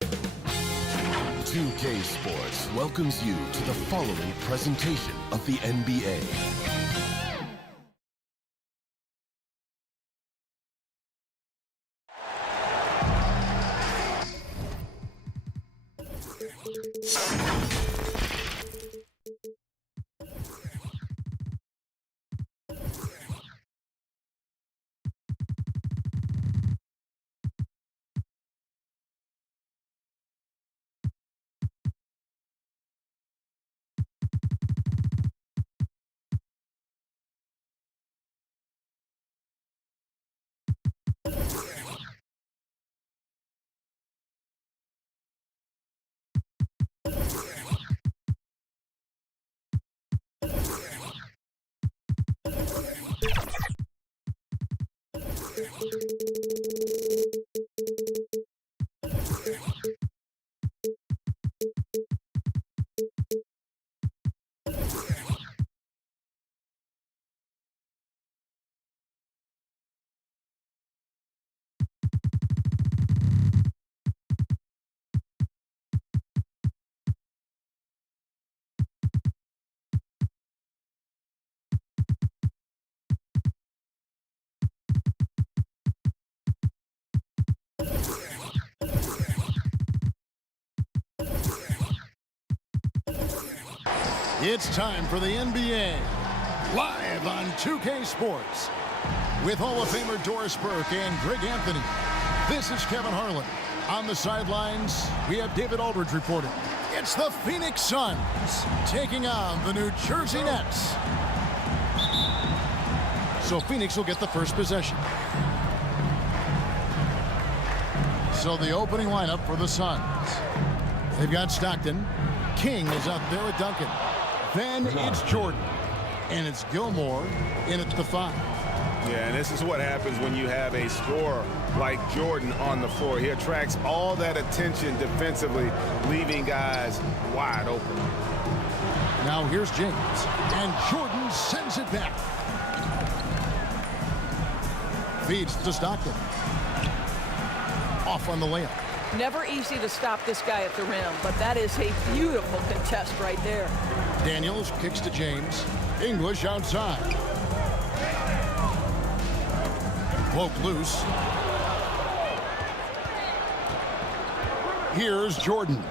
2K Sports welcomes you to the following presentation of the NBA. It's time for the NBA, live on 2K Sports. With Hall of Famer Doris Burke and Greg Anthony, this is Kevin Harlan. On the sidelines, we have David Aldridge reporting. It's the Phoenix Suns taking on the New Jersey Nets. So Phoenix will get the first possession. So the opening lineup for the Suns. They've got Stockton. King is out there with Duncan. Then it's Jordan. And it's Gilmore in at the 5. Yeah, and this is what happens when you have a scorer like Jordan on the floor. He attracts all that attention defensively, leaving guys wide open. Now here's James. And Jordan sends it back. Feeds to Stockton. Off on the layup. Never easy to stop this guy at the rim, but that is a beautiful contest right there. Daniels kicks to James. English outside. Poke loose. Here's Jordan.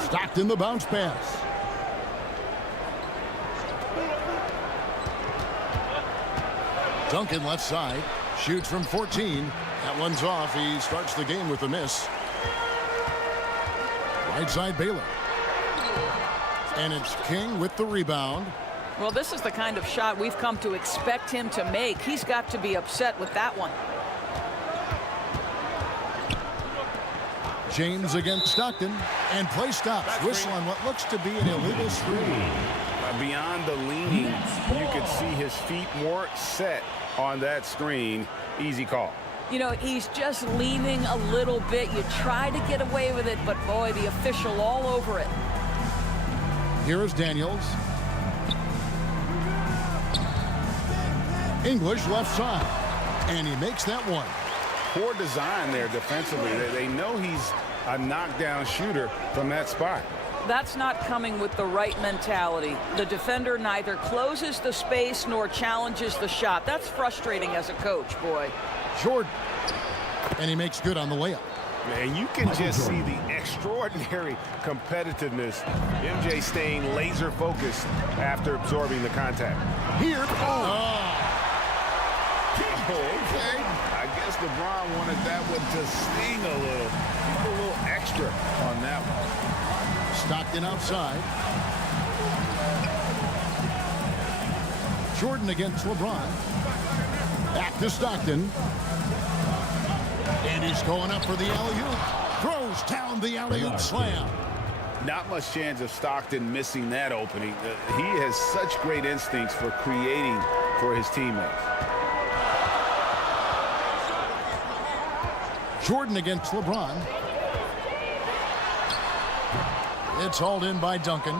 Stockton the bounce pass. Duncan left side. Shoots from 14. That one's off. He starts the game with a miss. Right side Baylor. And it's King with the rebound. Well, this is the kind of shot we've come to expect him to make. He's got to be upset with that one. James against Stockton. And play stops. Whistle on what looks to be an illegal screen. Beyond the leaning, you could see his feet more set on that screen. Easy call. You know, he's just leaning a little bit. You try to get away with it, but boy, the official all over it. Here's Daniels. English left side. And he makes that one. Poor design there defensively. They know he's a knockdown shooter from that spot. That's not coming with the right mentality. The defender neither closes the space nor challenges the shot. That's frustrating as a coach, boy. Jordan. And he makes good on the layup. And you can just see the extraordinary competitiveness. MJ staying laser focused after absorbing the contact. Here. Okay. I guess LeBron wanted that one to sting a little. Put a little extra on that one. Stockton outside. Jordan against LeBron. Back to Stockton. And he's going up for the alley-oop. Throws down the alley-oop slam. Not much chance of Stockton missing that opening. He has such great instincts for creating for his teammates. Jordan against LeBron. It's hauled in by Duncan.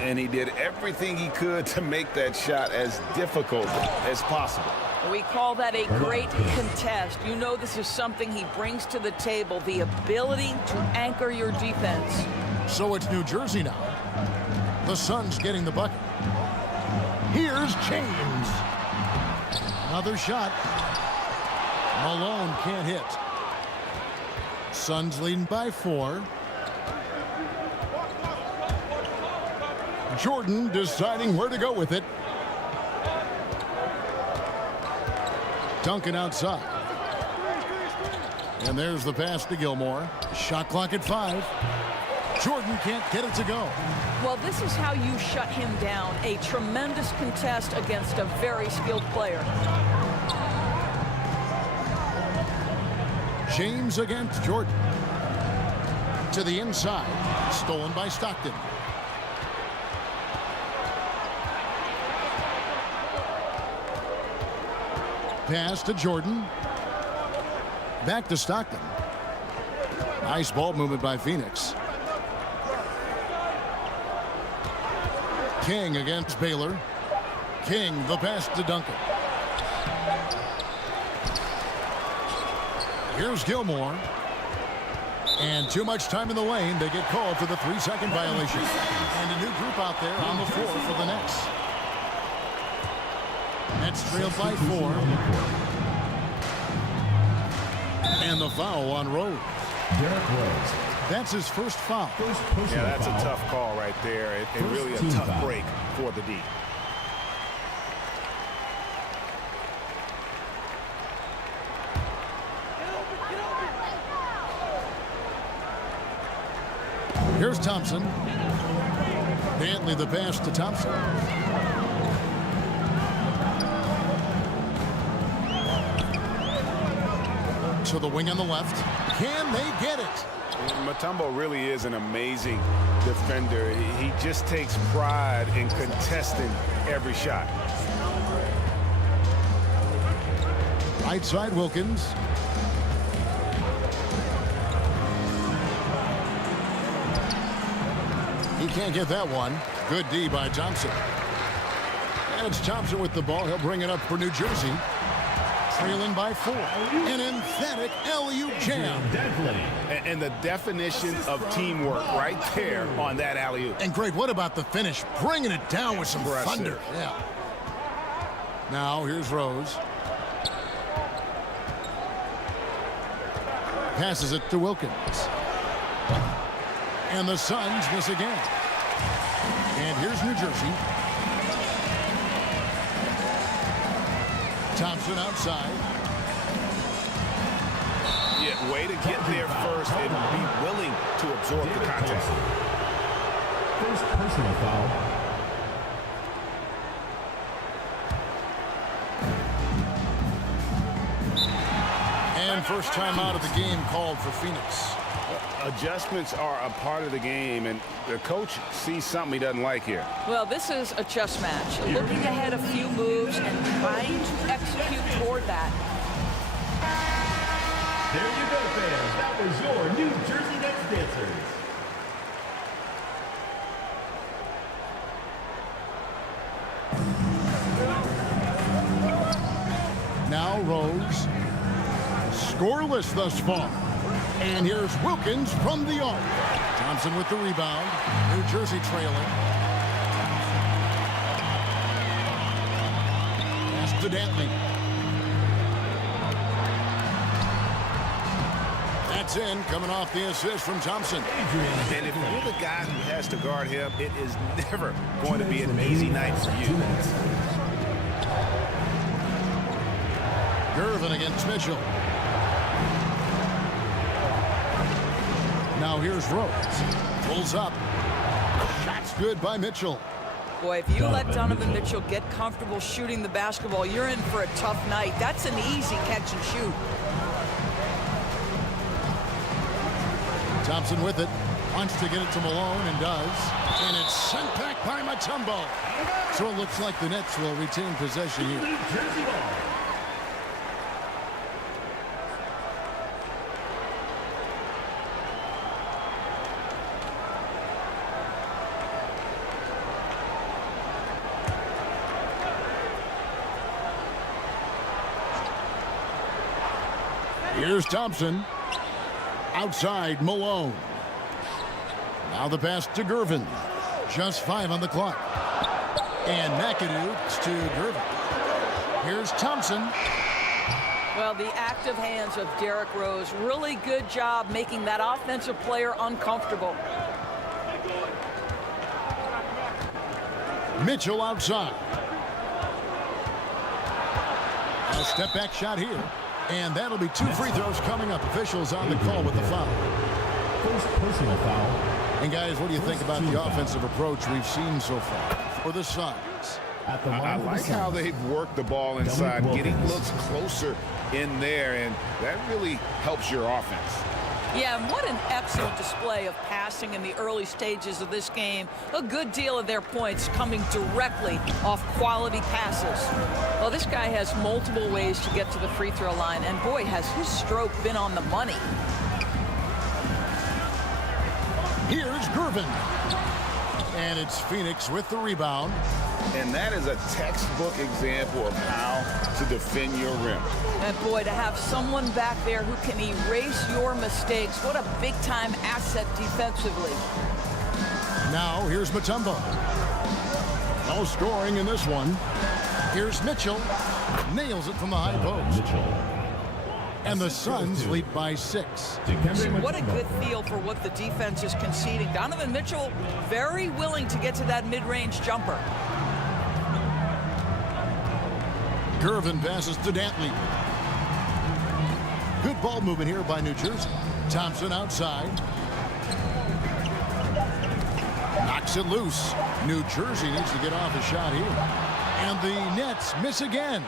And he did everything he could to make that shot as difficult as possible. We call that a great contest. You know this is something he brings to the table, the ability to anchor your defense. So it's New Jersey now. The Suns getting the bucket. Here's James. Another shot. Malone can't hit. Suns leading by 4. Jordan deciding where to go with it. Duncan outside. And there's the pass to Gilmore. Shot clock at 5. Jordan can't get it to go. Well, this is how you shut him down. A tremendous contest against a very skilled player. James against Jordan. To the inside. Stolen by Stockton. Pass to Jordan. Back to Stockton. Nice ball movement by Phoenix. King against Baylor. King, the pass to Duncan. Here's Gilmore. And too much time in the lane. They get called for the 3-second violation. And a new group out there on the floor for the Nets. Nets trailed by 4. And the foul on Rose. That's his first foul. Yeah, that's a tough call right there. And really a tough break for the D. Here's Thompson. Dantley the pass to Thompson. To the wing on the left. Can they get it? Mutombo really is an amazing defender. He just takes pride in contesting every shot. Right side, Wilkins. He can't get that one. Good D by Thompson. And it's Thompson with the ball. He'll bring it up for New Jersey. Trailing by 4. An emphatic alley-oop jam. And the definition of teamwork right there on that alley-oop. And great, what about the finish? Bringing it down with some thunder. Yeah. Now, here's Rose. Passes it to Wilkins. And the Suns miss again. And here's New Jersey. Thompson outside. Yeah, way to get there first and be willing to absorb the contact. First personal foul. And first time out of the game called for Phoenix. Adjustments are a part of the game, and the coach sees something he doesn't like here. Well, this is a chess match. Looking ahead a few moves and trying to execute toward that. There you go, fans. That was your New Jersey Nets dancers. Now Rose. Scoreless thus far. And here's Wilkins from the arc. Thompson with the rebound. New Jersey trailing. Pass to Dantley. That's in, coming off the assist from Thompson. And if you're the guy who has to guard him, it is never going to be an easy night for you. Gervin against Mitchell. Now here's Rose. Pulls up. Shot's good by Mitchell. Boy, if you let Donovan Mitchell get comfortable shooting the basketball, you're in for a tough night. That's an easy catch and shoot. Thompson with it. Wants to get it to Malone and does. And it's sent back by Mutombo. So it looks like the Nets will retain possession here. New Jersey ball. Here's Thompson. Outside, Malone. Now the pass to Gervin. Just 5 on the clock. And McAdoo to Gervin. Here's Thompson. Well, the active hands of Derrick Rose. Really good job making that offensive player uncomfortable. Mitchell outside. A step back shot here. And that'll be 2 free throws coming up. Officials on the call with the foul. First personal foul. And guys, what do you think about the offensive approach we've seen so far for the Suns? At the I line like how they've worked the ball inside, getting looks closer in there, and that really helps your offense. Yeah, and what an excellent display of passing in the early stages of this game. A good deal of their points coming directly off quality passes. Well, this guy has multiple ways to get to the free throw line, and boy, has his stroke been on the money. Here's Gervin. And it's Phoenix with the rebound. And that is a textbook example of how to defend your rim. And boy, to have someone back there who can erase your mistakes, what a big-time asset defensively. Now here's Mutombo. No scoring in this one. Here's Mitchell. Nails it from the high post. And the Suns lead by 6. What a good feel for what the defense is conceding. Donovan Mitchell very willing to get to that mid-range jumper. Gervin passes to Dantley. Good ball movement here by New Jersey. Thompson outside. Knocks it loose. New Jersey needs to get off a shot here. And the Nets miss again.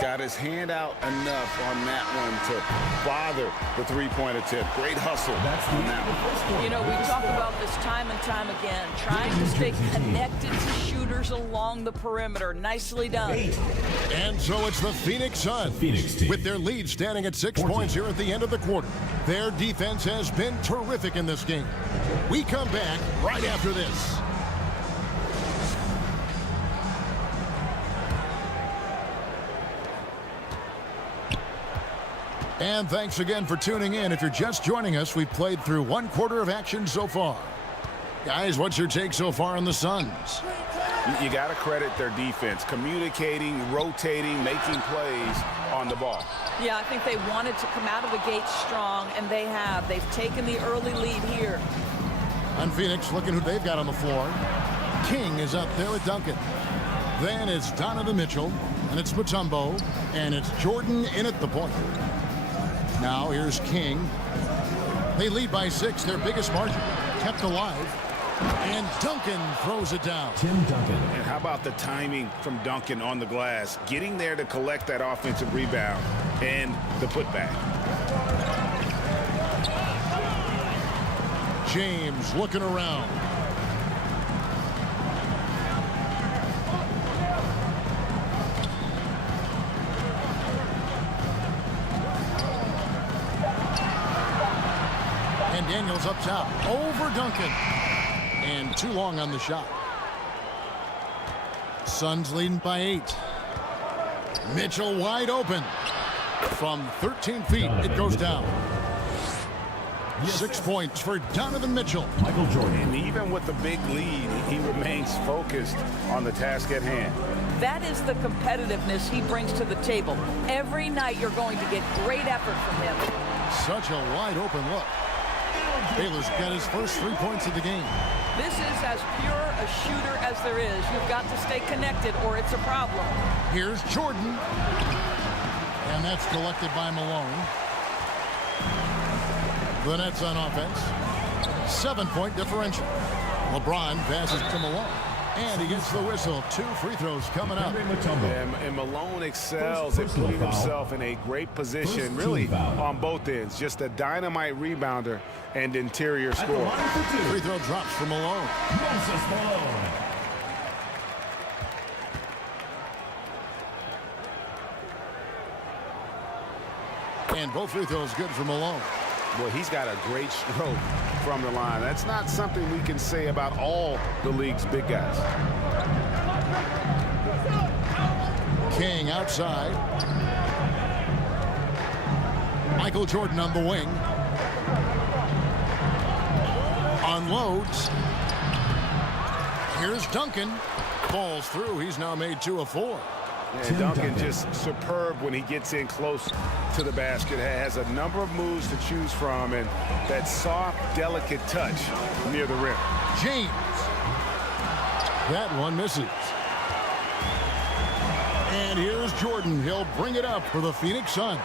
Got his hand out enough on that one to bother the three-point attempt. Great hustle on that one. You know, we talk about this time and time again, trying to stay connected to shooters along the perimeter. Nicely done. And so it's the Phoenix Suns with their lead standing at 6 points here at the end of the quarter. Their defense has been terrific in this game. We come back right after this. And thanks again for tuning in. If you're just joining us, we've played through 1 quarter of action so far. Guys, what's your take so far on the Suns? You got to credit their defense, communicating, rotating, making plays on the ball. Yeah, I think they wanted to come out of the gate strong, and they have. They've taken the early lead here. On Phoenix, looking who they've got on the floor. King is up there with Duncan. Then it's Donovan Mitchell, and it's Mutombo, and it's Jordan in at the point. Now here's King. They lead by 6, their biggest margin, kept alive. And Duncan throws it down. Tim Duncan. And how about the timing from Duncan on the glass, getting there to collect that offensive rebound and the putback. James looking around. And Daniels up top over Duncan. And too long on the shot. Suns leading by 8. Mitchell wide open. From 13 feet, it goes down. 6 points for Donovan Mitchell. Michael Jordan. And even with the big lead, he remains focused on the task at hand. That is the competitiveness he brings to the table. Every night you're going to get great effort from him. Such a wide open look. Baylor's got his first 3 points of the game. This is as pure a shooter as there is. You've got to stay connected or it's a problem. Here's Jordan. And that's collected by Malone. The Nets on offense. 7-point differential. LeBron passes to Malone. And he gets the whistle. 2 free throws coming up. And Malone excels at putting himself in a great position, really on both ends. Just a dynamite rebounder and interior scorer. Free throw drops for Malone. And both free throws good for Malone. Boy, he's got a great stroke from the line. That's not something we can say about all the league's big guys. King outside. Michael Jordan on the wing. Unloads. Here's Duncan. Falls through. He's now made 2 of 4. And Duncan just superb when he gets in close to the basket. Has a number of moves to choose from, and that soft, delicate touch near the rim. James. That one misses. And here's Jordan. He'll bring it up for the Phoenix Suns.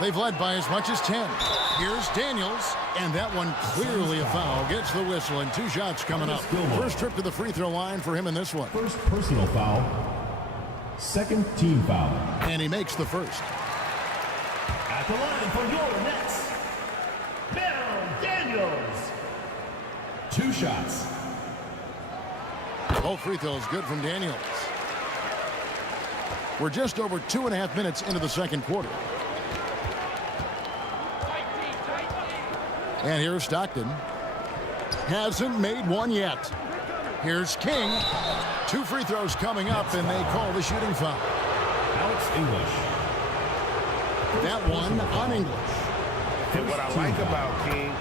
They've led by as much as 10. Here's Daniels, and that one clearly a foul. Gets the whistle, and 2 shots coming up. First trip to the free throw line for him in this one. First personal foul. Second team foul. And he makes the first. At the line for your Nets, Daniels. 2 shots. Both free throws good from Daniels. We're just over 2.5 minutes into the second quarter. And here's Stockton. Hasn't made one yet. Here's King. 2 free throws coming up, and they call the shooting foul. Alex English. That one on English. And what I like about King,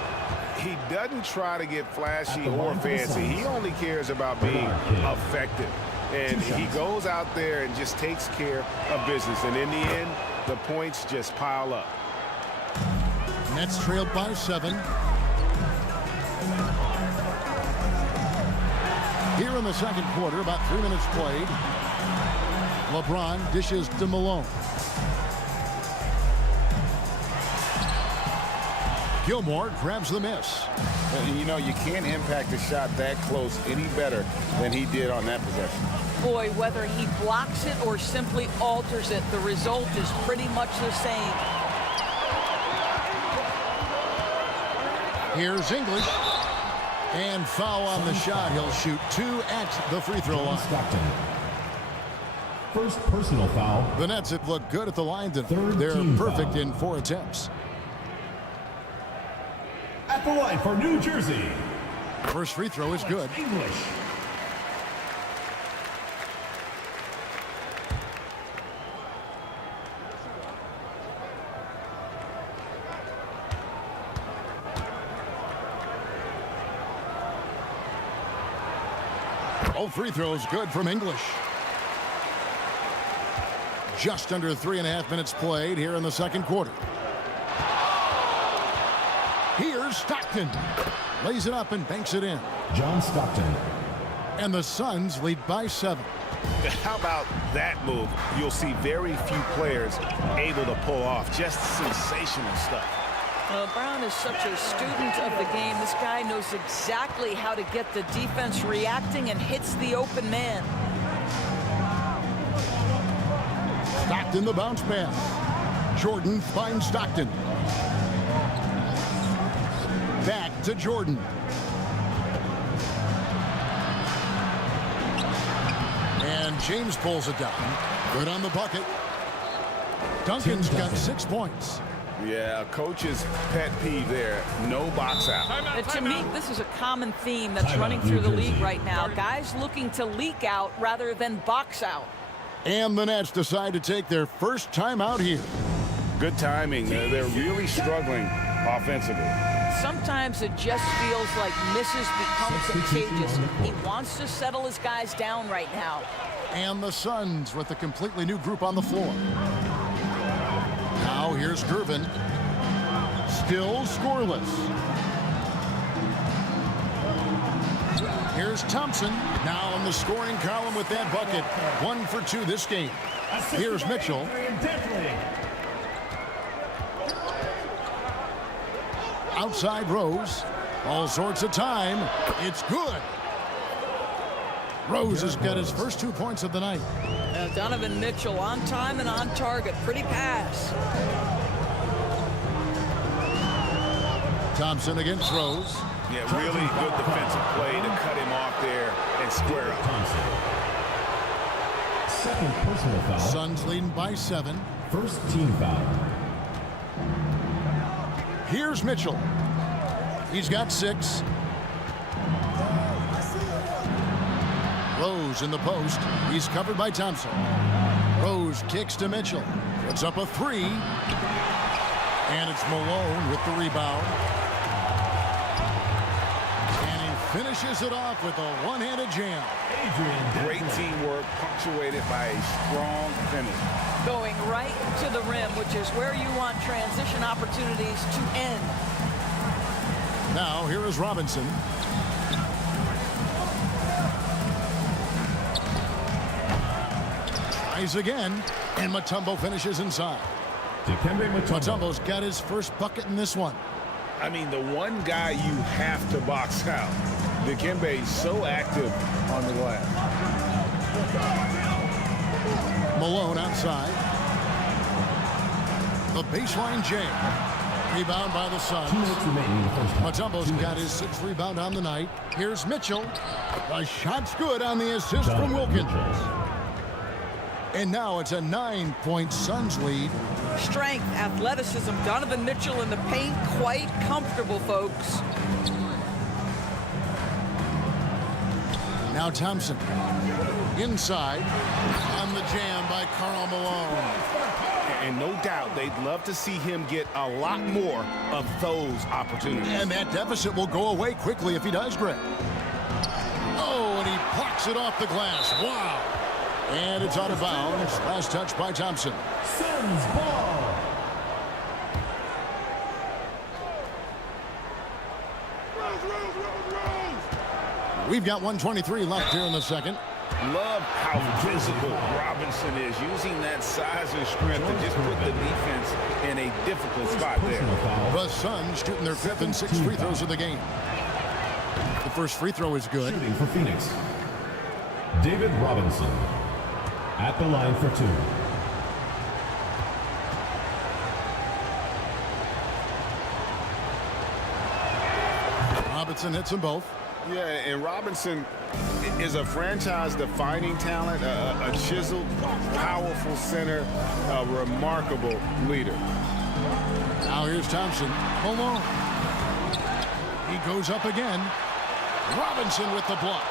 he doesn't try to get flashy or fancy. He only cares about being effective. And he goes out there and just takes care of business. And in the end, the points just pile up. Nets trailed by 7. Here in the second quarter, about 3 minutes played. LeBron dishes to Malone. Gilmore grabs the miss. You know, you can't impact a shot that close any better than he did on that possession. Boy, whether he blocks it or simply alters it, the result is pretty much the same. Here's English. And foul on the shot. He'll shoot 2 at the free throw line. Stockton. First personal foul. The Nets have looked good at the line tonight. Third They're team perfect foul. in 4 attempts. At the line for New Jersey, First free throw is good. English. All free throws good from English. Just under 3.5 minutes played here in the second quarter. Here's Stockton. Lays it up and banks it in. John Stockton. And the Suns lead by 7. How about that move? You'll see very few players able to pull off. Just sensational stuff. Brown is such a student of the game. This guy knows exactly how to get the defense reacting and hits the open man. Stockton the bounce pass. Jordan finds Stockton. Back to Jordan. And James pulls it down. Good on the bucket. Duncan's got 6 points. Yeah, coach's pet peeve there. No box out. And to me, this is a common theme that's running through the league right now. Guys looking to leak out rather than box out. And the Nets decide to take their first timeout here. Good timing. They're really struggling offensively. Sometimes it just feels like misses become contagious. He wants to settle his guys down right now. And the Suns with a completely new group on the floor. Now here's Gervin. Still scoreless. Here's Thompson. Now in the scoring column with that bucket. 1 for 2 this game. Here's Mitchell. Outside Rose. All sorts of time. It's good. Rose has got his first 2 points of the night. Donovan Mitchell on time and on target. Pretty pass. Thompson against Rose. Yeah, really good defensive play to cut him off there and square up. Second personal foul. Suns leading by 7. First team foul. Here's Mitchell. He's got 6. Rose in the post. He's covered by Thompson. Rose kicks to Mitchell. Puts up a three. And it's Malone with the rebound. And he finishes it off with a one-handed jam. Great teamwork, punctuated by a strong finish. Going right to the rim, which is where you want transition opportunities to end. Now, here is Robinson. Tries again, and Mutombo finishes inside. Mutombo's got his first bucket in this one. I mean, the one guy you have to box out. Dikembe is so active on the glass. Malone outside. The baseline jam. Rebound by the Suns. Mutombo's got his 6th rebound on the night. Here's Mitchell. The shot's good on the assist from Wilkins. And now it's a 9-point Suns lead. Strength, athleticism, Donovan Mitchell in the paint, quite comfortable, folks. Now Thompson. Inside. On the jam by Karl Malone. And no doubt they'd love to see him get a lot more of those opportunities. And that deficit will go away quickly if he does, Greg. Oh, and he plucks it off the glass. Wow. And it's out of bounds. Last touch by Thompson. Suns ball. We've got 1:23 left here in the second. Love how physical Robinson is, using that size and strength to just put the defense in a difficult spot there. The Suns shooting their 5th and 6th free throws of the game. The first free throw is good. Shooting for Phoenix, David Robinson. At the line for 2. Robinson hits them both. Yeah, and Robinson is a franchise-defining talent, a chiseled, powerful center, a remarkable leader. Now here's Thompson. Malone. He goes up again. Robinson with the block.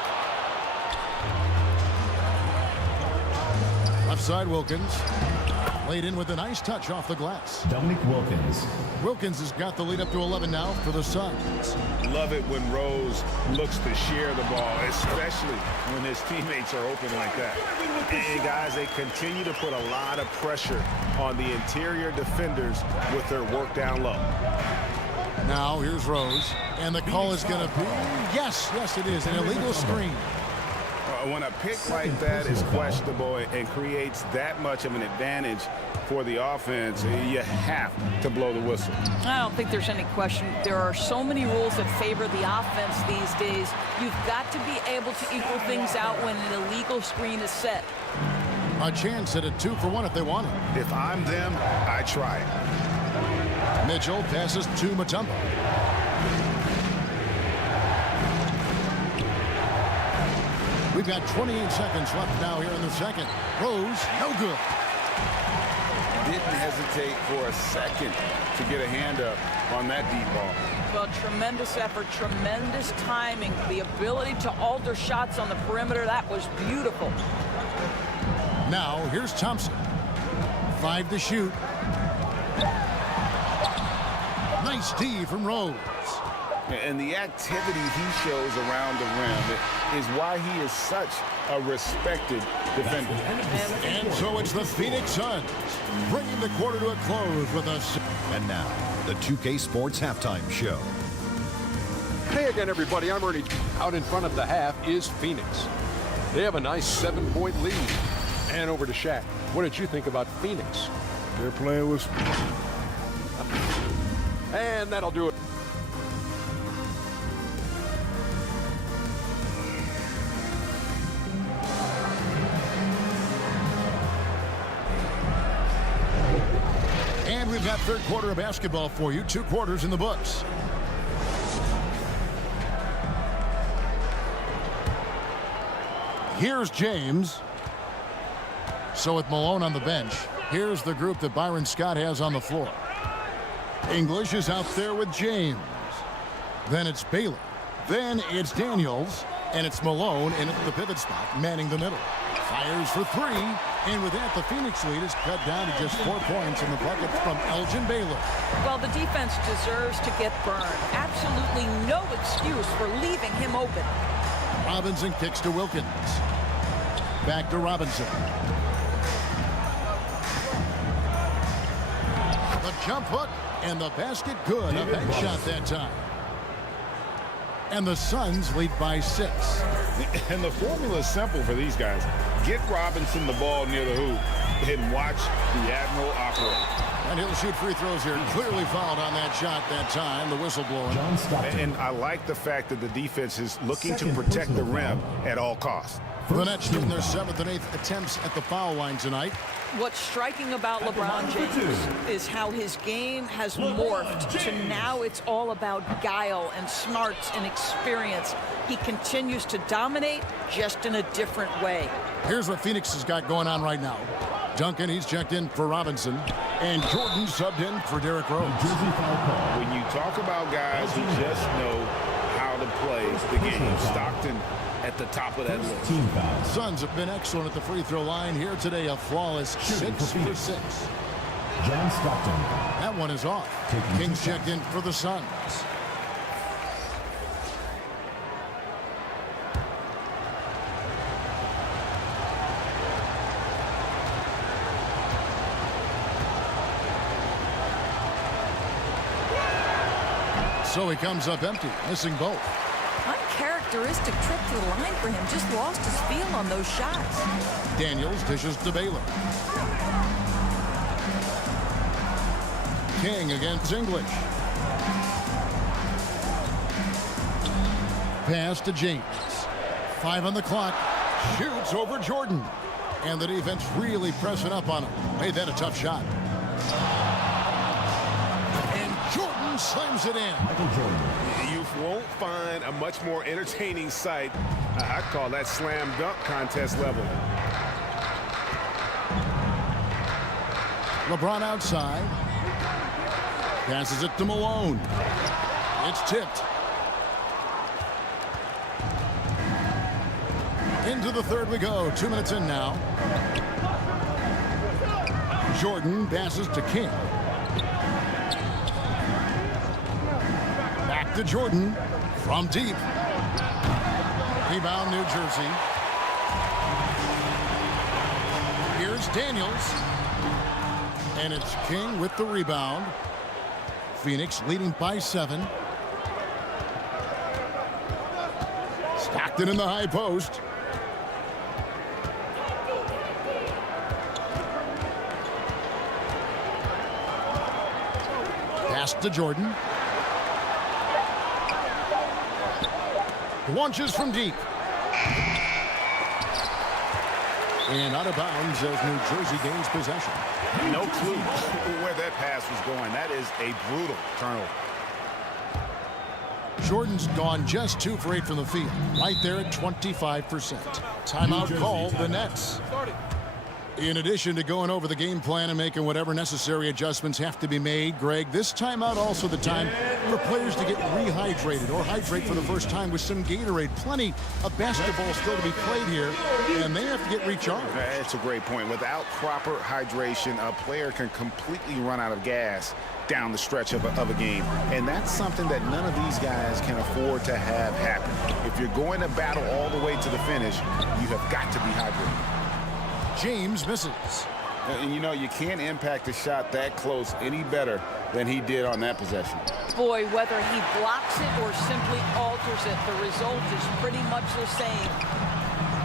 Left side Wilkins. Laid in with a nice touch off the glass. Dominic Wilkins. Wilkins has got the lead up to 11 now for the Suns. Love it when Rose looks to share the ball, especially when his teammates are open like that. And guys, they continue to put a lot of pressure on the interior defenders with their work down low. Now here's Rose. And the call is going to be, yes, it is, an illegal screen. When a pick like that is questionable and creates that much of an advantage for the offense, you have to blow the whistle. I don't think there's any question. There are so many rules that favor the offense these days. You've got to be able to equal things out when an illegal screen is set. A chance at a 2-for-1 if they want it. If I'm them, I try it. Mitchell passes to Mutombo. We've got 28 seconds left now here in the second. Rose, no good. Didn't hesitate for a second to get a hand up on that deep ball. Well, tremendous effort, tremendous timing. The ability to alter shots on the perimeter, that was beautiful. Now, here's Thompson. 5 to shoot. Nice D from Rose. And the activity he shows around the rim is why he is such a respected defender. And so it's the Phoenix Suns bringing the quarter to a close with us. And now, the 2K Sports Halftime Show. Hey again, everybody. I'm Ernie. Out in front of the half is Phoenix. They have a nice 7-point lead. And over to Shaq. What did you think about Phoenix? They're playing with... And that'll do it. And we've got third quarter of basketball for you. 2 quarters in the books. Here's James. So with Malone on the bench, here's the group that Byron Scott has on the floor. English is out there with James. Then it's Baylor. Then it's Daniels. And it's Malone in at the pivot spot, manning the middle. Fires for three. And with that, the Phoenix lead is cut down to just 4 points in the bucket from Elgin Baylor. Well, the defense deserves to get burned. Absolutely no excuse for leaving him open. Robinson kicks to Wilkins. Back to Robinson. The jump hook and the basket good. A bad shot that time. And the Suns lead by 6. And the formula is simple for these guys. Get Robinson the ball near the hoop and watch the Admiral operate. And he'll shoot free throws here. Clearly fouled on that shot that time. The whistle blowing. And I like the fact that the defense is looking to protect the rim at all costs. The Nets shooting their 7th and 8th attempts at the foul line tonight. What's striking about LeBron James is how his game has morphed to now it's all about guile and smarts and experience. He continues to dominate, just in a different way. Here's what Phoenix has got going on right now. Duncan, he's checked in for Robinson. And Jordan subbed in for Derrick Rose. When you talk about guys who just know how to play the game, Stockton at the top of that list. Suns have been excellent at the free throw line here today. A flawless 6 for 6. John Stockton. That one is off. Kings checked in for the Suns. So he comes up empty, missing both. Uncharacteristic trip to the line for him. Just lost his feel on those shots. Daniels dishes to Baylor. King against English. Pass to James. 5 on the clock. Shoots over Jordan. And the defense really pressing up on him. Made that a tough shot. And Jordan slams it in. Michael Jordan. You won't find a much more entertaining sight. I'd call that slam dunk contest level. LeBron outside. Passes it to Malone. It's tipped. Into the third we go. 2 minutes in now. Jordan passes to King. Back to Jordan from deep. Rebound, New Jersey. Here's Daniels. And it's King with the rebound. Phoenix leading by 7. Stockton in the high post. Pass to Jordan. Launches from deep. And out of bounds as New Jersey gains possession. No clue where that pass was going. That is a brutal turnover. Jordan's gone just 2 for 8 from the field. Right there at 25%. Timeout called the Nets. In addition to going over the game plan and making whatever necessary adjustments have to be made, Greg, this timeout also the time for players to get rehydrated or hydrate for the first time with some Gatorade. Plenty of basketball still to be played here, and they have to get recharged. That's a great point. Without proper hydration, a player can completely run out of gas down the stretch of a game. And that's something that none of these guys can afford to have happen. If you're going to battle all the way to the finish, you have got to be hydrated. James misses. And you know, you can't impact a shot that close any better than he did on that possession. Boy, whether he blocks it or simply alters it, the result is pretty much the same.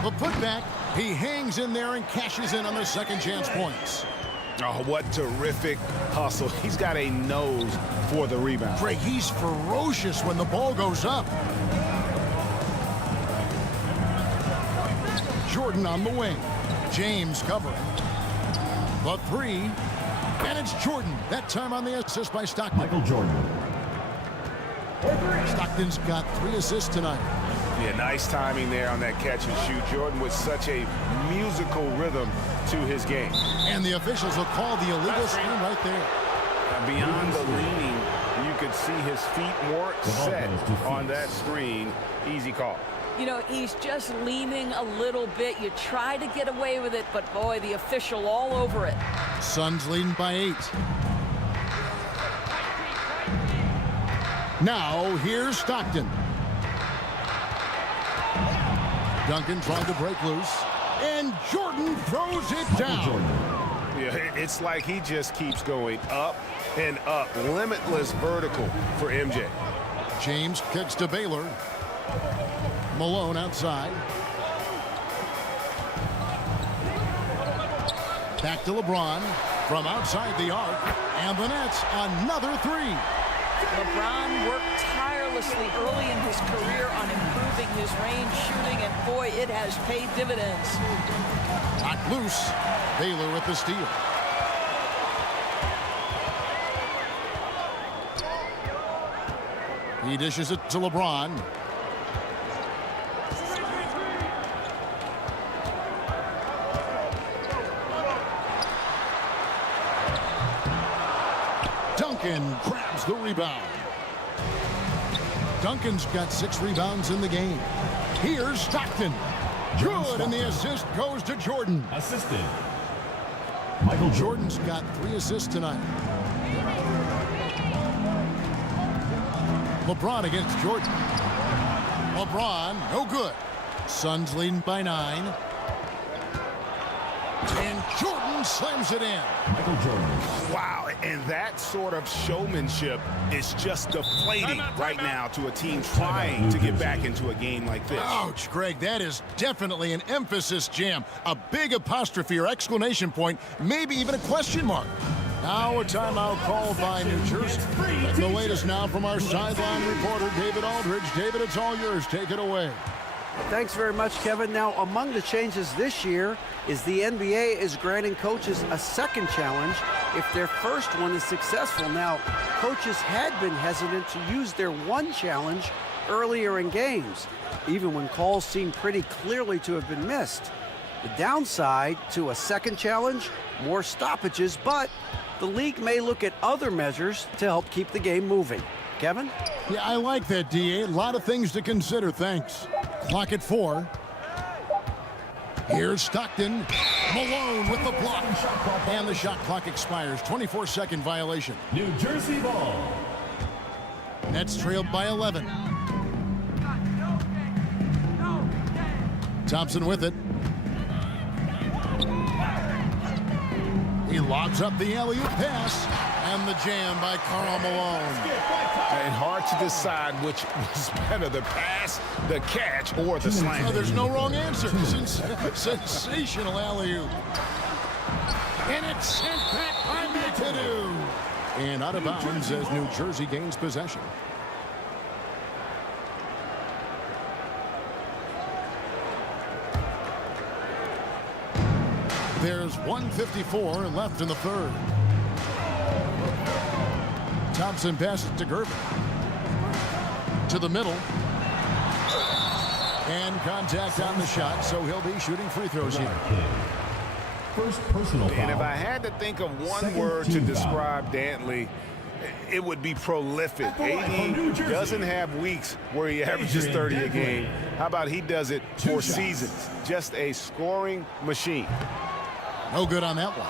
The putback, he hangs in there and cashes in on the second chance points. Oh, what terrific hustle. He's got a nose for the rebound. Greg, he's ferocious when the ball goes up. Jordan on the wing. James covering. The 3. And it's Jordan. That time on the assist by Stockton. Michael Jordan. Stockton's got 3 assists tonight. Yeah, nice timing there on that catch and shoot. Jordan with such a musical rhythm to his game. And the officials will call the illegal screen right there. Beyond the leaning, you could see his feet more set on that screen. Easy call. You know, he's just leaning a little bit. You try to get away with it, but boy, the official all over it. Suns leading by 8. Now, here's Stockton. Duncan trying to break loose, and Jordan throws it down. Yeah, it's like he just keeps going up and up. Limitless vertical for MJ. James kicks to Baylor. Malone outside. Back to LeBron from outside the arc, and the Nets another 3. LeBron worked tirelessly early in his career on improving his range shooting, and boy, it has paid dividends. Knocked loose. Baylor with the steal. He dishes it to LeBron. Duncan grabs the rebound. Duncan's got 6 rebounds in the game. Here's Stockton. Good, and the assist goes to Jordan. Assisted. Michael Jordan's got 3 assists tonight. LeBron against Jordan. LeBron, no good. Suns leading by 9. And Jordan slams it in. Michael Jordan. Wow, and that sort of showmanship is just deflating right now to a team trying to get back into a game like this. Ouch, Greg, that is definitely an emphasis jam. A big apostrophe or exclamation point, maybe even a question mark. Now a timeout called by New Jersey. And the latest now from our sideline reporter, David Aldridge. David, it's all yours. Take it away. Thanks very much, Kevin. Now, among the changes this year is the NBA is granting coaches a second challenge if their first one is successful. Now, coaches had been hesitant to use their one challenge earlier in games, even when calls seemed pretty clearly to have been missed. The downside to a second challenge, more stoppages, but the league may look at other measures to help keep the game moving. Kevin? Yeah, I like that, D.A. A lot of things to consider. Thanks. Clock at 4. Here's Stockton. Malone with the block. And the shot clock expires. 24-second violation. New Jersey ball. Nets trailed by 11. Thompson with it. He lobs up the alley-oop pass. And the jam by KARL Malone. And hard to decide which was better, the pass, the catch, or the slam. Oh, there's no wrong answer. Sensational alley-oop. And it's sent back by McAdoo. And out of bounds as New Jersey gains possession. There's 1:54 left in the third. Thompson passes to Gervin. To the middle. And contact on the shot, so he'll be shooting free throws here. First personal foul. And if I had to think of one word to describe Dantley, it would be prolific. AD doesn't have weeks where he averages 30 a game. How about he does it for seasons? Just a scoring machine. No good on that one.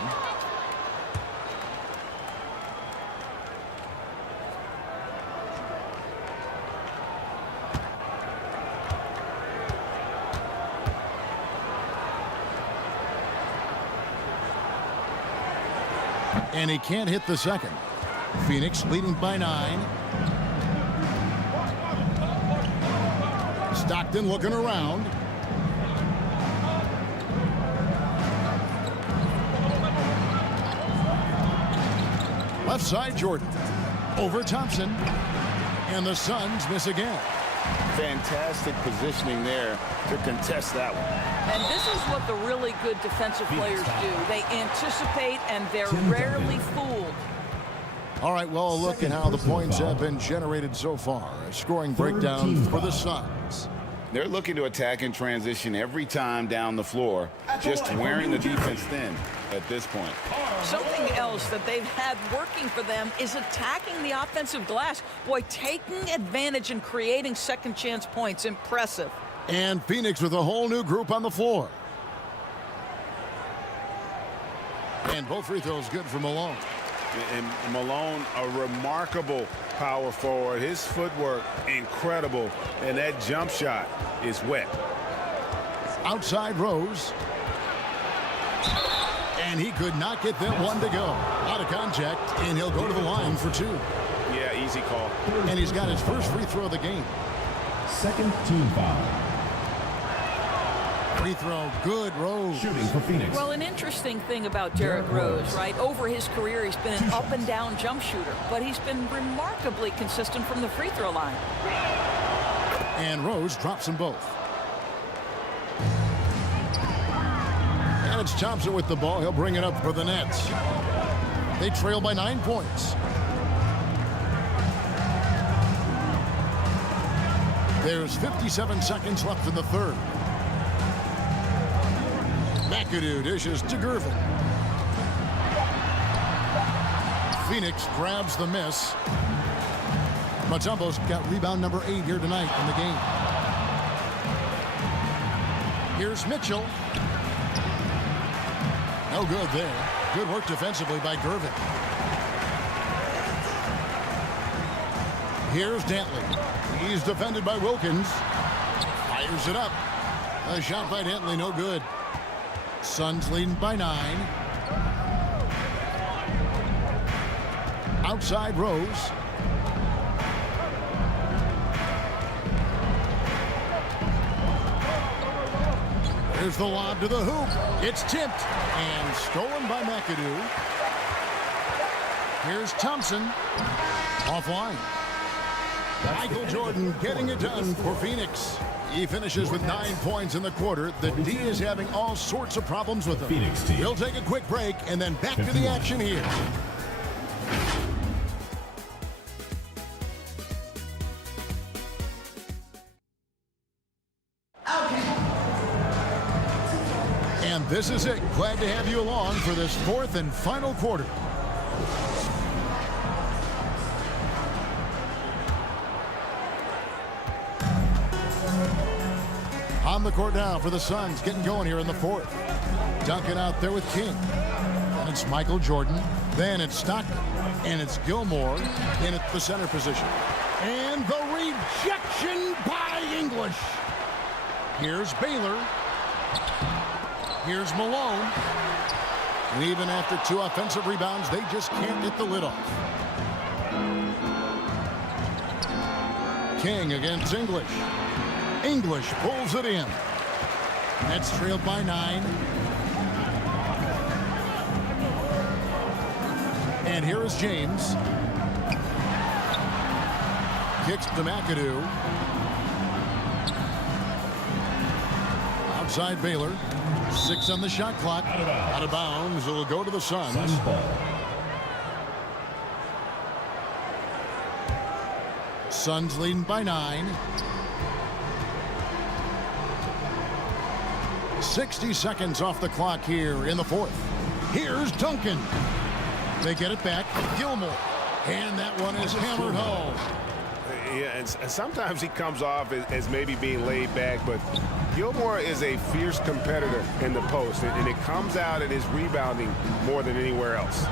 And he can't hit the second. Phoenix leading by 9. Stockton looking around. Left side, Jordan. Over Thompson. And the Suns miss again. Fantastic positioning there to contest that one. And this is what the really good defensive players do. They anticipate, and they're rarely fooled. All right, well, a look at how the points have been generated so far. A scoring breakdown for the Suns. They're looking to attack and transition every time down the floor, just wearing the defense thin at this point. Something else that they've had working for them is attacking the offensive glass. Boy, taking advantage and creating second chance points. Impressive. And Phoenix with a whole new group on the floor. And both free throws good for Malone. And Malone, a remarkable power forward. His footwork, incredible. And that jump shot is wet. Outside Rose. And he could not get that one to go. Out of contact, and he'll go to the line for 2. Yeah, easy call. And he's got his first free throw of the game. Second team foul. Free throw, good, Rose. Shooting for Phoenix. Well, an interesting thing about Derrick Rose, right? Over his career, he's been an up-and-down jump shooter, but he's been remarkably consistent from the free throw line. And Rose drops them both. And it's Thompson with the ball. He'll bring it up for the Nets. They trail by 9 points. There's 57 seconds left in the third. McAdoo dishes to Gervin. Phoenix grabs the miss. Mutombo's got rebound number 8 here tonight in the game. Here's Mitchell. No good there. Good work defensively by Gervin. Here's Dantley. He's defended by Wilkins. Fires it up. A shot by Dantley, no good. Suns leading by 9. Outside Rose. There's the lob to the hoop. It's tipped and stolen by McAdoo. Here's Thompson. Offline. Michael Jordan getting it done for Phoenix. He finishes with 9 points in the quarter. The D is having all sorts of problems with him. Phoenix team. We'll take a quick break and then back to the action here. And this is it. Glad to have you along for this 4th and final quarter. On the court now for the Suns, getting going here in the 4th. Duncan out there with King. And it's Michael Jordan. Then it's Stockton. And it's Gilmore in at the center position. And the rejection by English. Here's Baylor. Here's Malone. And even after 2 offensive rebounds, they just can't get the lid off. King against English. English pulls it in. Nets trailed by 9. And here is James. Kicks to McAdoo. Outside Baylor. 6 on the shot clock. Out of bounds. It'll go to the Suns. Suns leading by 9. 60 seconds off the clock here in the 4th. Here's Duncan. They get it back. Gilmore. And that one is hammered home. Yeah, and sometimes he comes off as maybe being laid back, but Gilmore is a fierce competitor in the post, and it comes out in his rebounding more than anywhere else.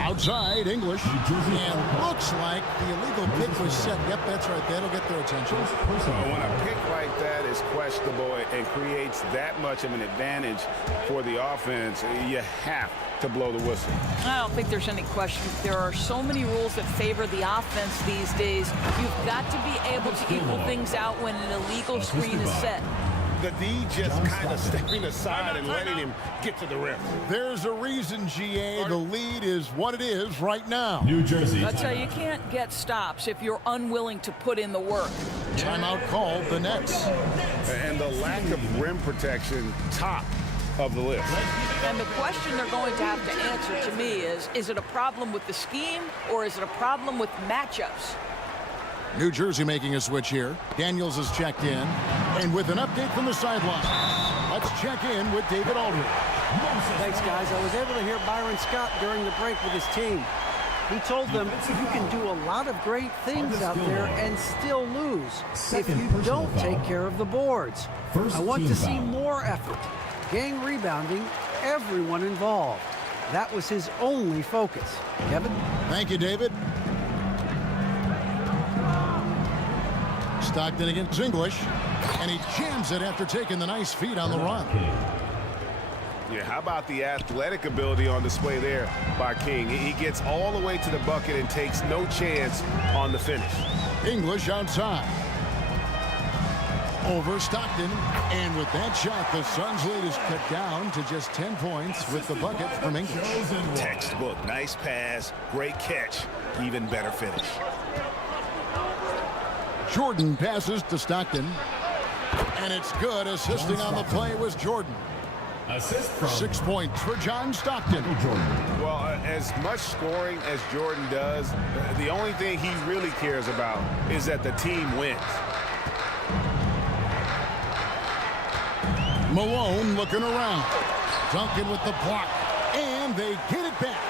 Outside, English. And looks like the illegal pick was set. Yep, that's right. That'll get their attention. When a pick like that is questionable and creates that much of an advantage for the offense, you have to blow the whistle. I don't think there's any question. There are so many rules that favor the offense these days. You've got to be able to equal things out when an illegal screen is set. The D just kind of stepping aside and letting him get to the rim. There's a reason, GA. The lead is what it is right now. New Jersey. That's how you can't get stops if you're unwilling to put in the work. Timeout called the Nets. And the lack of rim protection, top of the list. And the question they're going to have to answer to me is it a problem with the scheme or is it a problem with matchups? New Jersey making a switch here. Daniels has checked in. And with an update from the sideline, let's check in with David Aldridge. Thanks, guys. I was able to hear Byron Scott during the break with his team. He told them, you can do a lot of great things out there and still lose if you don't take care of the boards. I want to see more effort, gang rebounding, everyone involved. That was his only focus. Kevin? Thank you, David. Stockton against English, and he jams it after taking the nice feed on the run. Yeah, how about the athletic ability on display there by King? He gets all the way to the bucket and takes no chance on the finish. English outside. Over Stockton, and with that shot, the Suns' lead is cut down to just 10 points with the bucket from English. Textbook, nice pass, great catch, even better finish. Jordan passes to Stockton, and it's good. Assisting on the play was Jordan. Assist from 6 points for John Stockton. Well, as much scoring as Jordan does, the only thing he really cares about is that the team wins. Malone looking around. Duncan with the block, and they get it back.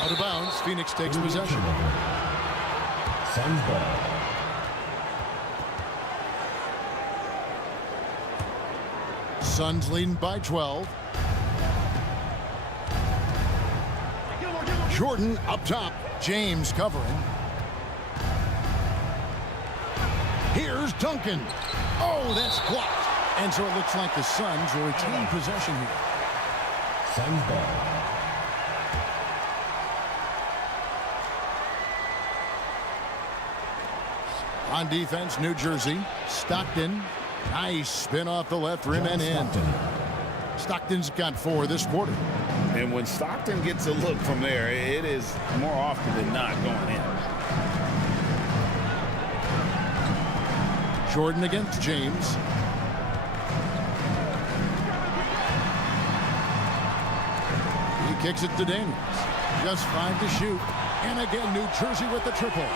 Out of bounds, Phoenix takes possession. Suns ball. Suns leading by 12. Jordan up top. James covering. Here's Duncan. Oh, that's blocked. And so it looks like the Suns will retain possession here. Suns ball. On defense, New Jersey. Stockton. Nice spin off the left rim and in. Stockton's got 4 this quarter. And when Stockton gets a look from there, it is more often than not going in. Jordan against James. He kicks it to Daniels. Just 5 to shoot. And again, New Jersey with the triple.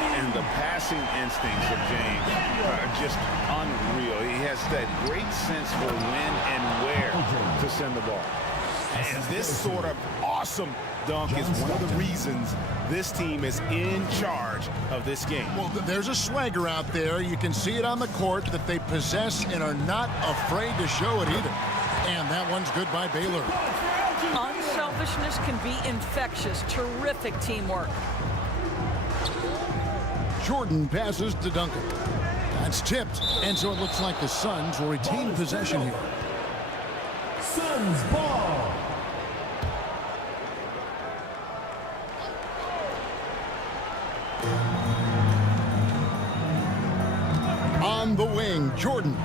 And the passing instincts of James are just unreal. He has that great sense for when and where to send the ball. And this sort of awesome dunk is one of the reasons this team is in charge of this game. Well, there's a swagger out there. You can see it on the court that they possess and are not afraid to show it either. And that one's good by Baylor. Unselfishness can be infectious. Terrific teamwork. Jordan passes to Duncan. That's tipped, and so it looks like the Suns will retain possession here. Suns ball. On the wing, Jordan.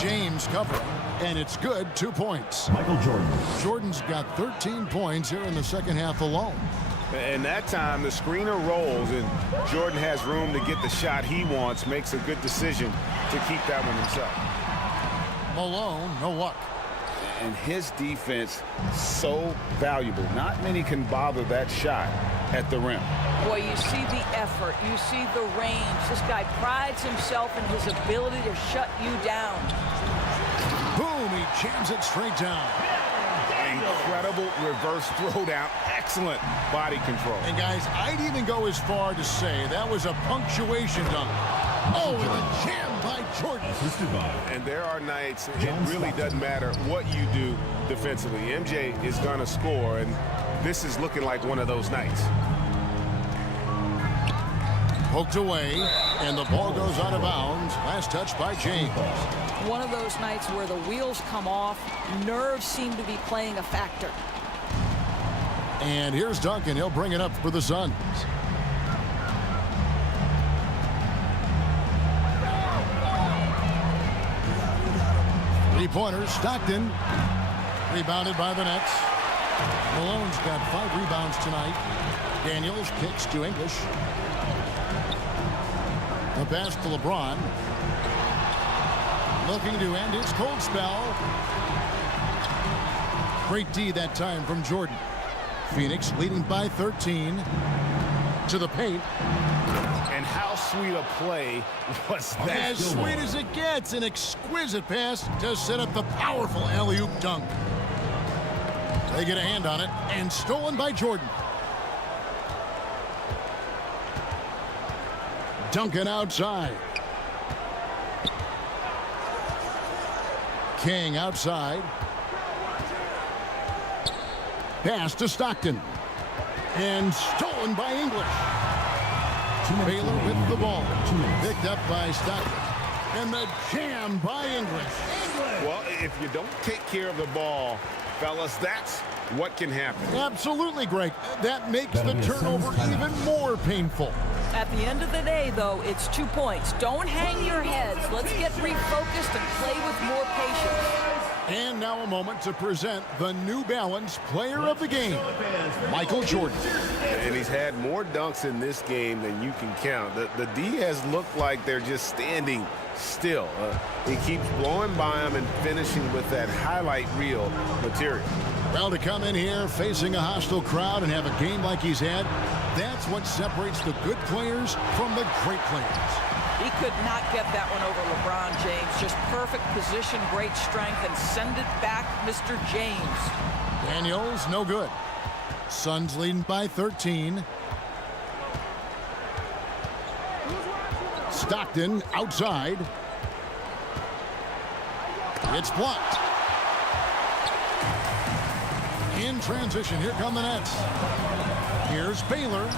James covering, and it's good. 2 points. Michael Jordan. Jordan's got 13 points here in the second half alone. And that time, the screener rolls, and Jordan has room to get the shot he wants, makes a good decision to keep that one himself. Malone, no luck. And his defense, so valuable. Not many can bother that shot at the rim. Boy, you see the effort. You see the range. This guy prides himself in his ability to shut you down. Boom, he jams it straight down. Incredible reverse throwdown. Excellent body control. And guys, I'd even go as far to say that was a punctuation dunk. Oh, and a jam by Jordan. And there are nights it really doesn't matter what you do defensively. MJ is going to score, and this is looking like one of those nights. Poked away, and the ball goes out of bounds. Last touch by James. One of those nights where the wheels come off, nerves seem to be playing a factor. And here's Duncan. He'll bring it up for the Suns. Three-pointers. Stockton. Rebounded by the Nets. Malone's got 5 rebounds tonight. Daniels kicks to English. The pass to LeBron. Looking to end his cold spell. Great D that time from Jordan. Phoenix leading by 13 to the paint. And how sweet a play was that? As sweet as it gets. An exquisite pass to set up the powerful alley-oop dunk. They get a hand on it, and stolen by Jordan. Duncan outside. King outside. Pass to Stockton. And stolen by English. Baylor with the ball. Picked up by Stockton. And the jam by English. Well, if you don't take care of the ball, fellas, that's what can happen. Absolutely, Greg. That makes the turnover even more painful. At the end of the day, though, it's 2 points. Don't hang your heads. Let's get refocused and play with more patience. And now a moment to present the New Balance Player of the Game, Michael Jordan. And he's had more dunks in this game than you can count. The D has looked like they're just standing still. He keeps blowing by him and finishing with that highlight reel material. Well, to come in here facing a hostile crowd and have a game like he's had, that's what separates the good players from the great players. He could not get that one over LeBron James. Just perfect position, great strength, and send it back, Mr. James. Daniels, no good. Suns leading by 13. Stockton outside. It's blocked. In transition, here come the Nets. Here's Baylor.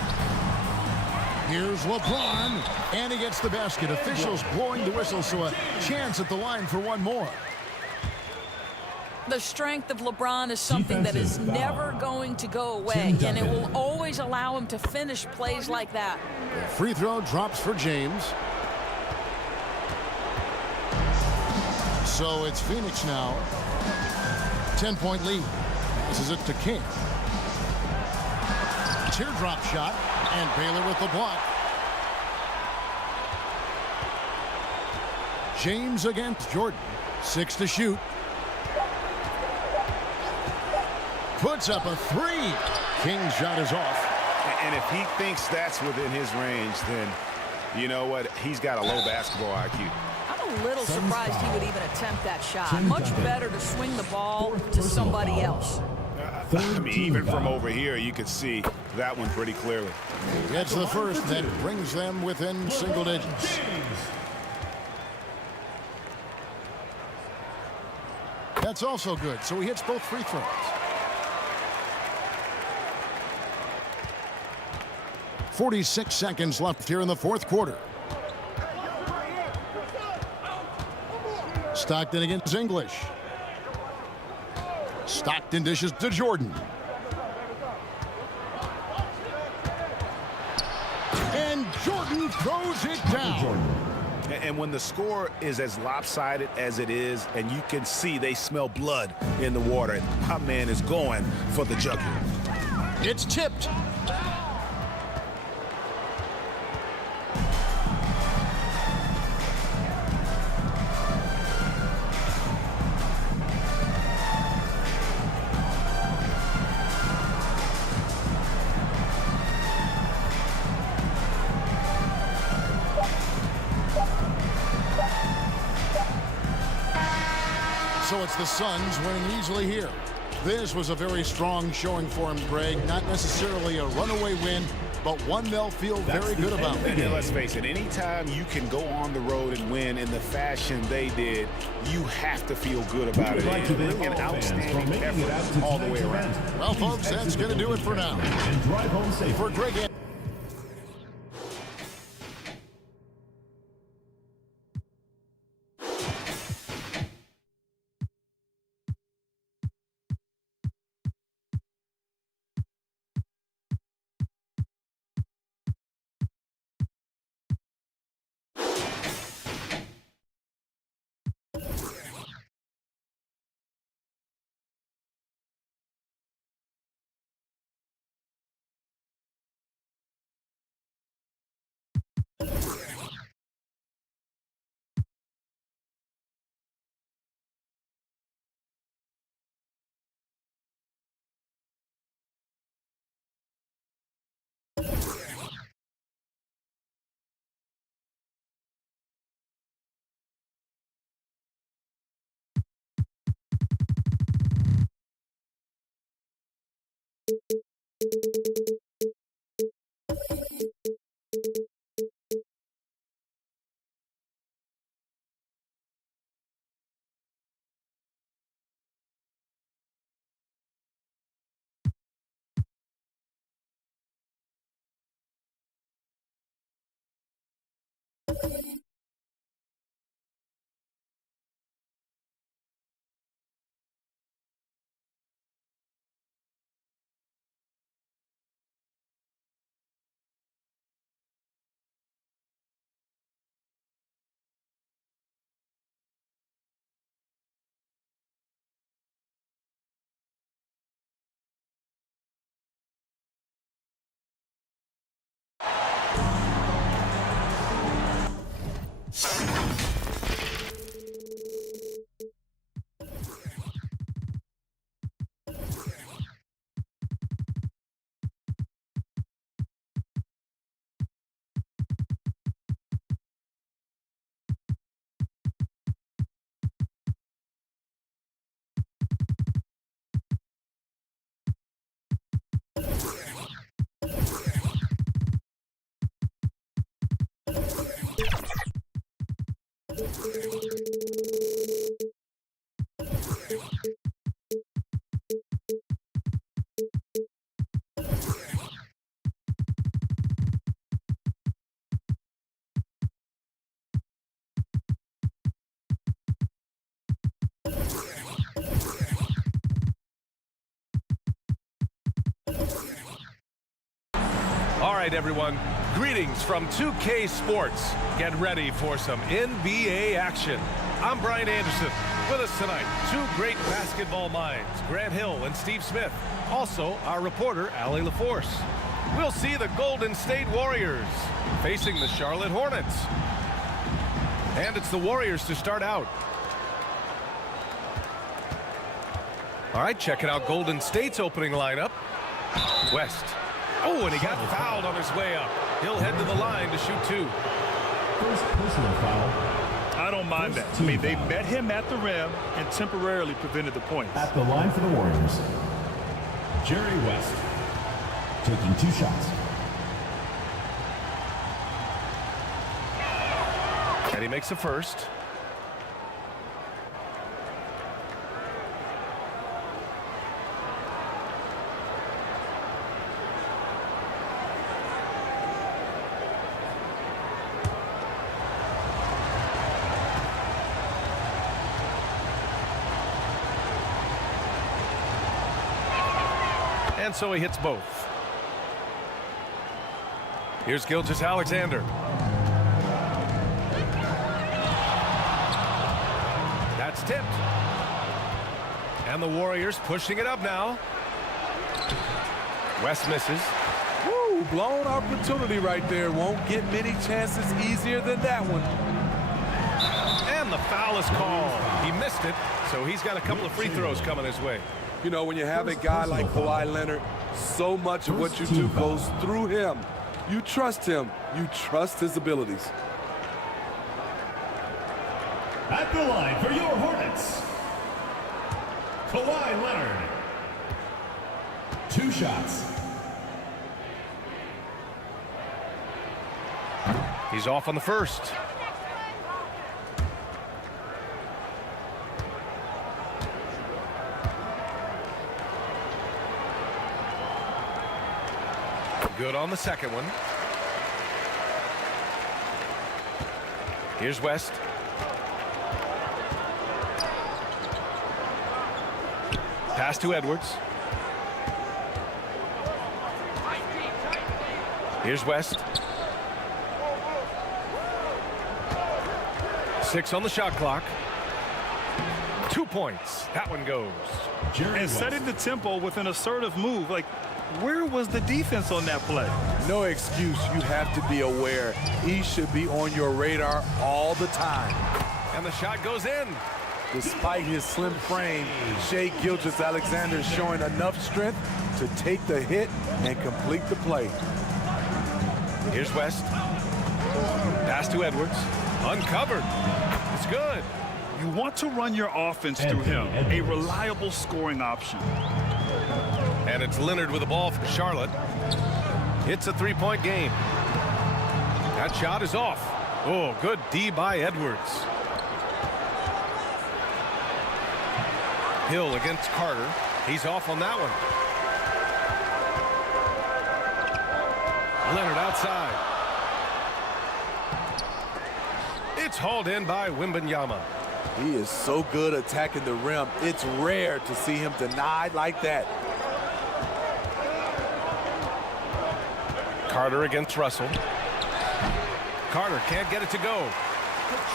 Here's LeBron, and he gets the basket. Officials blowing the whistle, so a chance at the line for one more. The strength of LeBron is something that is never going to go away, and it will always allow him to finish plays like that. Free throw drops for James. So it's Phoenix now. 10-point lead. This is it to King. Teardrop shot, and Baylor with the block. James against Jordan. 6 to shoot. Puts up a 3. King's shot is off. And if he thinks that's within his range, then you know what? He's got a low basketball IQ. I'm a little surprised he would even attempt that shot. Much better to swing the ball to somebody else. I mean, even from over here, you could see that one pretty clearly. Gets the first that brings them within single digits. That's also good, so he hits both free throws. .46 seconds left here in the fourth quarter. Stockton against English. Stockton dishes to Jordan. And Jordan throws it down. And when the score is as lopsided as it is, and you can see they smell blood in the water, my man is going for the jugular. It's tipped. So it's the Suns winning easily here. This was a very strong showing for him, Greg. Not necessarily a runaway win, but one they'll feel very good about. And let's face it, anytime you can go on the road and win in the fashion they did, you have to feel good about it. Really an outstanding effort all the way around. Well, folks, that's going to do it for now. For Greg All right, everyone. Greetings from 2K Sports. Get ready for some NBA action. I'm Brian Anderson. With us tonight, two great basketball minds, Grant Hill and Steve Smith. Also, our reporter, Allie LaForce. We'll see the Golden State Warriors facing the Charlotte Hornets. And it's the Warriors to start out. All right, checking out Golden State's opening lineup. West. Oh, and he got fouled on his way up. He'll head to the line to shoot two. First personal foul. I don't mind that. I mean, they met him at the rim and temporarily prevented the points. At the line for the Warriors, Jerry West taking 2 shots. And he makes the first. And so he hits both. Here's Gilgeous-Alexander. That's tipped. And the Warriors pushing it up now. West misses. Woo, blown opportunity right there. Won't get many chances easier than that one. And the foul is called. He missed it, so he's got a couple of free throws coming his way. You know, when you have a guy like Kawhi Leonard, so much of what you do goes through him. You trust him. You trust his abilities. At the line for your Hornets, Kawhi Leonard. 2 shots. He's off on the first. Good on the second one. Here's West. Pass to Edwards. Here's West. 6 on the shot clock. 2 points. That one goes. And setting the tempo with an assertive move. Like, where was the defense on that play? No excuse. You have to be aware. He should be on your radar all the time. And the shot goes in. Despite his slim frame, Shai Gilgeous-Alexander is showing enough strength to take the hit and complete the play. Here's West. Pass to Edwards. Uncovered. It's good. You want to run your offense through him. A reliable scoring option. And it's Leonard with the ball for Charlotte. It's a 3-point game. That shot is off. Oh, good D by Edwards. Hill against Carter. He's off on that one. Leonard outside. It's hauled in by Wembanyama. He is so good attacking the rim. It's rare to see him denied like that. Carter against Russell. Carter can't get it to go.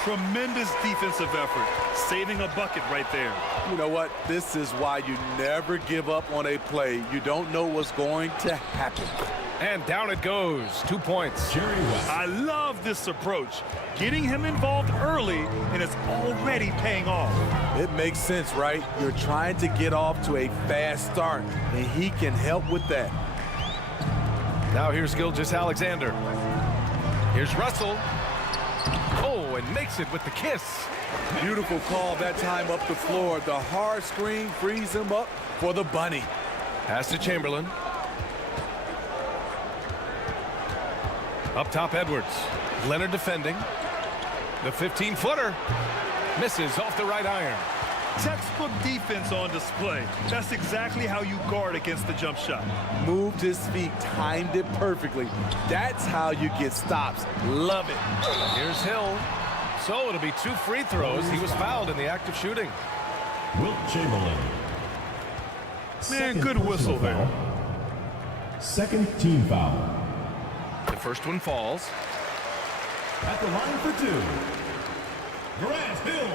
Tremendous defensive effort, saving a bucket right there. You know what? This is why you never give up on a play. You don't know what's going to happen. And down it goes. 2 points. Jerry West. I love this approach. Getting him involved early, and it's already paying off. It makes sense, right? You're trying to get off to a fast start, and he can help with that. Now here's Gilgeous-Alexander. Here's Russell. Oh, and makes it with the kiss. Beautiful call that time up the floor. The hard screen frees him up for the bunny. Pass to Chamberlain. Up top, Edwards. Leonard defending. The 15-footer misses off the right iron. Textbook defense on display. That's exactly how you guard against the jump shot. Moved his feet, timed it perfectly. That's how you get stops. Love it. Here's Hill. So it'll be 2 free throws. He was fouled in the act of shooting. Wilt Chamberlain. Man, good whistle there. Second team foul. The first one falls. At the line for 2. Grant Hill.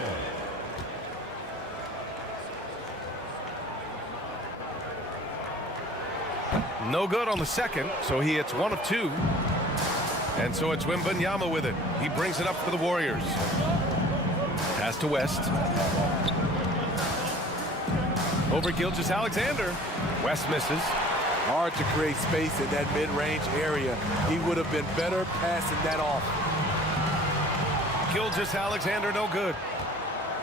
No good on the second, so he hits 1 of 2. And so it's Wembanyama with it. He brings it up for the Warriors. Pass to West. Over Gilgeous-Alexander. West misses. Hard to create space in that mid-range area. He would have been better passing that off. Gilgeous-Alexander no good.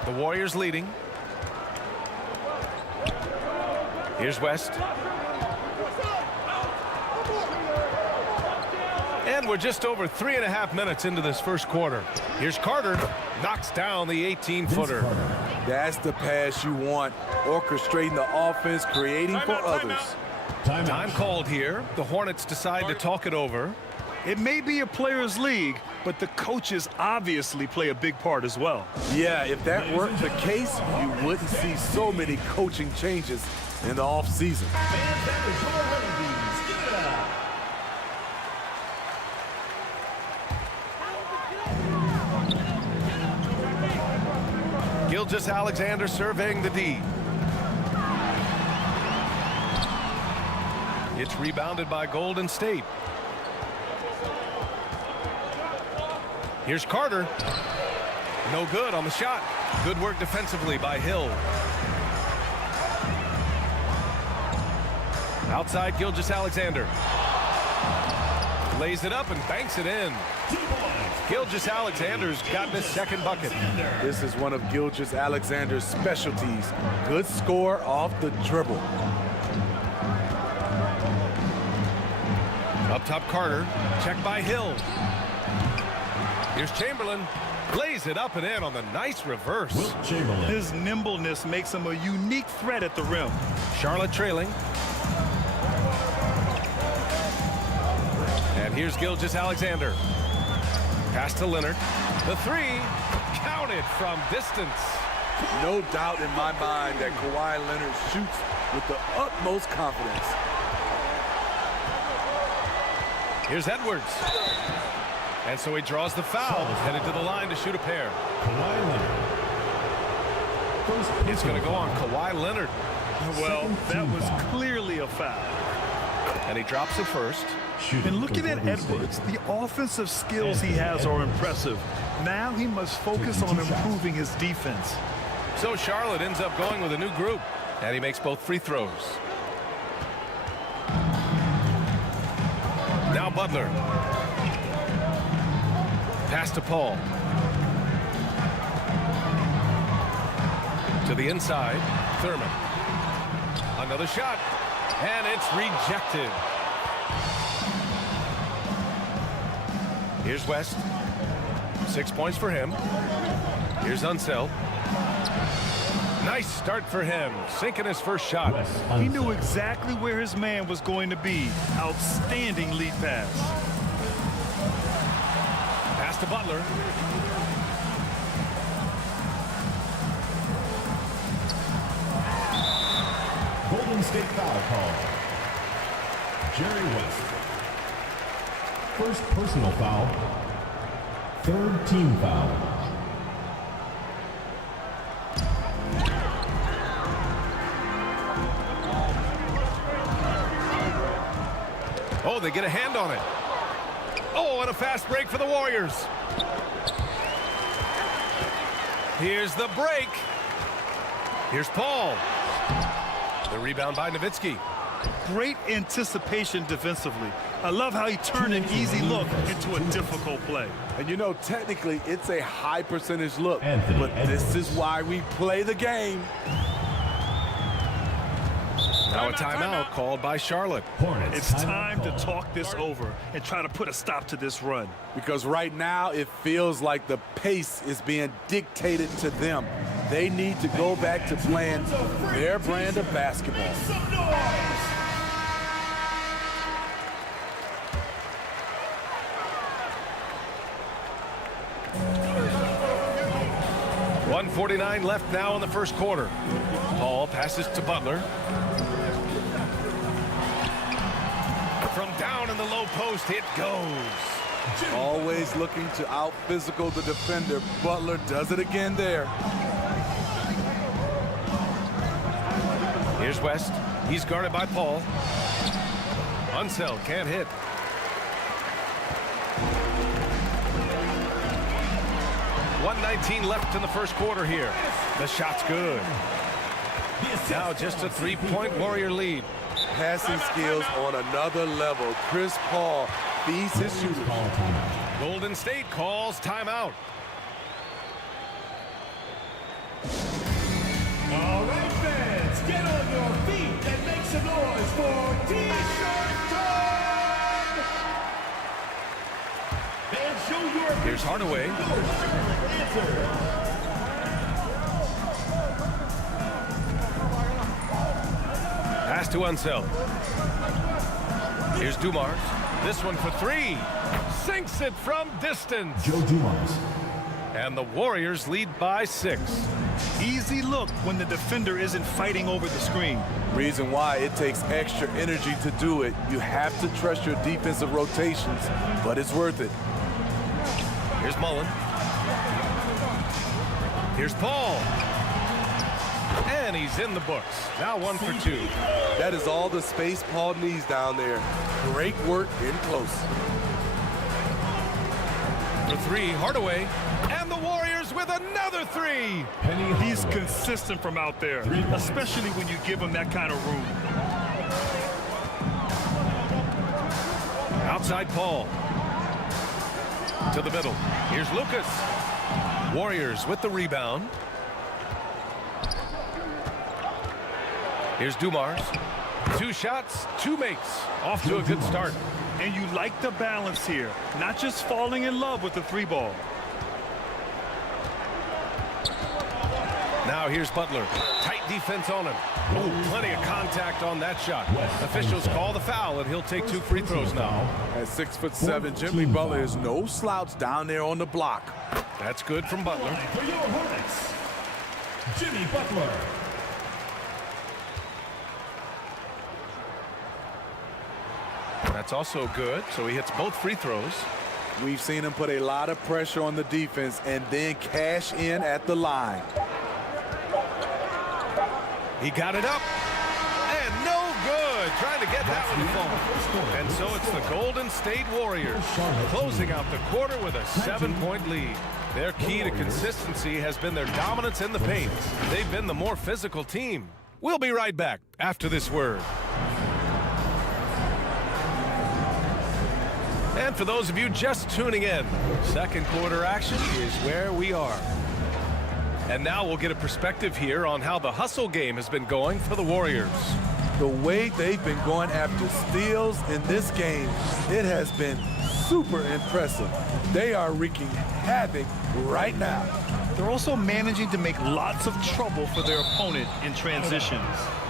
The Warriors leading. Here's West. And we're just over 3.5 minutes into this first quarter. Here's Carter. Knocks down the 18-footer. That's the pass you want. Orchestrating the offense, creating for others. Time called here. The Hornets decide to talk it over. It may be a players' league, but the coaches obviously play a big part as well. Yeah, if that weren't the case, you wouldn't see so many coaching changes in the offseason. Gilgeous-Alexander surveying the D. It's rebounded by Golden State. Here's Carter. No good on the shot. Good work defensively by Hill. Outside Gilgeous-Alexander. Lays it up and banks it in. Gilgeous-Alexander's gotten his second bucket. This is one of Gilgeous-Alexander's specialties. Good score off the dribble. Up top, Carter. Check by Hill. Here's Chamberlain. Lays it up and in on the nice reverse. His nimbleness makes him a unique threat at the rim. Charlotte trailing. And here's Gilgeous-Alexander. Pass to Leonard. The 3 counted from distance. No doubt in my mind that Kawhi Leonard shoots with the utmost confidence. Here's Edwards. And so he draws the foul, headed to the line to shoot a pair. It's going to go on Kawhi Leonard. Well, that was clearly a foul. And he drops it first. And looking at Edwards, the offensive skills he has are impressive. Now he must focus on improving his defense. So Charlotte ends up going with a new group, and he makes both free throws. Now Butler. Pass to Paul. To the inside, Thurman. Another shot, and it's rejected. Here's West. 6 points for him. Here's Unseld. Nice start for him, sinking his first shot. He knew exactly where his man was going to be. Outstanding lead pass. Pass to Butler. Golden State foul call. Jerry West. First personal foul. Third team foul. Oh, they get a hand on it. Oh, and a fast break for the Warriors. Here's the break. Here's Paul. The rebound by Nowitzki. Great anticipation defensively. I love how he turned an easy look into a difficult play. And you know, technically, it's a high percentage look, Anthony but this is why we play the game. Now a timeout called by Charlotte. Hornets. It's time to talk this over and try to put a stop to this run. Because right now, it feels like the pace is being dictated to them. They need to go back to playing their brand of basketball. 1:49 left now in the first quarter. Paul passes to Butler. From down in the low post, it goes. Always looking to out-physical the defender. Butler does it again there. Here's West. He's guarded by Paul. Unseld can't hit. .119 left in the first quarter here. The shot's good. Now just a three-point Warrior lead. Passing skills on another level. Chris Paul feeds his shooters. Golden State calls timeout. All right, fans, get on your feet and make some noise for T-shirt time! And show your Here's Hardaway. Pass to Unseld. Here's Dumars. This one for three. Sinks it from distance. Joe Dumars. And the Warriors lead by 6. Easy look when the defender isn't fighting over the screen. Reason why it takes extra energy to do it. You have to trust your defensive rotations, but it's worth it. Here's Mullen. Here's Paul. And he's in the books. Now 1 for 2. That is all the space Paul needs down there. Great work in close. For 3, Hardaway. And the Warriors with another 3. He's consistent from out there, especially when you give him that kind of room. Outside Paul. To the middle. Here's Lucas. Warriors with the rebound. Here's Dumars. 2 shots, 2 makes. Off to a good start. And you like the balance here, not just falling in love with the 3-ball. Now here's Butler. Tight defense on him. Oh, plenty of contact on that shot. Officials call the foul, and he'll take 2 free throws now. At 6'7", Jimmy Butler is no slouch down there on the block. That's good from Butler. For your Hornets, Jimmy Butler. That's also good, so he hits both free throws. We've seen him put a lot of pressure on the defense and then cash in at the line. He got it up. And no good. Trying to get that one to fall. And so it's the Golden State Warriors closing out the quarter with a 7-point lead. Their key to consistency has been their dominance in the paint. They've been the more physical team. We'll be right back after this word. And for those of you just tuning in, second quarter action is where we are. And now we'll get a perspective here on how the hustle game has been going for the Warriors. The way they've been going after steals in this game, it has been super impressive. They are wreaking havoc right now. They're also managing to make lots of trouble for their opponent in transitions.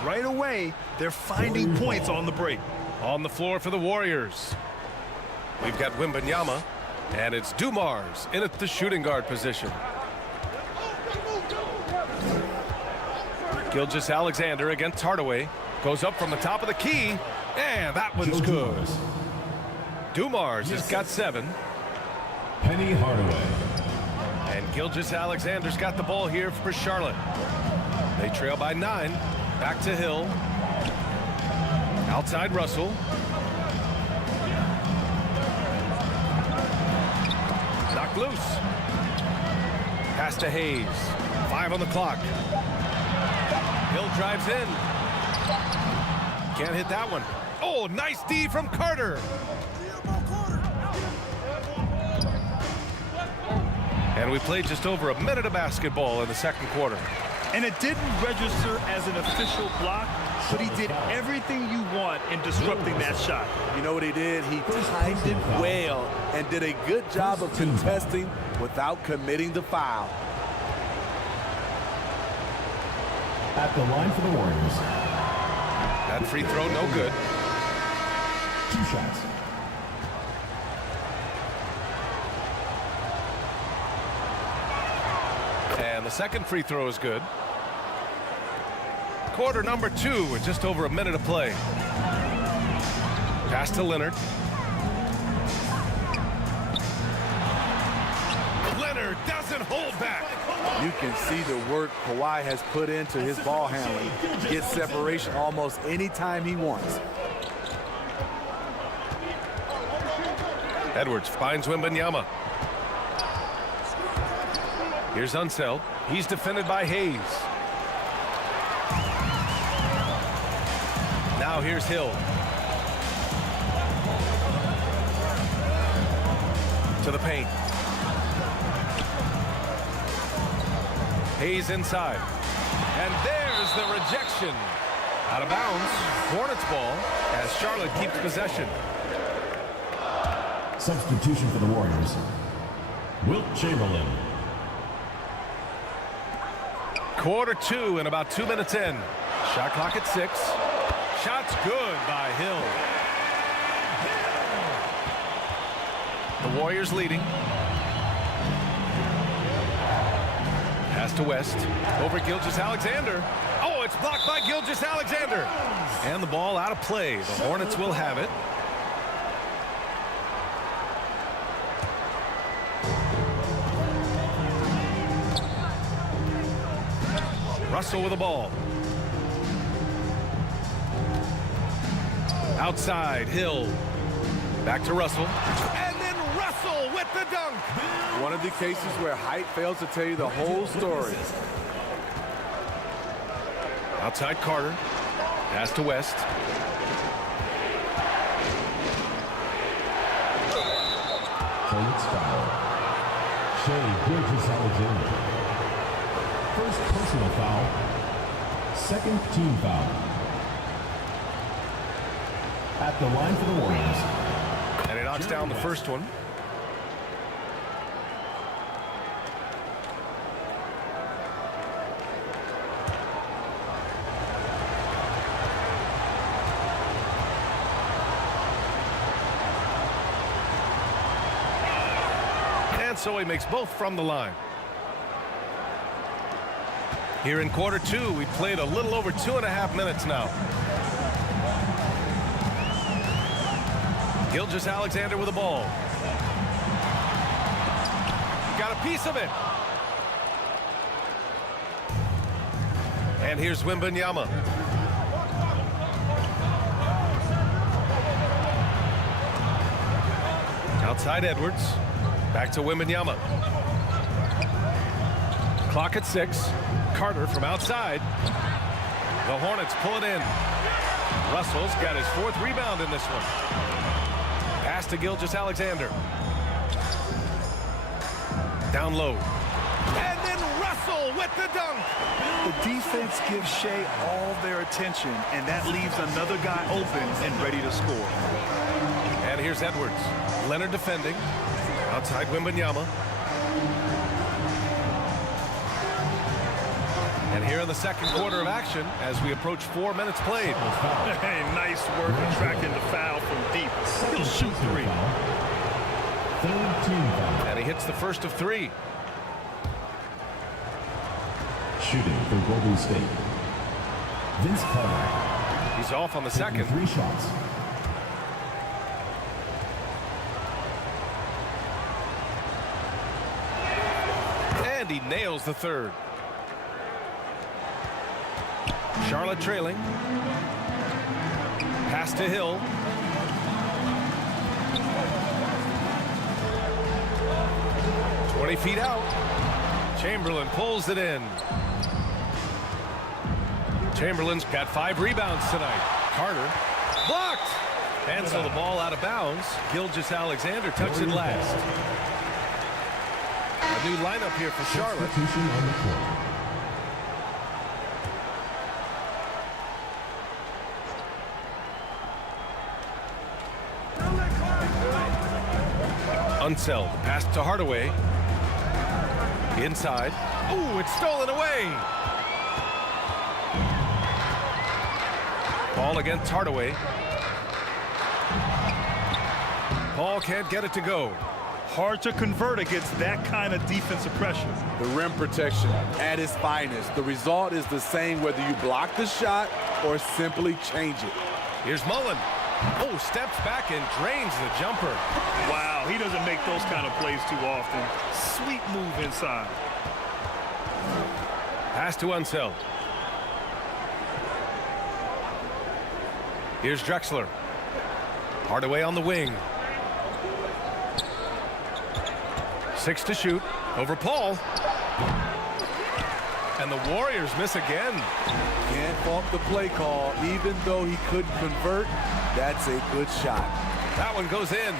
Right away, they're finding points on the break. On the floor for the Warriors, we've got Wembanyama, and it's Dumars in at the shooting guard position. Gilgeous-Alexander against Hardaway. Goes up from the top of the key, and that one's good. Dumars has got 7. Penny Hardaway. And Gilgeous-Alexander's got the ball here for Charlotte. They trail by 9. Back to Hill. Outside Russell. broke loose. Pass to Hayes. 5 on the clock. Hill drives in. Can't hit that one. Oh, nice D from Carter. And we played just over a minute of basketball in the second quarter. And it didn't register as an official block, but he did everything you want in disrupting that shot. You know what he did? He timed it well and did a good job of contesting without committing the foul. At the line for the Warriors. That free throw, no good. 2 shots. And the second free throw is good. Quarter number 2 with just over a minute of play. Pass to Lillard. Lillard doesn't hold back. You can see the work Kawhi has put into his ball handling. Gets separation almost any time he wants. Edwards finds Wembanyama. Here's Unseld. He's defended by Hayes. Now here's Hill. To the paint. Hayes inside. And there's the rejection. Out of bounds. Hornets ball as Charlotte keeps possession. Substitution for the Warriors. Wilt Chamberlain. Quarter 2 and about 2 minutes in. Shot clock at 6. Shot's good by Hill. The Warriors leading. Pass to West. Over Gilgeous-Alexander. Oh, it's blocked by Gilgeous-Alexander. And the ball out of play. The Hornets will have it. Russell with the ball. Outside, Hill. Back to Russell. And then Russell with the dunk. One of the cases where height fails to tell you the whole story. Outside Carter. Pass to West. Hornets foul. Shea Gilgeous-Alexander. First personal foul. Second team foul. At the line for the Warriors. And he knocks down the first one. And so he makes both from the line. Here in quarter 2, we played a little over 2.5 minutes now. Gilgeous-Alexander with the ball. Got a piece of it. And here's Wembanyama. Outside Edwards. Back to Wembanyama. Clock at 6. Carter from outside. The Hornets pull it in. Russell's got his 4th rebound in this one. Pass to Gilgeous-Alexander. Down low. And then Russell with the dunk. The defense gives Shea all their attention, and that leaves another guy open and ready to score. And here's Edwards. Leonard defending. Outside Wembanyama. And here in the second quarter of action as we approach 4 minutes played. Hey, nice work attracting the foul from deep. He'll shoot 3. Third team foul. And he hits the first of 3. Shooting for Golden State. Vince Carter. He's off on the second. 3 shots. And he nails the third. Charlotte trailing. Pass to Hill. 20 feet out. Chamberlain pulls it in. Chamberlain's got 5 rebounds tonight. Carter blocked. And so the ball out of bounds. Gilgeous-Alexander tucks it last. A new lineup here for Charlotte. Unseld, pass to Hardaway. Inside. Ooh, it's stolen away. Ball against Hardaway. Paul can't get it to go. Hard to convert against that kind of defensive pressure. The rim protection at its finest. The result is the same whether you block the shot or simply change it. Here's Mullen. Oh, steps back and drains the jumper. Wow, he doesn't make those kind of plays too often. Sweet move inside. Pass to Unseld. Here's Drexler. Hardaway on the wing. 6 to shoot. Over Paul. And the Warriors miss again. Can't fault the play call. Even though he couldn't convert, that's a good shot. That one goes in.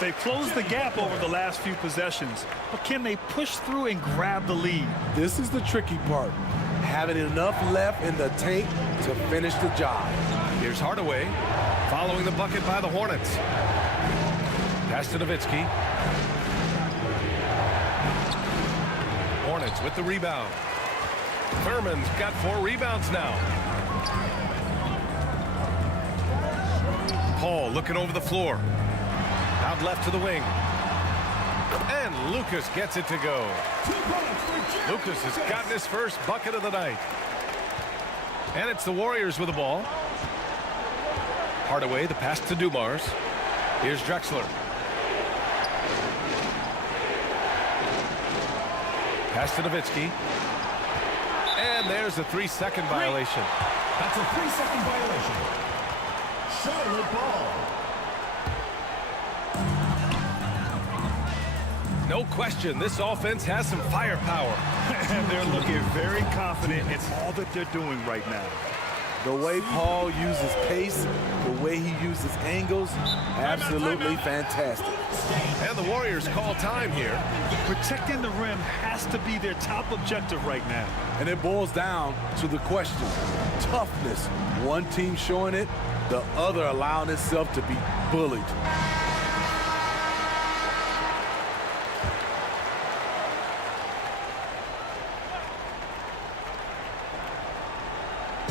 They've closed the gap over the last few possessions, but can they push through and grab the lead? This is the tricky part. Having enough left in the tank to finish the job. Here's Hardaway following the bucket by the Hornets. Pass to Nowitzki. Hornets with the rebound. Thurman's got 4 rebounds now. Paul looking over the floor. Out left to the wing. And Lucas gets it to go. Lucas has gotten his first bucket of the night. And it's the Warriors with the ball. Hardaway, the pass to Dumars. Here's Drexler. Pass to Nowitzki. And there's a 3-second violation. That's a 3-second violation. Charlotte ball. No question, this offense has some firepower. And they're looking very confident in all that they're doing right now. The way Paul uses pace, the way he uses angles, absolutely fantastic. And the Warriors call time here. Protecting the rim has to be their top objective right now. And it boils down to the question, toughness. One team showing it, the other allowing itself to be bullied.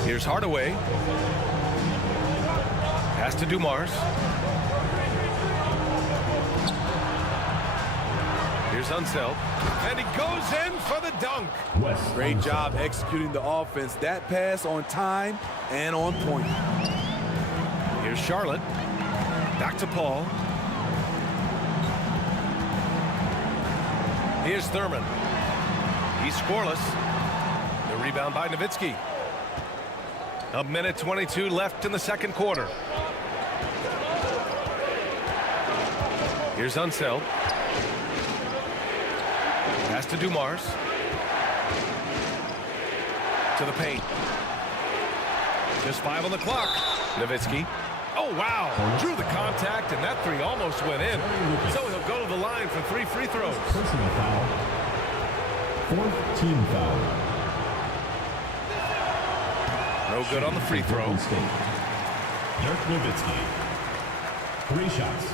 Here's Hardaway. Pass to Dumars. Here's Unseld. And he goes in for the dunk. Great job executing the offense. That pass on time and on point. Here's Charlotte. Back to Paul. Here's Thurman. He's scoreless. The rebound by Nowitzki. A minute 22 left in the second quarter. Here's Unseld. Pass to Dumars. To the paint. Just 5 on the clock. Nowitzki. Oh, wow. Drew the contact, and that 3 almost went in. So he'll go to the line for 3 free throws. Personal foul. 4th team foul. No good on the free throw. Dirk Nowitzki. 3 shots.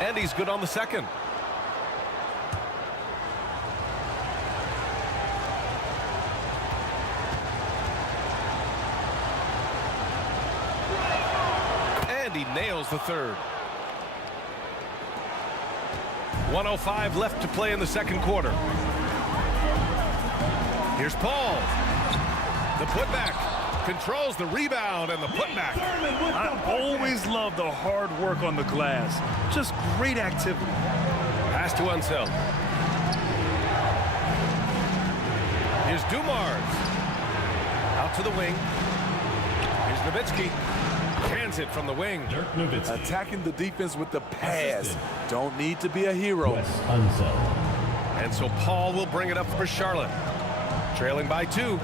And he's good on the second. And he nails the third. 1:05 left to play in the second quarter. Here's Paul. The putback. Controls the rebound and the putback. I always love the hard work on the glass. Just great activity. Pass to Unseld. Here's Dumars. out to the wing. Here's Nowitzki. Hands it from the wing. Attacking the defense with the pass. Don't need to be a hero. And so Paul will bring it up for Charlotte. Trailing by 2.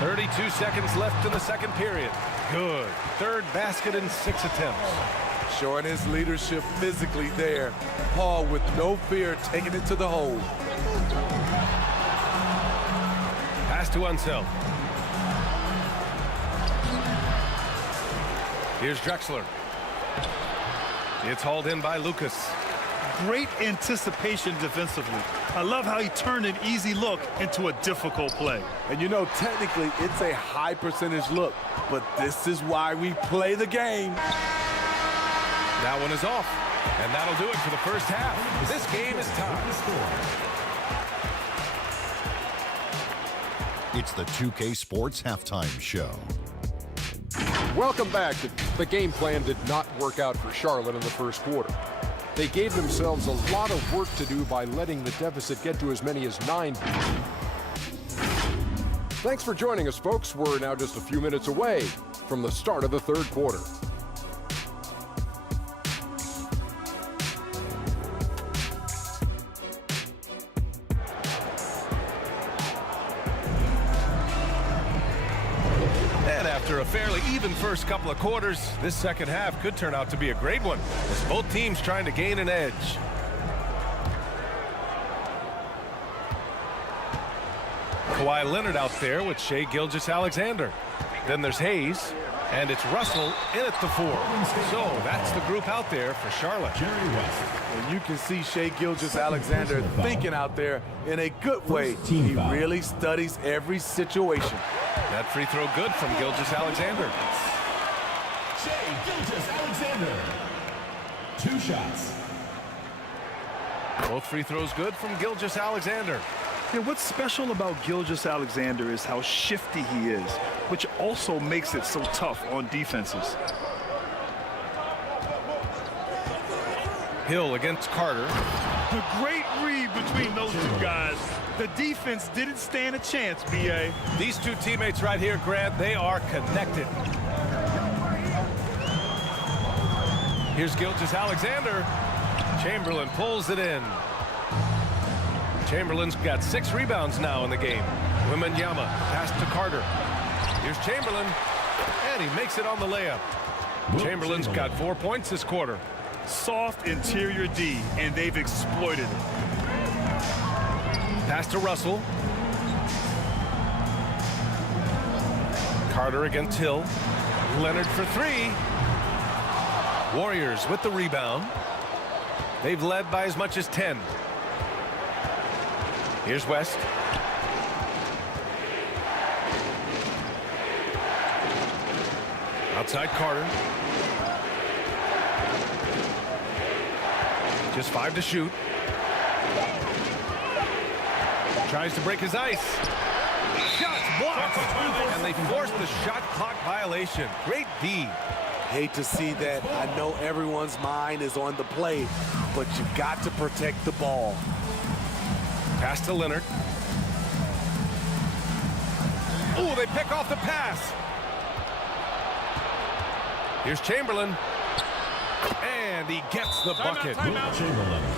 "32 seconds left in the second period. Good. Third basket in 6 attempts. Showing his leadership physically there. Paul with no fear taking it to the hole. Pass to Unseld. Here's Drexler. It's hauled in by Lucas. Great anticipation defensively. I love how he turned an easy look into a difficult play. And you know, technically, it's a high percentage look, but this is why we play the game. That one is off, and that'll do it for the first half. This game is tied. It's the 2K Sports Halftime Show. Welcome back. The game plan did not work out for Charlotte in the first quarter. They gave themselves a lot of work to do by letting the deficit get to as many as 9. Thanks for joining us, folks. We're now just a few minutes away from the start of the third quarter. After a fairly even first couple of quarters, this second half could turn out to be a great one, as both teams trying to gain an edge. Kawhi Leonard out there with Shai Gilgeous-Alexander. Then there's Hayes, and it's Russell in at the 4. So that's the group out there for Charlotte. And you can see Shai Gilgeous-Alexander thinking out there in a good way. He really studies every situation. That free throw good from Gilgeous-Alexander. Shai Gilgeous-Alexander. 2 shots. Both free throws good from Gilgeous-Alexander. Yeah, what's special about Gilgeous-Alexander is how shifty he is, which also makes it so tough on defenses. Hill against Carter. The great read between those 2 guys. The defense didn't stand a chance, B.A. These 2 teammates right here, Grant, they are connected. Here's Gilgeous-Alexander. Chamberlain pulls it in. Chamberlain's got 6 rebounds now in the game. Wembanyama pass to Carter. Here's Chamberlain, and he makes it on the layup. Chamberlain's got 4 points this quarter. Soft interior D, and they've exploited it. Pass to Russell. Carter against Hill. Leonard for 3. Warriors with the rebound. They've led by as much as 10. Here's West. Outside Carter. Just 5 to shoot. Tries to break his ice. Shots blocked. And they forced the shot clock violation. Great D. Hate to see that. I know everyone's mind is on the play, but you got to protect the ball. Pass to Leonard. Oh, they pick off the pass. Here's Chamberlain. And he gets the bucket.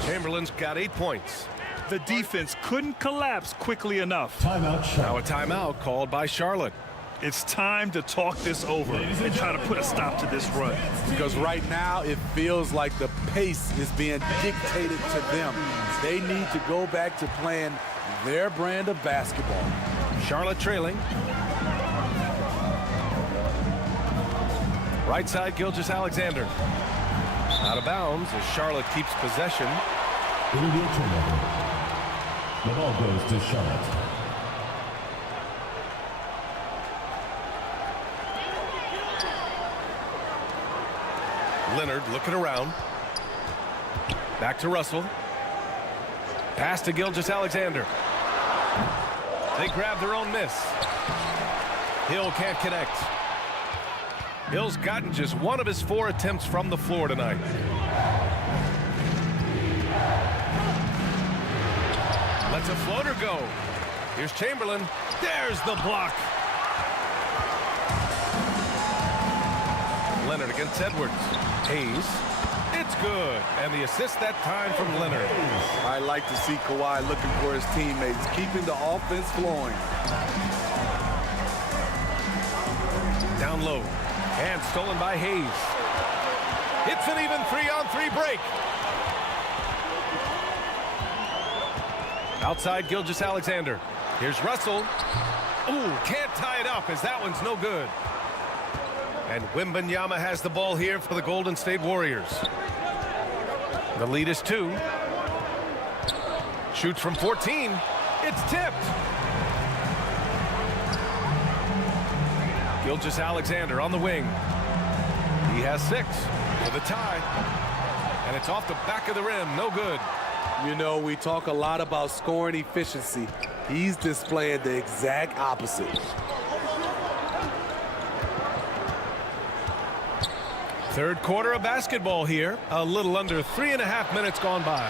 Chamberlain's got 8 points. The defense couldn't collapse quickly enough. Now a timeout called by Charlotte. It's time to talk this over and try to put a stop to this run. Because right now it feels like the pace is being dictated to them. They need to go back to playing their brand of basketball. Charlotte trailing. Right side, Gilgeous-Alexander. Out of bounds as Charlotte keeps possession. It'll be a turnover. The ball goes to Charlotte. Leonard looking around. Back to Russell. Pass to Gilgeous-Alexander. They grab their own miss. Hill can't connect. Hill's gotten just 1 of his 4 attempts from the floor tonight. lets a floater go. Here's Chamberlain. There's the block. Leonard against Edwards. Hayes. It's good. And the assist that time from Leonard. I like to see Kawhi looking for his teammates, keeping the offense flowing. Down low. And stolen by Hayes. It's an even 3-on-3 break. Outside Gilgeous-Alexander. Here's Russell. Ooh, can't tie it up as that one's no good. And Wembanyama has the ball here for the Golden State Warriors. The lead is 2. Shoots from 14. It's tipped. Gilgeous-Alexander on the wing. He has 6 for the tie. And it's off the back of the rim. No good. You know, we talk a lot about scoring efficiency. He's displaying the exact opposite. Third quarter of basketball here. A little under 3.5 minutes gone by.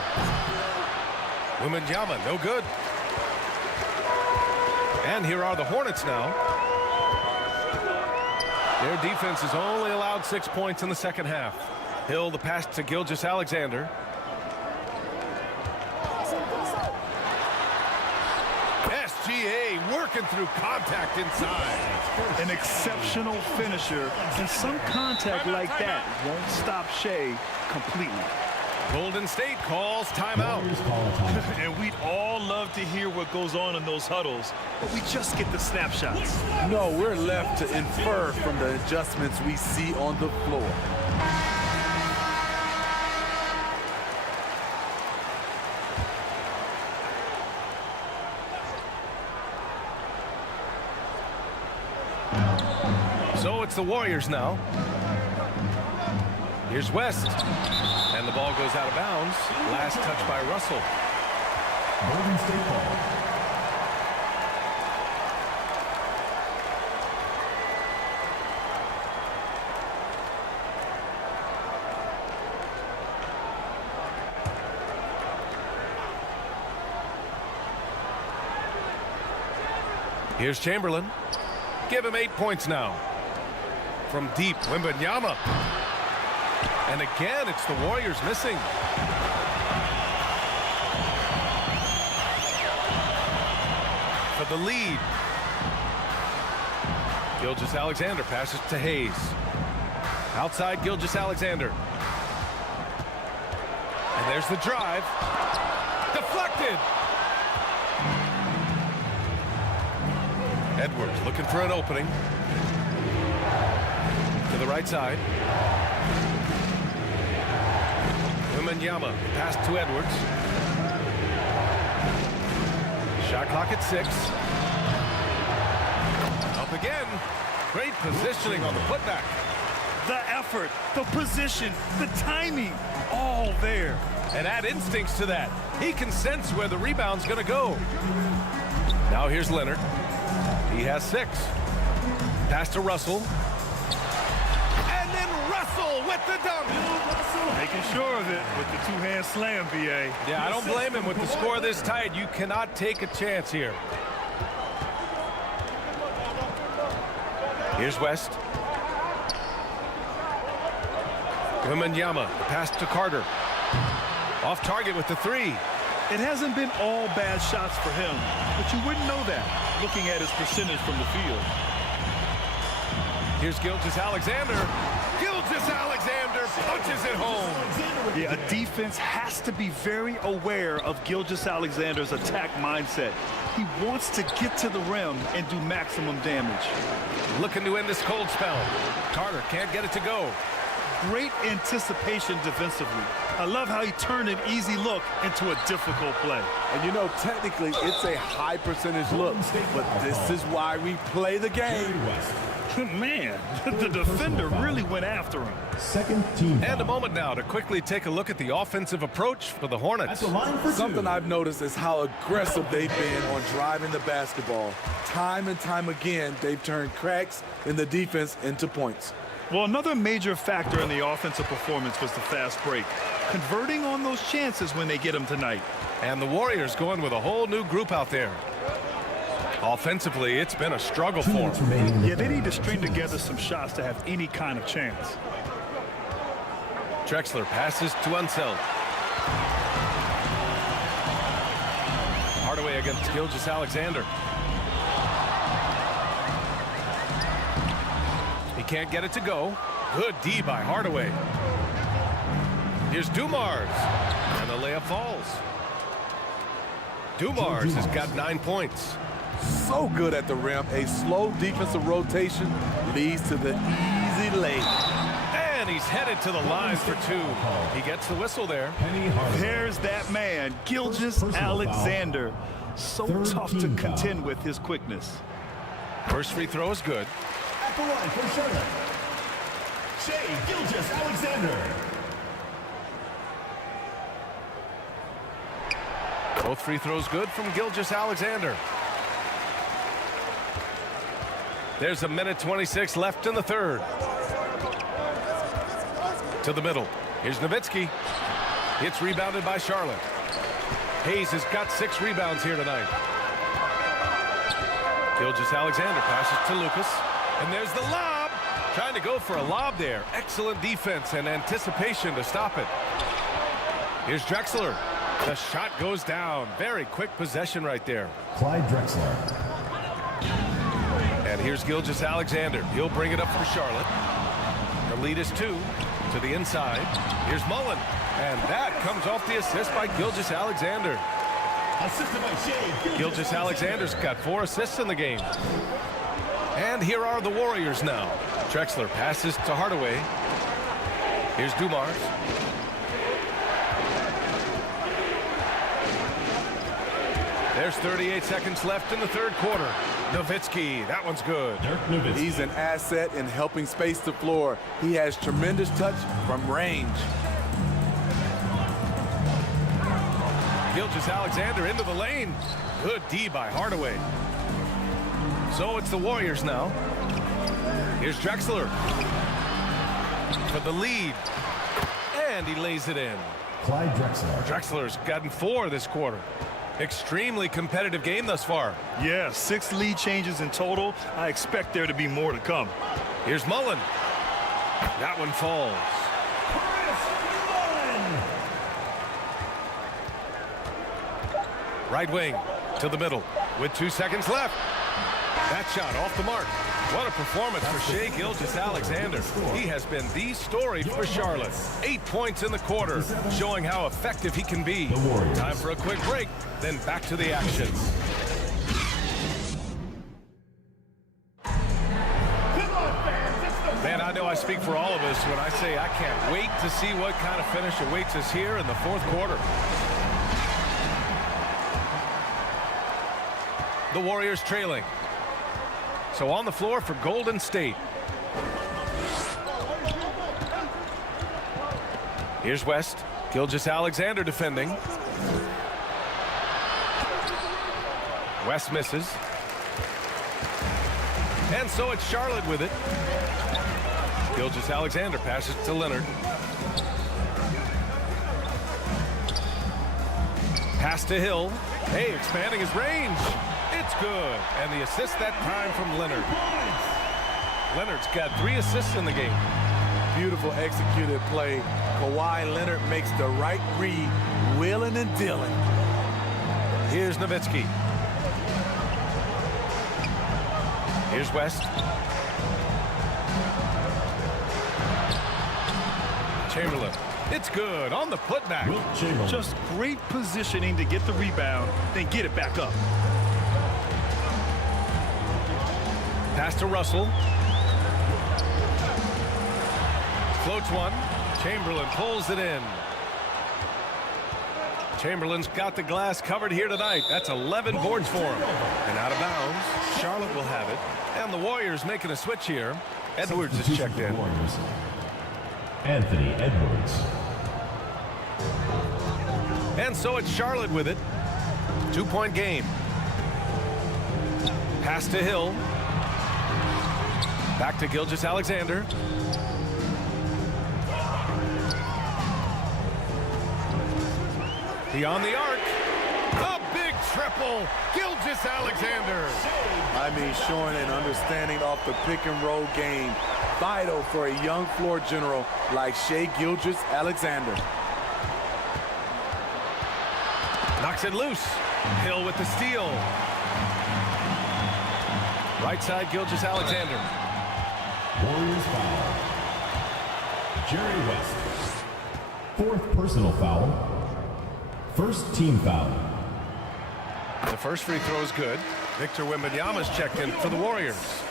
Wembanyama, no good. And here are the Hornets now. Their defense has only allowed 6 points in the second half. Hill, the pass to Gilgeous-Alexander. SGA working through contact inside. An exceptional finisher, and some contact like that won't stop Shea completely. Golden State calls timeout. And we'd all love to hear what goes on in those huddles, but we just get the snapshots. No, we're left to infer from the adjustments we see on the floor. So it's the Warriors now. Here's West. And the ball goes out of bounds. Last touch by Russell. Golden State ball. Here's Chamberlain. Give him 8 points now. From deep, Wembanyama. And again, it's the Warriors missing. For the lead. Gilgeous-Alexander passes to Hayes. Outside Gilgeous-Alexander. And there's the drive. Deflected. Edwards looking for an opening. To the right side. Wembanyama pass to Edwards. Shot clock at 6. Up again. Great positioning on the putback. The effort, the position, the timing, all there. And add instincts to that. He can sense where the rebound's going to go. Now here's Leonard. He has 6. Pass to Russell. And then Russell with the dunk. Making sure of it with the two-hand slam, BA. Yeah, I don't blame him with the score this tight. You cannot take a chance here. Here's West. Wembanyama, pass to Carter. Off target with the 3. It hasn't been all bad shots for him, but you wouldn't know that looking at his percentage from the field. Here's Gilgeous-Alexander. Gilgeous-Alexander punches it home. Yeah, a defense has to be very aware of Gilgeous-Alexander's attack mindset. He wants to get to the rim and do maximum damage. Looking to end this cold spell. Carter can't get it to go. Great anticipation defensively. I love how he turned an easy look into a difficult play. And you know, technically, it's a high percentage look, but this is why we play the game. Man, the defender really went after him. Second team. And a moment now to quickly take a look at the offensive approach for the Hornets. Something I've noticed is how aggressive they've been on driving the basketball. Time and time again, they've turned cracks in the defense into points. Well, another major factor in the offensive performance was the fast break. converting on those chances when they get them tonight. And the Warriors going with a whole new group out there. Offensively, it's been a struggle for them. Yeah, they need to string together some shots to have any kind of chance. Drexler passes to Unseld. Hardaway against Gilgeous-Alexander. He can't get it to go. Good D by Hardaway. Here's Dumars, and the layup falls. Dumars has got 9 points. So good at the rim. A slow defensive rotation leads to the easy lay. And he's headed to the line for 2. He gets the whistle there. There's that man, Gilgeous-Alexander. So tough to contend with his quickness. First free throw is good. At the line for Charlotte, Shai Gilgeous-Alexander. Both free throws good from Gilgeous-Alexander. There's a minute 26 left in the third. To the middle. Here's Nowitzki. It's rebounded by Charlotte. Hayes has got 6 rebounds here tonight. Gilgeous-Alexander passes to Lucas. And there's the lob. Trying to go for a lob there. Excellent defense and anticipation to stop it. Here's Drexler. The shot goes down. Very quick possession right there. Clyde Drexler. And here's Gilgeous-Alexander. He'll bring it up for Charlotte. The lead is 2 to the inside. Here's Mullen. And that comes off the assist by Gilgeous-Alexander. Assisted by Shai Gilgeous-Alexander's got 4 assists in the game. And here are the Warriors now. Drexler passes to Hardaway. Here's Dumars. There's 38 seconds left in the third quarter. Nowitzki, that one's good. He's an asset in helping space the floor. He has tremendous touch from range. Gilgeous-Alexander into the lane. Good D by Hardaway. So it's the Warriors now. Here's Drexler for the lead. And he lays it in. Clyde Drexler. Drexler's gotten 4 this quarter. Extremely competitive game thus far. Yeah, 6 lead changes in total. I expect there to be more to come. Here's Mullen. That one falls. Right wing to the middle with 2 seconds left. That shot off the mark. What a performance for Shai Gilgeous-Alexander. He has been the story for Charlotte. 8 points in the quarter, showing how effective he can be. Time for a quick break, then back to the action. Man, I know I speak for all of us when I say I can't wait to see what kind of finish awaits us here in the fourth quarter. The Warriors trailing. So on the floor for Golden State. Here's West. Gilgeous-Alexander defending. West misses. And so it's Charlotte with it. Gilgeous-Alexander passes to Leonard. Pass to Hill. Hey, expanding his range. It's good. And the assist that time from Leonard. Leonard's got 3 assists in the game. Beautiful executed play. Kawhi Leonard makes the right read, wheeling and dealing. Here's Nowitzki. Here's West. Chamberlain. It's good on the putback. Just great positioning to get the rebound, then get it back up. Pass to Russell. Floats one. Chamberlain pulls it in. Chamberlain's got the glass covered here tonight. That's 11 boards for him. And out of bounds, Charlotte will have it. And the Warriors making a switch here. Edwards is checked in. Anthony Edwards. And so it's Charlotte with it. 2-point game. Pass to Hill. Back to Gilgeous-Alexander. Beyond the arc. A big triple. Gilgeous-Alexander. I mean, showing an understanding off the pick-and-roll game. Vital for a young floor general like Shai Gilgeous-Alexander. Knocks it loose. Hill with the steal. Right side, Gilgeous-Alexander. Warriors foul. Jerry West. 4th personal foul. 1st team foul. The first free throw is good. Victor Wembanyama's checked in for the Warriors.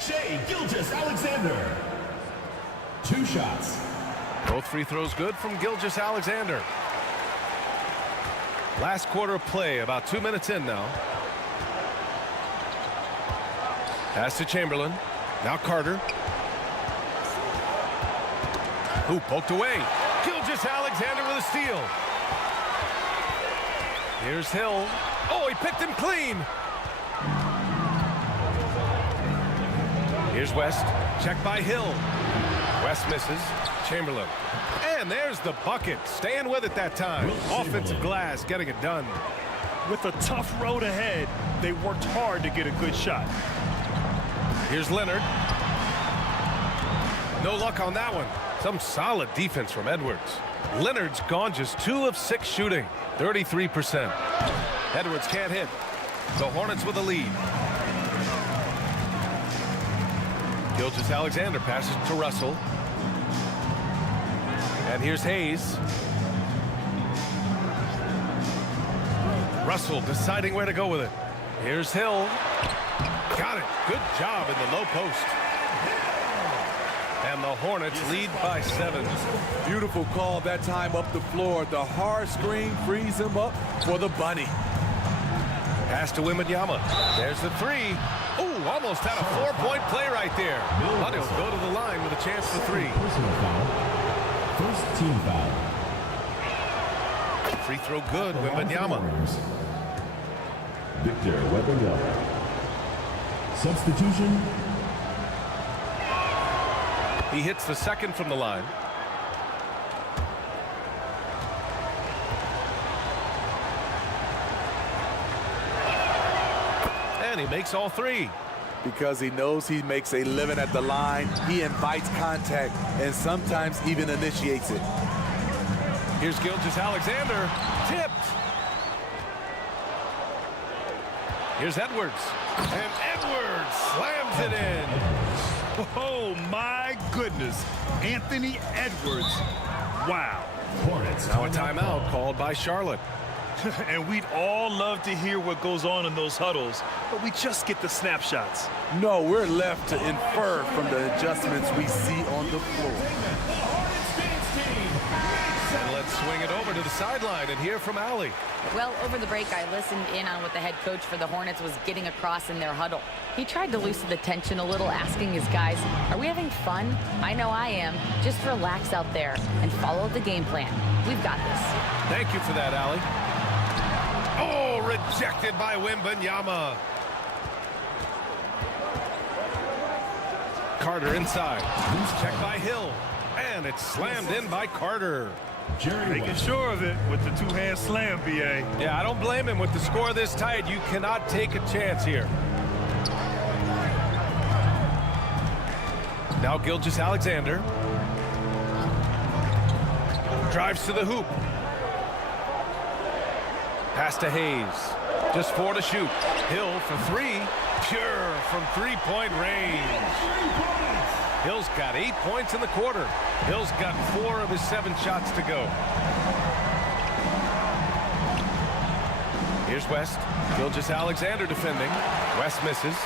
Shai Gilgeous-Alexander. 2 shots. Both free throws good from Gilgeous-Alexander. Last quarter of play, about 2 minutes in now. Pass to Chamberlain. Now Carter. Who poked away. Gilgeous-Alexander with a steal. Here's Hill. Oh, he picked him clean. Here's West. Check by Hill. West misses. Chamberlain. And there's the bucket. Staying with it that time. Offensive glass, getting it done. With a tough road ahead, they worked hard to get a good shot. Here's Leonard. No luck on that one. Some solid defense from Edwards. Leonard's gone just 2 of 6 shooting. 33%. Edwards can't hit. The Hornets with a lead. Gilgeous-Alexander passes to Russell. And here's Hayes. Russell deciding where to go with it. Here's Hill. Got it. Good job in the low post. And the Hornets lead by 7. Beautiful call that time up the floor. The hard screen frees him up for the bunny. Pass to Wembanyama. There's the 3. Ooh, almost had a 4-point play right there. But he'll go to the line with a chance for 3. Personal foul. 1st team foul. Free throw good, Wembanyama. Victor Wembanyama. Substitution. He hits the second from the line. And he makes all 3. Because he knows he makes a living at the line, he invites contact and sometimes even initiates it. Here's Gilgeous-Alexander. Tipped. Here's Edwards. And Edwards slams it in. Oh, my goodness. Anthony Edwards. Wow. Now a timeout called by Charlotte. And we'd all love to hear what goes on in those huddles, but we just get the snapshots. No, we're left to infer from the adjustments we see on the floor. And let's swing it over to the sideline and hear from Allie. Well, over the break, I listened in on what the head coach for the Hornets was getting across in their huddle. He tried to loosen the tension a little, asking his guys, are we having fun? I know I am. Just relax out there and follow the game plan. We've got this. Thank you for that, Allie. Oh, rejected by Wembanyama. Carter inside. Check by Hill. And it's slammed in by Carter. Making sure of it with the 2-hand slam, BA. Yeah, I don't blame him. With the score this tight, you cannot take a chance here. Now Gilgeous-Alexander. Drives to the hoop. Pass to Hayes. Just 4 to shoot. Hill for 3. Pure from 3-point range. Hill's got 8 points in the quarter. Hill's got 4 of his 7 shots to go. Here's West. Gilgeous-Alexander defending. West misses.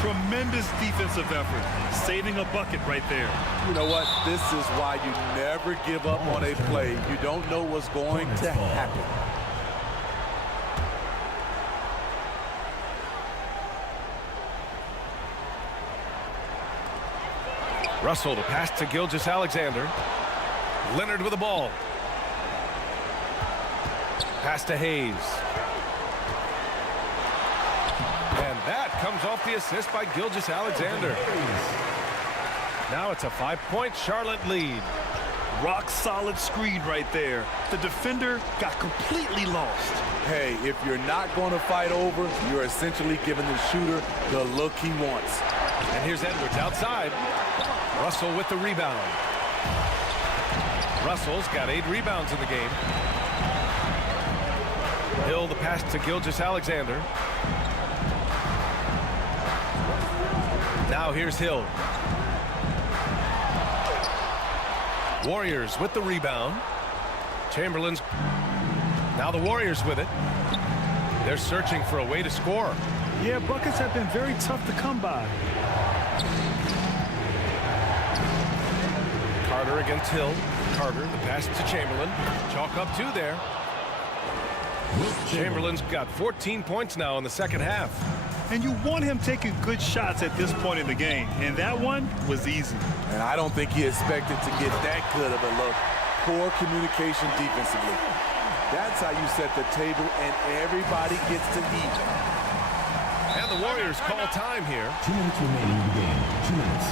Tremendous defensive effort. Saving a bucket right there. You know what? This is why you never give up on a play. You don't know what's going to happen. Russell to pass to Gilgeous-Alexander. Leonard with the ball. Pass to Hayes. And that comes off the assist by Gilgeous-Alexander. Now it's a 5-point Charlotte lead. Rock solid screen right there. The defender got completely lost. Hey, if you're not going to fight over, you're essentially giving the shooter the look he wants. And here's Edwards outside. Russell with the rebound. Russell's got 8 rebounds in the game. Hill the pass to Gilgeous-Alexander. Now here's Hill. Warriors with the rebound. Chamberlain's. Now the Warriors with it. They're searching for a way to score. Yeah, buckets have been very tough to come by. Carter against Hill. Carter, the pass to Chamberlain. Chalk up 2 there. Chamberlain's got 14 points now in the second half. And you want him taking good shots at this point in the game. And that one was easy. And I don't think he expected to get that good of a look. Poor communication defensively. That's how you set the table and everybody gets to eat. And the Warriors call time here. 2 minutes remaining in the game. 2 minutes.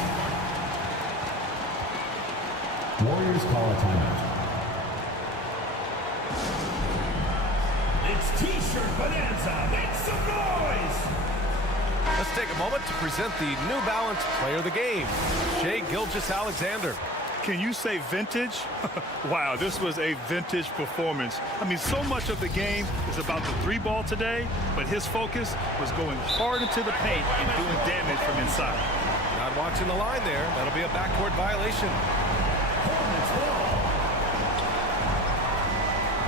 Warriors call a timeout. It's T-shirt bonanza. Make some noise. Let's take a moment to present the New Balance Player of the Game, Shai Gilgeous-Alexander. Can you say vintage? Wow, this was a vintage performance. I mean, so much of the game is about the 3-ball today, but his focus was going hard into the paint and doing damage from inside. Not watching the line there. That'll be a backcourt violation.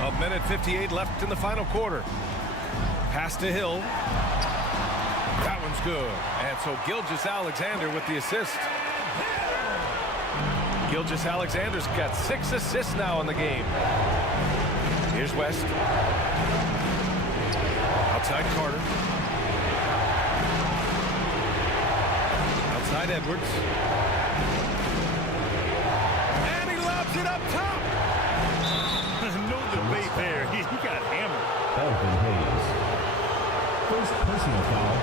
A minute 58 left in the final quarter. Pass to Hill. That one's good. And so Gilgeous-Alexander with the assist. Gilgeous-Alexander's got 6 assists now in the game. Here's West. Outside Carter. Outside Edwards. And he lobs it up top. No debate there. He got hammered. Elvin Hayes. First personal foul.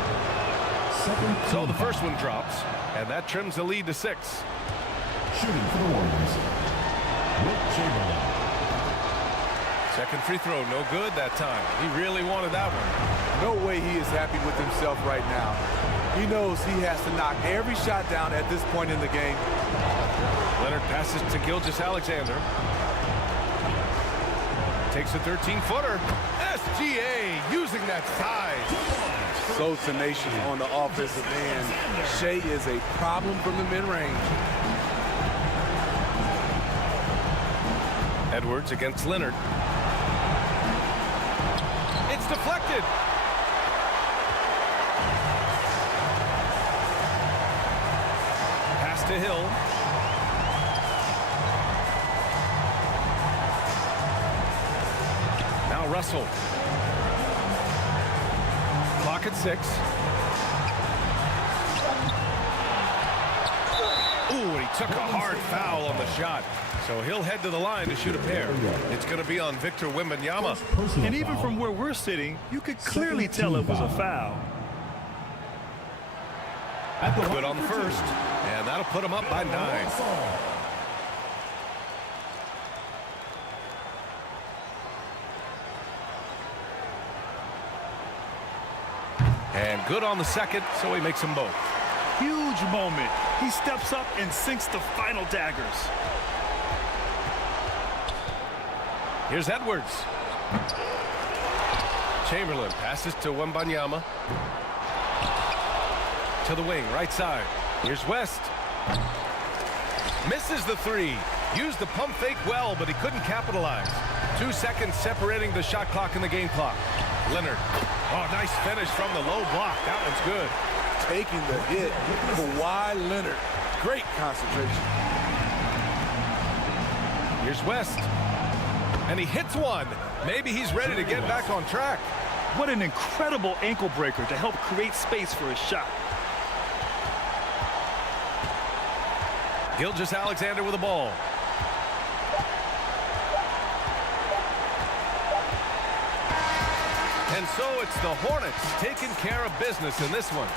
Second. So the first one drops, and that trims the lead to 6. Shooting for the Warriors. Wilt Chamberlain. Second free throw, no good that time. He really wanted that one. No way he is happy with himself right now. He knows he has to knock every shot down at this point in the game. Leonard passes to Gilgeous-Alexander. Takes a 13-footer. SGA using that size. So tenacious on the offensive end. Shai is a problem from the mid-range. Edwards against Leonard. It's deflected. Pass to Hill. Now Russell. Clock at 6. Ooh, and he took a hard foul on the shot. So he'll head to the line to shoot a pair. It's going to be on Victor Wembanyama. And even from where we're sitting, you could clearly tell it was a foul. Good on the first, and that'll put him up by 9. And good on the second, so he makes them both. Huge moment. He steps up and sinks the final daggers. Here's Edwards. Chamberlain passes to Wembanyama. To the wing, right side. Here's West. Misses the 3. Used the pump fake well, but he couldn't capitalize. 2 seconds separating the shot clock and the game clock. Leonard. Oh, nice finish from the low block. That one's good. Taking the hit. Kawhi Leonard. Great concentration. Here's West. And he hits one. Maybe he's ready to get back on track. What an incredible ankle breaker to help create space for his shot. Gilgeous-Alexander with the ball. And so it's the Hornets taking care of business in this one.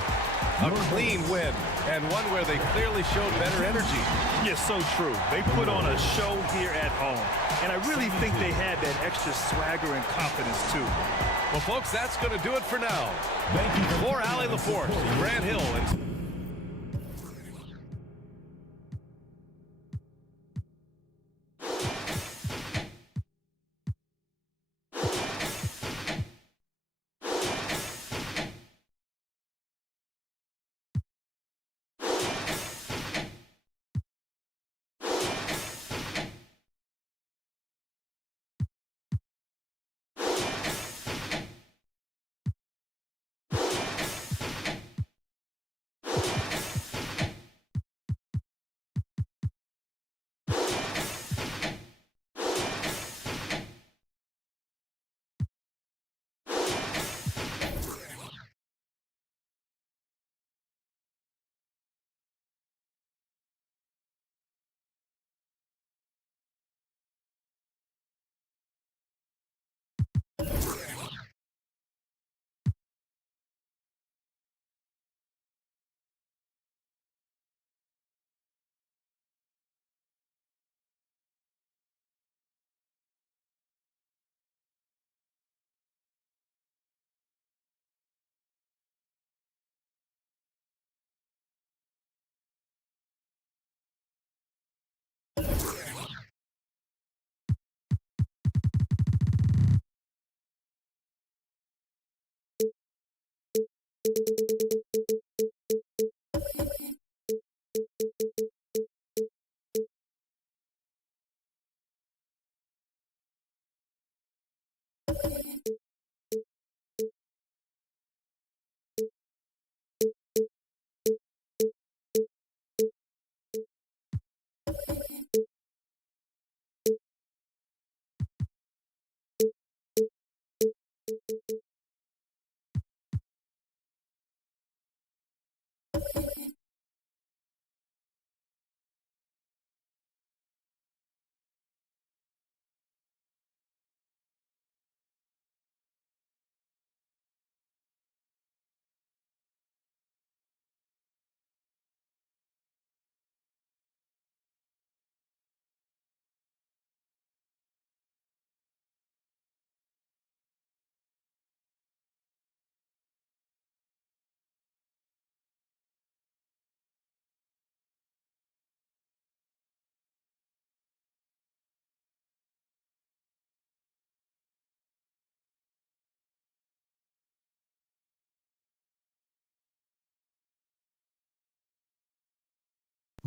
A clean win, and one where they clearly showed better energy. Yes, so true. They put on a show here at home, and I really think they had that extra swagger and confidence, too. Well, folks, that's going to do it for now. For Allie LaForce, Grant Hill, and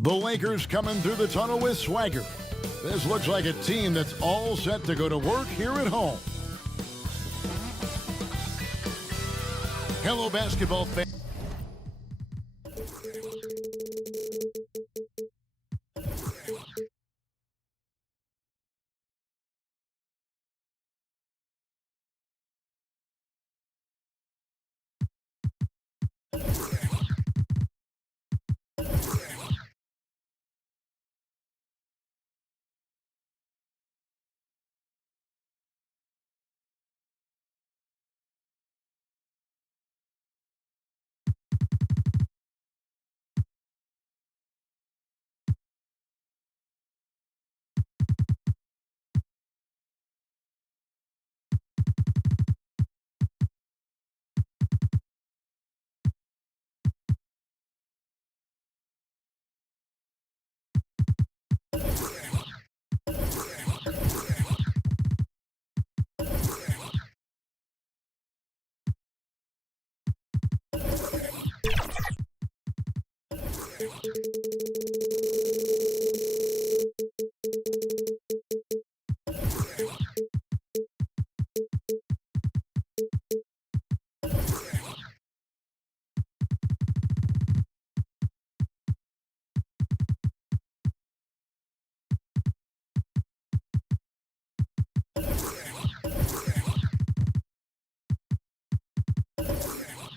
The Lakers coming through the tunnel with swagger. This looks like a team that's all set to go to work here at home. Hello, basketball fans.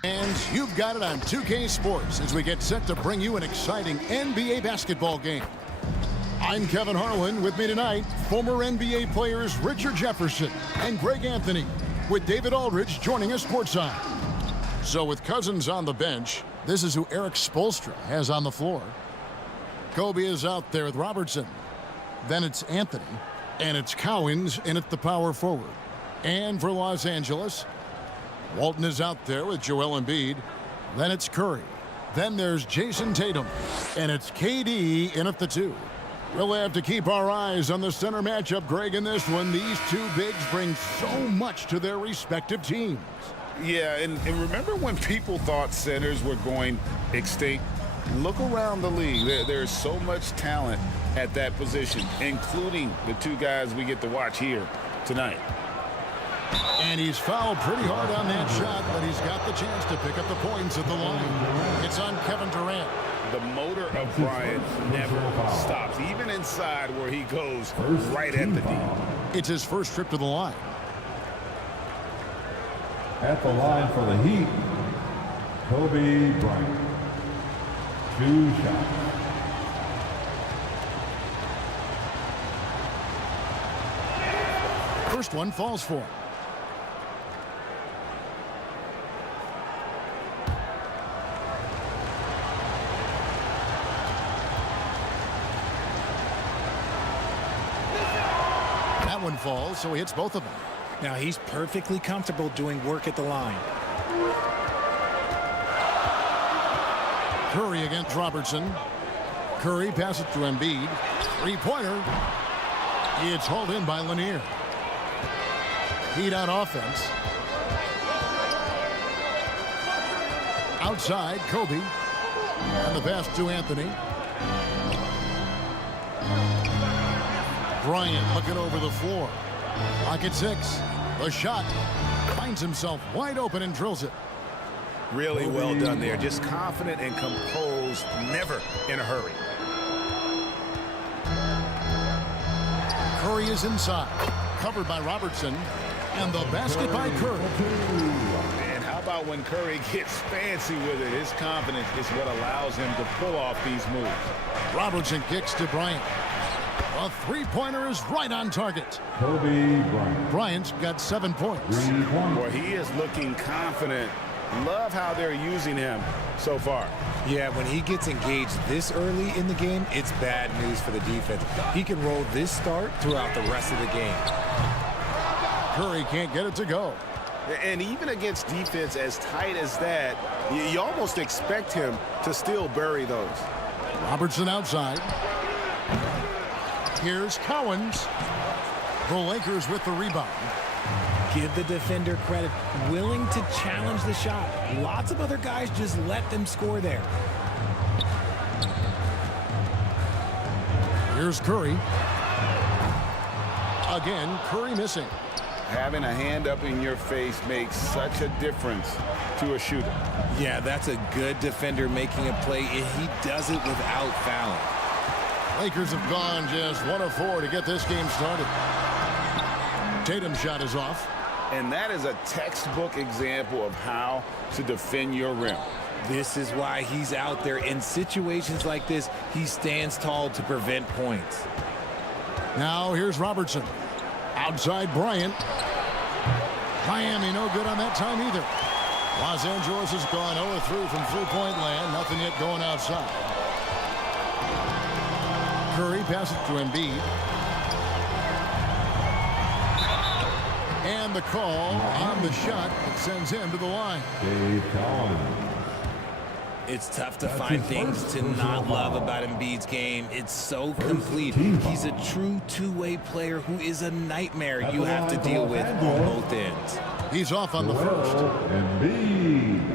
And you've got it on 2K Sports as we get set to bring you an exciting NBA basketball game. I'm Kevin Harlan. With me tonight, former NBA players Richard Jefferson and Greg Anthony. with David Aldridge joining us courtside. So with Cousins on the bench, this is who Eric Spoelstra has on the floor. Kobe is out there with Robertson. Then it's Anthony, and it's Cowens in at the power forward. And for Los Angeles, Walton is out there with Joel Embiid. Then it's Curry. Then there's Jason Tatum, and it's KD in at the 2. We'll have to keep our eyes on the center matchup, Greg, in this one. These two bigs bring so much to their respective teams. Yeah, and remember when people thought centers were going extinct? Look around the league. There's so much talent at that position, including the two guys we get to watch here tonight. And he's fouled pretty hard on that shot, but he's got the chance to pick up the points at the line. It's on Kevin Durant. The motor of Bryant never stops, even inside where he goes right at the D. It's his first trip to the line. At the line for the Heat, Kobe Bryant. 2 shots. First one falls for him. That one falls, so he hits both of them. Now he's perfectly comfortable doing work at the line. Curry against Robertson. Curry passes to Embiid. 3-pointer. It's hauled in by Lanier. Heat on offense. Outside, Kobe. And the pass to Anthony. Bryant looking over the floor. Clock at 6. The shot. Finds himself wide open and drills it. Really well done there. Just confident and composed, never in a hurry. Curry is inside. Covered by Robertson. And the basket by Curry. And how about when Curry gets fancy with it? His confidence is what allows him to pull off these moves. Robertson kicks to Bryant. A 3-pointer is right on target. Kobe Bryant. Bryant's got 7 points. Well, he is looking confident. Love how they're using him so far. Yeah, when he gets engaged this early in the game, it's bad news for the defense. He can roll this start throughout the rest of the game. Curry can't get it to go. And even against defense as tight as that, you almost expect him to still bury those. Robertson outside. Here's Cowens. The Lakers with the rebound. Give the defender credit. Willing to challenge the shot. Lots of other guys just let them score there. Here's Curry. Again, Curry missing. Having a hand up in your face makes such a difference to a shooter. Yeah, that's a good defender making a play. He does it without fouling. Lakers have gone just 1 of 4 to get this game started. Tatum's shot is off. And that is a textbook example of how to defend your rim. This is why he's out there. In situations like this, he stands tall to prevent points. Now here's Robertson. Outside Bryant. Miami no good on that time either. Los Angeles has gone 0-3 from 3-point land. Nothing yet going outside. Curry passes to Embiid. And the call on the shot that sends him to the line. It's tough to find things to not love about Embiid's game. It's so complete. He's a true two-way player who is a nightmare you have to deal with on both ends. He's off on the first. Embiid.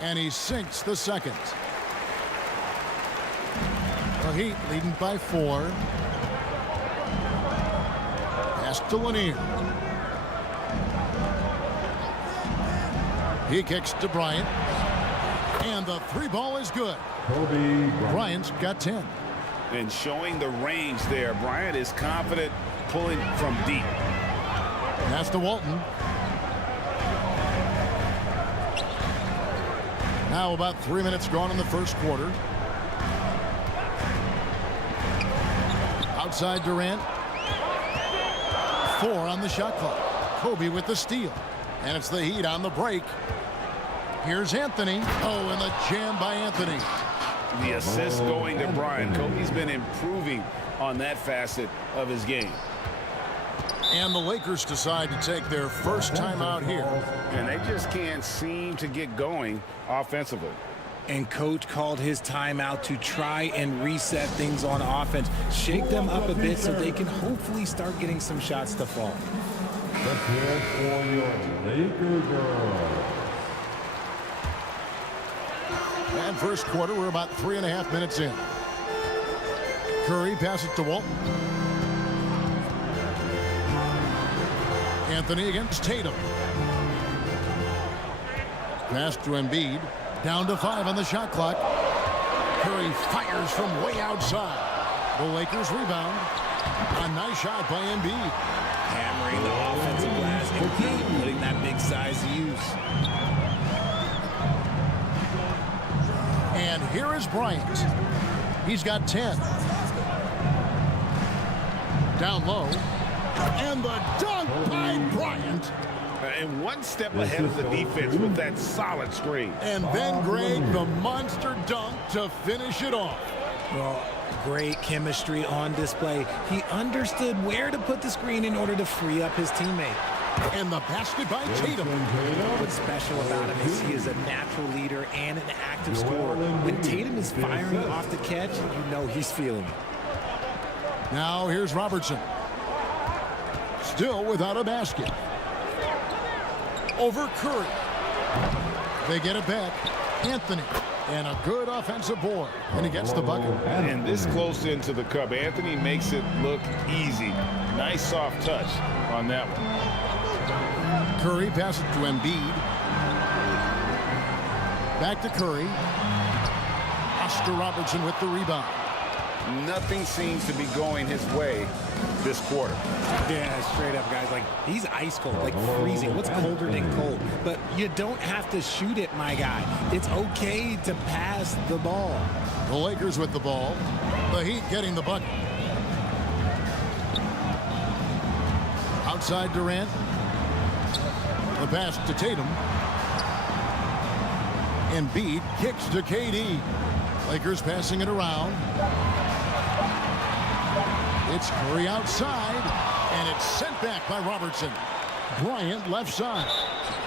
And he sinks the second. The Heat leading by 4. Pass to Lanier. He kicks to Bryant. And the 3-ball is good. Kobe Bryant's got 10. And showing the range there, Bryant is confident pulling from deep. Pass to Walton. Now about 3 minutes gone in the first quarter. Outside Durant. 4 on the shot clock. Kobe with the steal. And it's the Heat on the break. Here's Anthony. Oh, and the jam by Anthony. The assist going to Bryant. Kobe's been improving on that facet of his game. And the Lakers decide to take their first time out here. And they just can't seem to get going offensively. And coach called his timeout to try and reset things on offense. Shake them up a bit so they can hopefully start getting some shots to fall. Let's hear it for your Laker girls. And first quarter, we're about 3.5 minutes in. Curry passes to Walton. Anthony against Tatum. Pass to Embiid. Down to 5 on the shot clock. Curry fires from way outside. The Lakers rebound. A nice shot by Embiid. Hammering the offensive glass. Embiid putting that big size to use. And here is Bryant. He's got 10. Down low. And the dunk by Bryant. And one step ahead of the defense with that solid screen. And then Greg, the monster dunk to finish it off. Well, great chemistry on display. He understood where to put the screen in order to free up his teammate. And the basket by Tatum. What's special about him is he is a natural leader and an active scorer. When Tatum is firing off the catch, you know he's feeling it. Now here's Robertson. Still without a basket. Over Curry. They get it back. Anthony. And a good offensive board. And he gets the bucket. And this close into the cup, Anthony makes it look easy. Nice soft touch on that one. Curry passes to Embiid. Back to Curry. Oscar Robertson with the rebound. Nothing seems to be going his way this quarter. Yeah, straight up, guys. Like, he's ice cold, like freezing. What's colder than cold? But you don't have to shoot it, my guy. It's okay to pass the ball. The Lakers with the ball. The Heat getting the bucket. Outside Durant. The pass to Tatum. Embiid kicks to KD. Lakers passing it around. It's Curry outside, and it's sent back by Robertson. Bryant left side.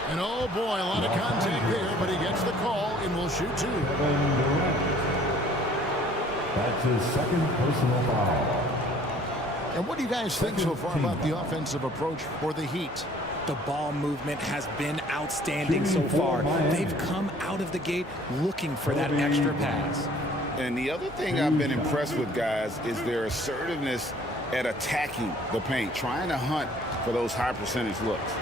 And oh boy, a lot of contact there, but he gets the call and will shoot 2. That's his second personal foul. And what do you guys think so far about the offensive approach for the Heat? The ball movement has been outstanding so far. They've come out of the gate looking for that extra pass. And the other thing I've been impressed with, guys, is their assertiveness at attacking the paint, trying to hunt for those high percentage looks.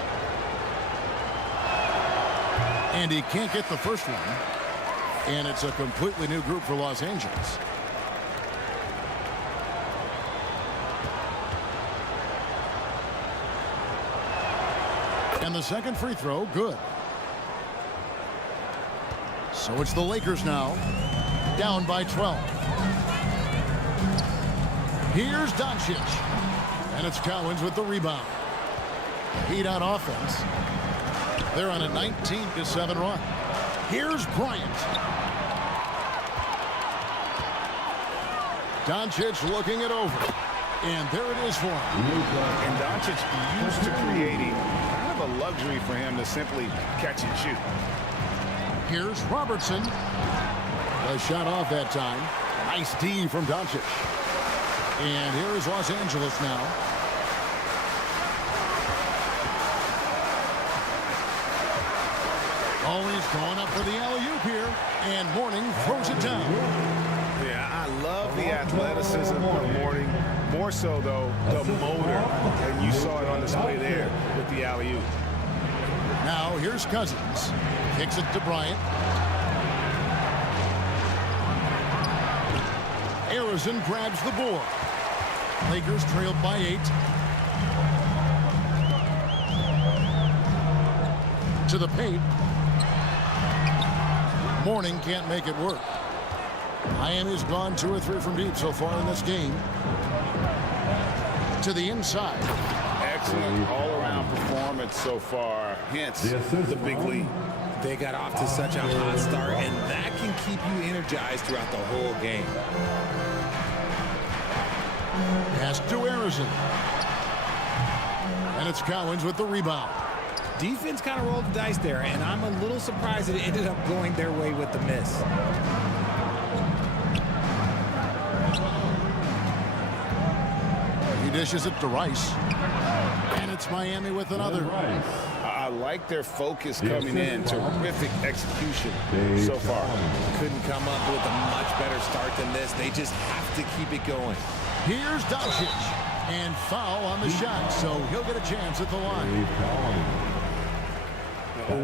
And he can't get the first one. And it's a completely new group for Los Angeles. And the second free throw, good. So it's the Lakers now, down by 12. Here's Doncic. And it's Cowens with the rebound. Heat on offense. They're on a 19-7 run. Here's Bryant. Doncic looking it over. And there it is for him. And Doncic used to creating kind of a luxury for him to simply catch and shoot. Here's Robertson. A shot off that time. Nice D from Doncic. And here is Los Angeles now. Always going up for the alley-oop here. And Mourning throws it down. Yeah, I love the athleticism of Mourning. More so, though, the motor. And you saw it on display there with the alley-oop. Now here's Cousins. Kicks it to Bryant. Arizon grabs the board. Lakers trailed by 8. To the paint. Morning can't make it work. Miami's gone 2 or 3 from deep so far in this game. To the inside. Excellent all-around performance so far, hence the big lead. They got off to such a hot start, and that can keep you energized throughout the whole game. Pass to Harrison. And it's Cowens with the rebound. Defense kind of rolled the dice there, and I'm a little surprised that it ended up going their way with the miss. He dishes it to Rice. And it's Miami with another. I like their focus coming in. Terrific execution so far. Couldn't come up with a much better start than this. They just have to keep it going. Here's Doncic. And foul on the shot, so he'll get a chance at the line.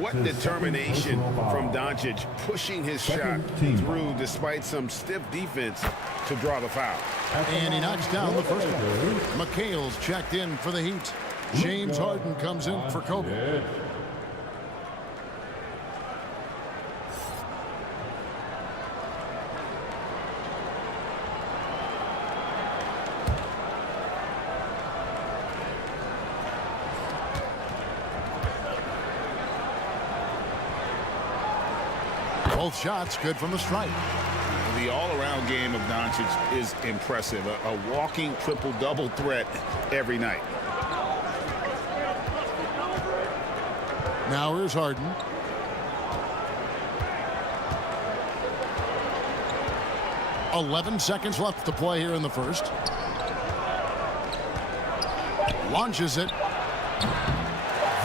What determination from Doncic, pushing his shot through despite some stiff defense to draw the foul. And he knocks down the first one. McHale's checked in for the Heat. James Harden comes in for Kobe. Both shots good from the stripe. The all-around game of Doncic is impressive. A walking triple-double threat every night. Now here's Harden. .11 seconds left to play here in the first. Launches it.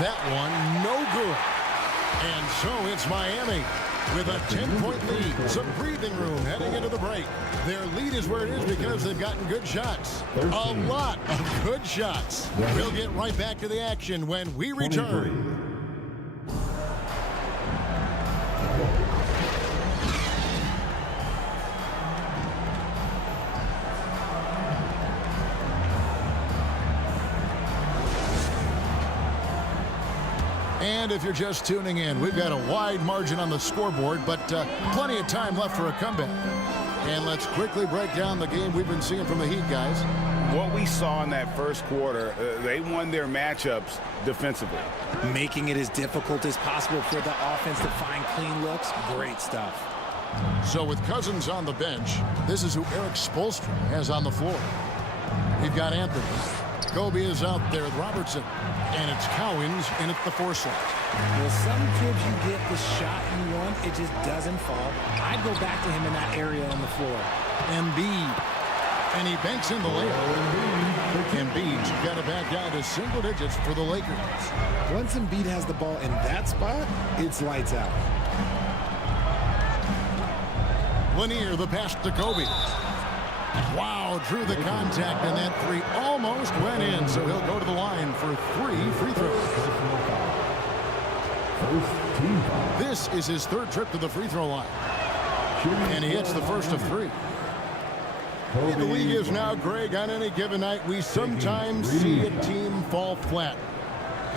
That one no good. And so it's Miami with a 10-point lead. Some breathing room heading into the break. Their lead is where it is because they've gotten good shots. A lot of good shots. We'll get right back to the action when we return. And if you're just tuning in, we've got a wide margin on the scoreboard, but plenty of time left for a comeback. And let's quickly break down the game we've been seeing from the Heat, guys. What we saw in that first quarter, they won their matchups defensively. Making it as difficult as possible for the offense to find clean looks. Great stuff. So with Cousins on the bench, this is who Eric Spoelstra has on the floor. We've got Anthony. Kobe is out there with Robertson. And it's Cowens in at the 4 slot. Well, sometimes you get the shot you want, it just doesn't fall. I'd go back to him in that area on the floor. Embiid. And he banks in the layup. Embiid's got it back down to single digits for the Lakers. Once Embiid has the ball in that spot, it's lights out. Lanier, the pass to Kobe. Wow, drew the contact, and that 3 almost went in, so he'll go to the line for 3 free throws. This is his 3rd trip to the free throw line. And he hits the first of 3. The league is now, Greg, on any given night, we sometimes see a team fall flat.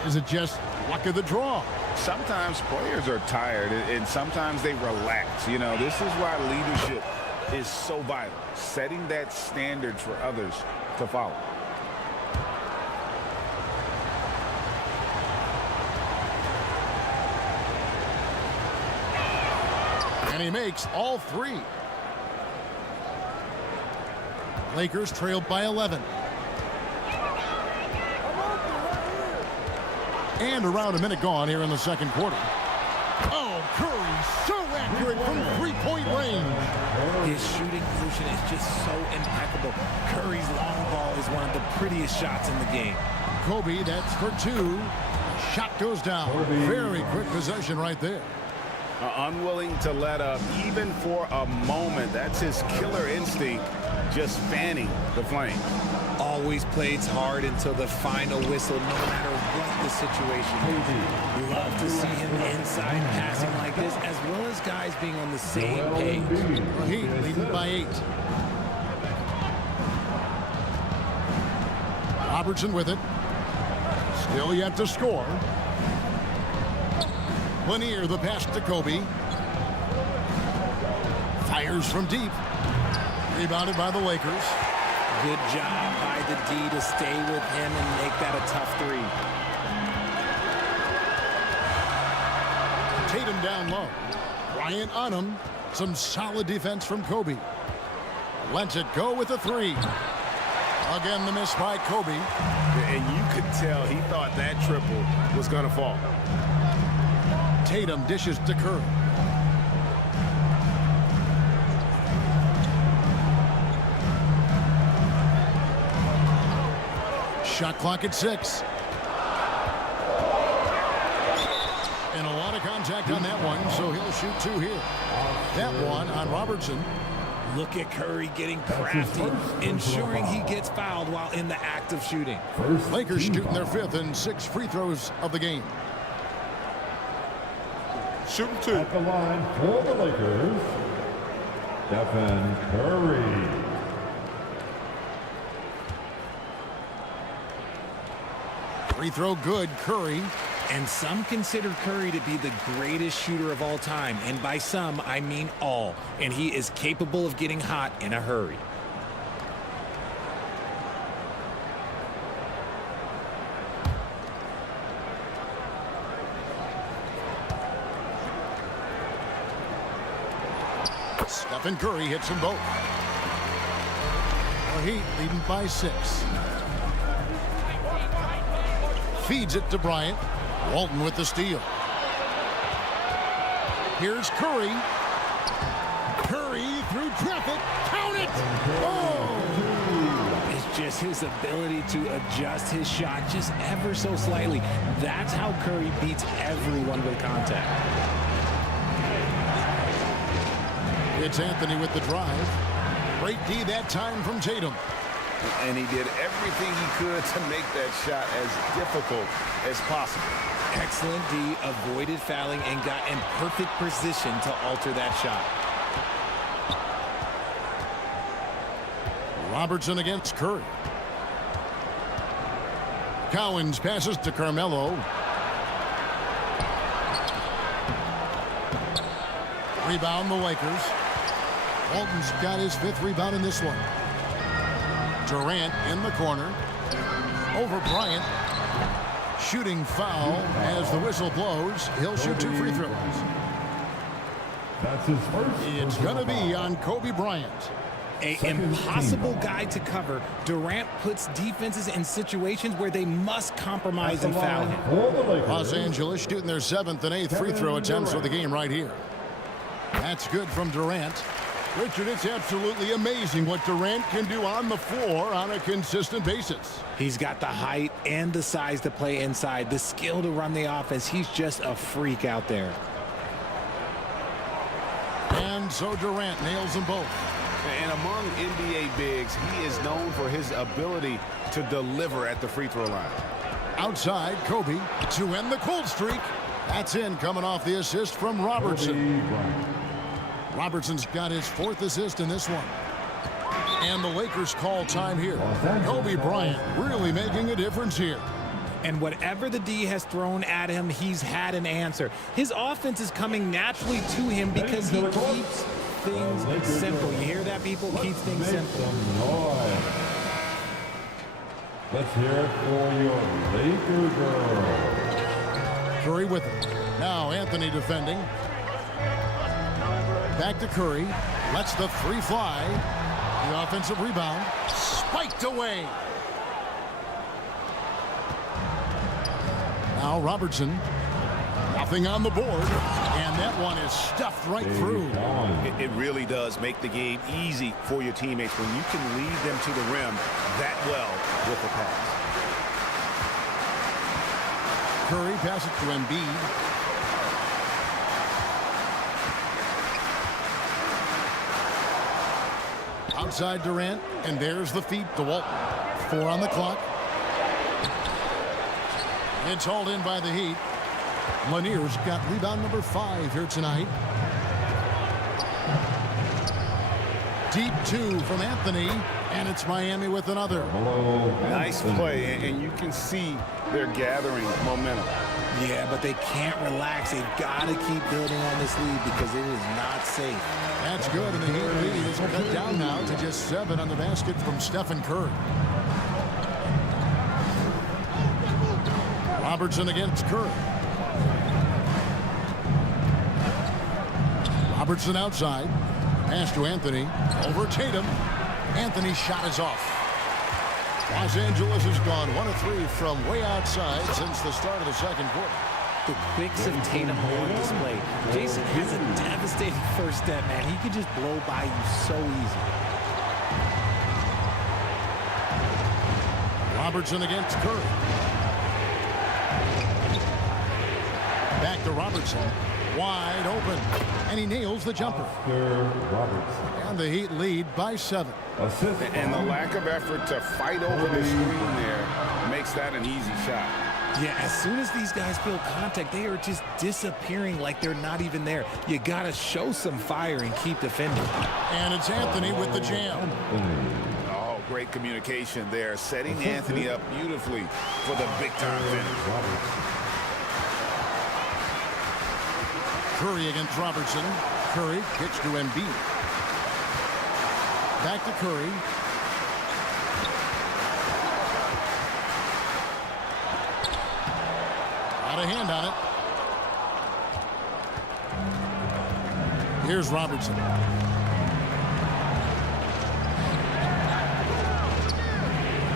Is it just luck of the draw? Sometimes players are tired, and sometimes they relax. You know, this is why leadership is so vital, setting that standard for others to follow. And he makes all 3. Lakers trailed by 11. And around a minute gone here in the second quarter. Oh, Curry, so accurate from 3-point range. His shooting motion is just so impeccable. Curry's long ball is one of the prettiest shots in the game. Kobe, that's for 2. Shot goes down. Very quick possession right there. Unwilling to let up even for a moment. That's his killer instinct, just fanning the flame. Always plays hard until the final whistle, no matter what the situation is. Love to see him inside passing like this, as well as guys being on the same page. Heat leading by 8. Robertson with it. Still yet to score. Lanier, the pass to Kobe. Fires from deep. Rebounded by the Lakers. Good job by the D to stay with him and make that a tough three. Tatum down low. Bryant on him. Some solid defense from Kobe. Lets it go with a three. Again, the miss by Kobe. And you could tell he thought that triple was going to fall. Tatum dishes to Curry. Shot clock at 6. And a lot of contact on that one, so he'll shoot 2 here. That one on Robertson. Look at Curry getting crafty, ensuring he gets fouled while in the act of shooting. Lakers shooting their 5th and 6 free throws of the game. Shooting 2. At the line for the Lakers, Stephen Curry. Free throw good, Curry. And some consider Curry to be the greatest shooter of all time. And by some, I mean all. And he is capable of getting hot in a hurry. Stephen Curry hits them both. The Heat leading by 6. Feeds it to Bryant. Walton with the steal. Here's Curry. Curry through traffic. Count it! Oh! It's just his ability to adjust his shot just ever so slightly. That's how Curry beats everyone with contact. It's Anthony with the drive. Great D that time from Tatum. And he did everything he could to make that shot as difficult as possible. Excellent D, avoided fouling and got in perfect position to alter that shot. Robertson against Curry. Cowens passes to Carmelo. Rebound the Lakers. Walton's got his 5th rebound in this one. Durant in the corner. Over Bryant. Shooting foul as the whistle blows. He'll shoot 2 free throws. That's his first. It's going to be on Kobe Bryant. An impossible guy to cover. Durant puts defenses in situations where they must compromise and foul him. Los Angeles shooting their 7th and 8th free throw attempts for the game right here. That's good from Durant. Richard, it's absolutely amazing what Durant can do on the floor on a consistent basis. He's got the height and the size to play inside, the skill to run the offense. He's just a freak out there. And so Durant nails them both. And among NBA bigs, he is known for his ability to deliver at the free throw line. Outside, Kobe to end the cold streak. That's in, coming off the assist from Robertson. Robertson's got his 4th assist in this one. And the Lakers call time here. Kobe Bryant really making a difference here. And whatever the D has thrown at him, he's had an answer. His offense is coming naturally to him because he keeps things simple. You hear that, people? Keeps things simple. Let's hear it for your Laker girl. Curry with it. Now Anthony defending. Back to Curry. Lets the 3 fly. The offensive rebound. Spiked away. Now Robertson. Nothing on the board. And that one is stuffed right through. It really does make the game easy for your teammates when you can lead them to the rim that well with the pass. Curry passes to Embiid. Outside Durant, and there's the feed to Walton. 4 on the clock. It's hauled in by the Heat. Lanier's got rebound number 5 here tonight. Deep two from Anthony, and it's Miami with another. Nice play, and you can see they're gathering momentum. Yeah, but they can't relax. They've got to keep building on this lead because it is not safe. That's good, and the Heat lead is cut down now to just 7 on the basket from Stephen Curry. Robertson against Curry. Robertson outside. Pass to Anthony. Over Tatum. Anthony's shot is off. Los Angeles has gone 1 of 3 from way outside since the start of the second quarter. The quicks of Tatum on display. Jason has a devastating first step, man. He could just blow by you so easy. Robertson against Curry. Back to Robertson. Wide open. And he nails the jumper. And the Heat lead by 7. And the lack of effort to fight over the screen there makes that an easy shot. Yeah, as soon as these guys feel contact, they are just disappearing like they're not even there. You got to show some fire and keep defending. And it's Anthony with the jam. Oh, great communication there, setting Anthony up beautifully for the big-time finish. Curry against Robertson. Curry kicks to Embiid. Back to Curry. Got a hand on it. Here's Robertson.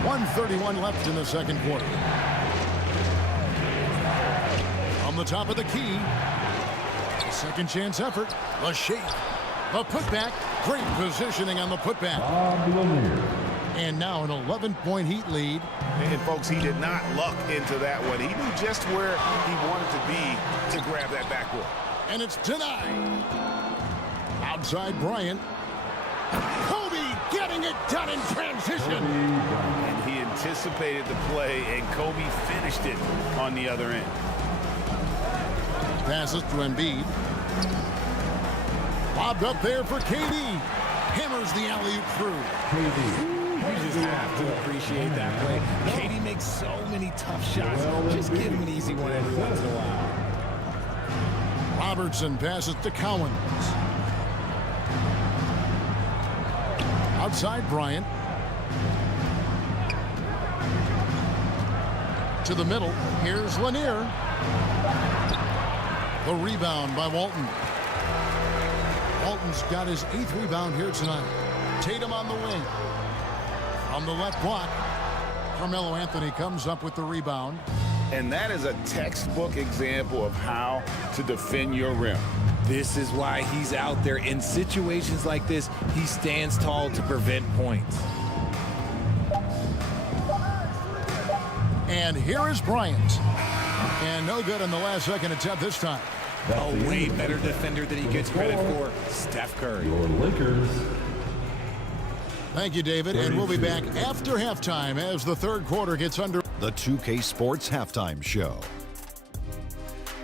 .131 left in the second quarter. On the top of the key. A second chance effort. The shake. The putback. Great positioning on the putback. And now an 11-point Heat lead. And folks, he did not luck into that one. He knew just where he wanted to be to grab that backboard. And it's denied. Outside Bryant. Kobe getting it done in transition. And he anticipated the play, and Kobe finished it on the other end. Passes to Embiid. Bobbed up there for KD. Hammers the alley-oop through. You just have to appreciate that play. KD makes so many tough shots. Just give him an easy one every once in a while. Robertson passes to Cowens. Outside Bryant. To the middle. Here's Lanier. The rebound by Walton. Walton's got his 8th rebound here tonight. Tatum on the wing. On the left block, Carmelo Anthony comes up with the rebound. And that is a textbook example of how to defend your rim. This is why he's out there. In situations like this, he stands tall to prevent points. And here is Bryant. And no good on the last second attempt this time. A way better defender than he gets credit for, Steph Curry. Your Lakers. Thank you, David. And we'll be back after halftime as the third quarter gets under. The 2K Sports Halftime Show.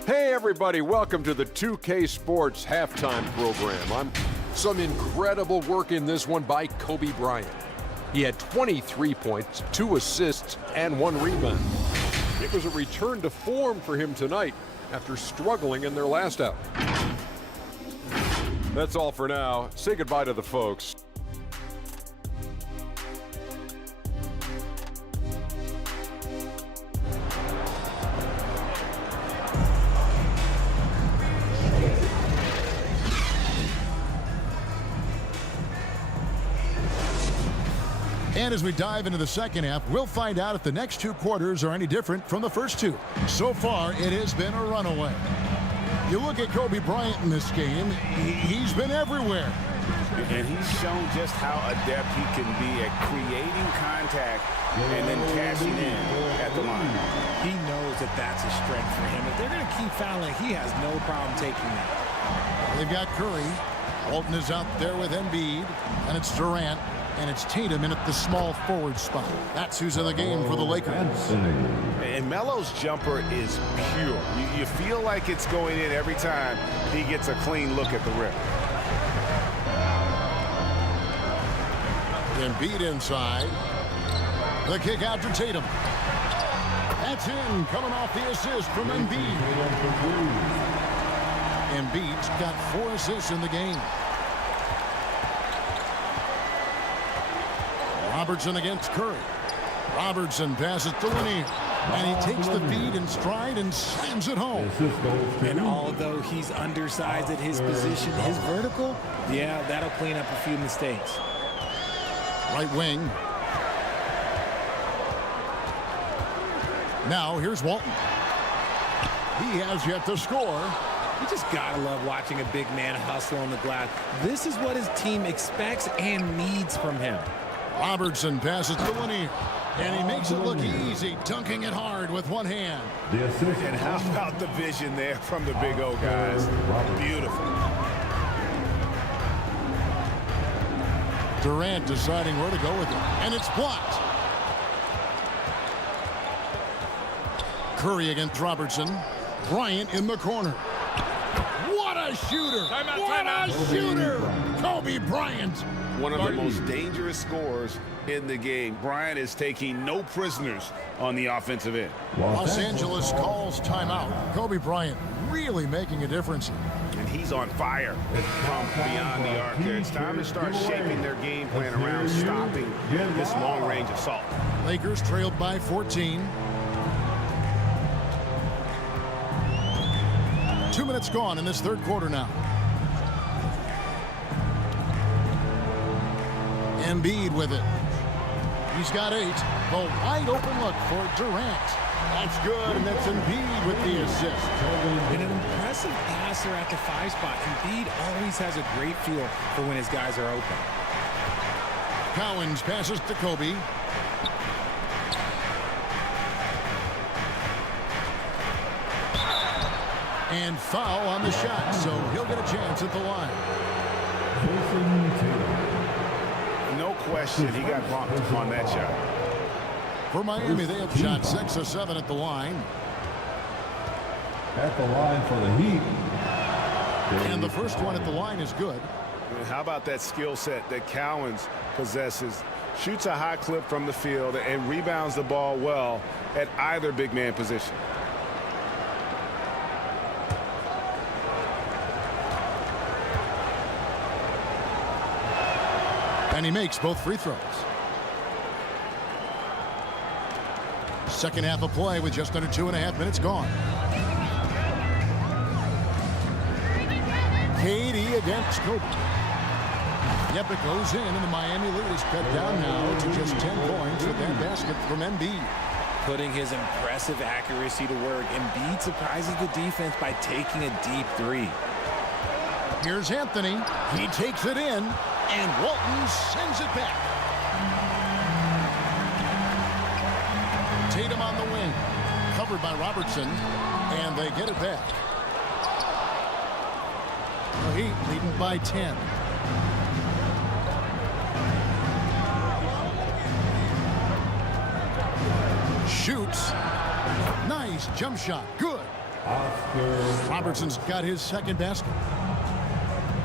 Hey, everybody. Welcome to the 2K Sports Halftime Program. Some incredible work in this one by Kobe Bryant. He had 23 points, 2 assists, and 1 rebound. It was a return to form for him tonight after struggling in their last out. That's all for now. Say goodbye to the folks. And as we dive into the second half, we'll find out if the next 2 quarters are any different from the first 2. So far, it has been a runaway. You look at Kobe Bryant in this game, he's been everywhere. And he's shown just how adept he can be at creating contact and then cashing in at the line. He knows that that's a strength for him. If they're going to keep fouling, he has no problem taking it. They've got Curry. Walton is out there with Embiid, and it's Durant. And it's Tatum in at the small forward spot. That's who's in the game for the Lakers. And Melo's jumper is pure. You feel like it's going in every time he gets a clean look at the rim. Embiid inside. The kick out to Tatum. That's in, coming off the assist from Embiid. Embiid's got 4 assists in the game. Robertson against Curry. Robertson passes to Lanier. And he takes the feed in stride and slams it home. And although he's undersized at his position, his vertical, yeah, that'll clean up a few mistakes. Right wing. Now here's Walton. He has yet to score. You just gotta love watching a big man hustle on the glass. This is what his team expects and needs from him. Robertson passes to Lanier. And he makes it look easy, dunking it hard with one hand. And how about the vision there from the big O guys? Beautiful. Durant deciding where to go with it. And it's blocked. Curry against Robertson. Bryant in the corner. What a shooter! What a shooter! Kobe Bryant. One of the most dangerous scorers in the game. Bryant is taking no prisoners on the offensive end. Los Angeles calls timeout. Kobe Bryant really making a difference. And he's on fire from beyond the arc there. It's time to start shaping their game plan around stopping this long-range assault. Lakers trailed by 14. 2 minutes gone in this third quarter now. Embiid with it. He's got 8. The wide open look for Durant. That's good, and that's Embiid with the assist. And an impressive passer at the 5 spot. Embiid always has a great feel for when his guys are open. Cowens passes to Kobe. And foul on the shot, so he'll get a chance at the line. No question, he got bumped on that shot. For Miami, they have shot 6 of 7 at the line. At the line for the Heat. And the first one at the line is good. And how about that skill set that Cowens possesses? Shoots a high clip from the field and rebounds the ball well at either big man position. And he makes both free throws. Second half of play with just under 2.5 minutes gone. KD against Kobe. Yep, it goes in, and the Miami lead is cut down now to just 10 points with that basket from Embiid. Putting his impressive accuracy to work, Embiid surprises the defense by taking a deep 3. Here's Anthony. He takes it in, and Walton sends it back. Tatum on the wing, covered by Robertson, and they get it back. The Heat leading by 10. Shoots. Nice jump shot. Good. Robertson's got his second basket.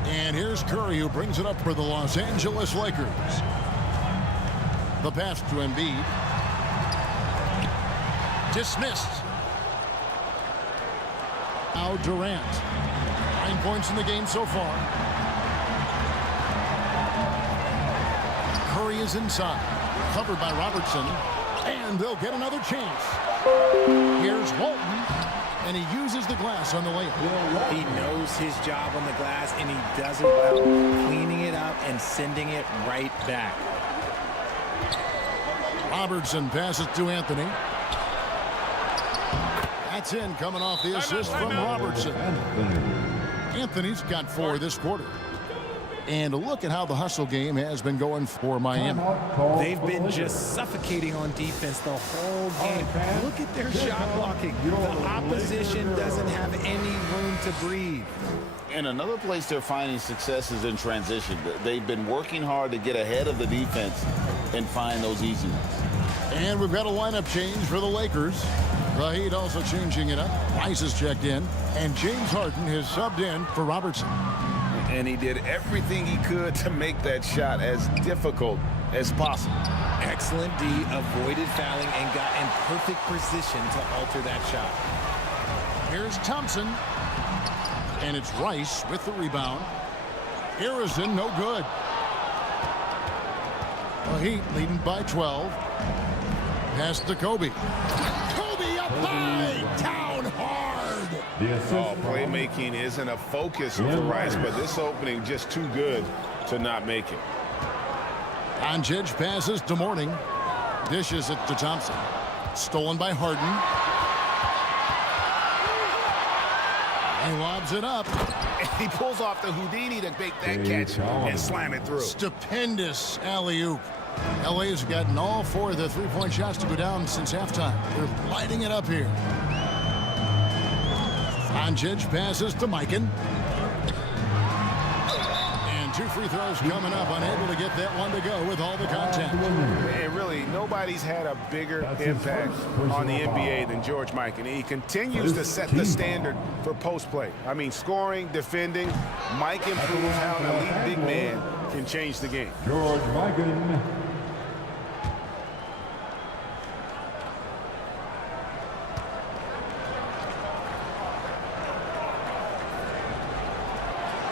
And here's Curry, who brings it up for the Los Angeles Lakers. The pass to Embiid. Dismissed. Now Durant. 9 points in the game so far. Curry is inside. Covered by Robertson. And they'll get another chance. Here's Walton. And he uses the glass on the layup. He knows his job on the glass, and he does it well, cleaning it up and sending it right back. Robertson passes to Anthony. That's in, coming off the assist from Robertson. Anthony's got 4 this quarter. And look at how the hustle game has been going for Miami. They've been just suffocating on defense the whole game. Look at their shot blocking. The opposition doesn't have any room to breathe. And another place they're finding success is in transition. They've been working hard to get ahead of the defense and find those easy ones. And we've got a lineup change for the Lakers. The Heat also changing it up. Rice has checked in, and James Harden has subbed in for Robertson. And he did everything he could to make that shot as difficult as possible. Excellent D, avoided fouling and got in perfect position to alter that shot. Here's Thompson. And it's Rice with the rebound. Harrison, no good. The Heat leading by 12. Pass to Kobe. Kobe up high, down hard. Oh, playmaking isn't a focus for Rice, but this opening just too good to not make it. Doncic passes to Mourning. Dishes it to Thompson. Stolen by Harden. He lobs it up. He pulls off the Houdini to make that catch and slam it through. Stupendous alley-oop. LA's gotten all 4 of the three-point shots to go down since halftime. They're lighting it up here. Doncic passes to Mikan. And 2 free throws coming up. Unable to get that one to go with all the contact. And really, nobody's had a bigger impact on the NBA than George Mikan. He continues to set the standard for post play. I mean, scoring, defending. Mikan proves how an elite big man can change the game. George Mikan.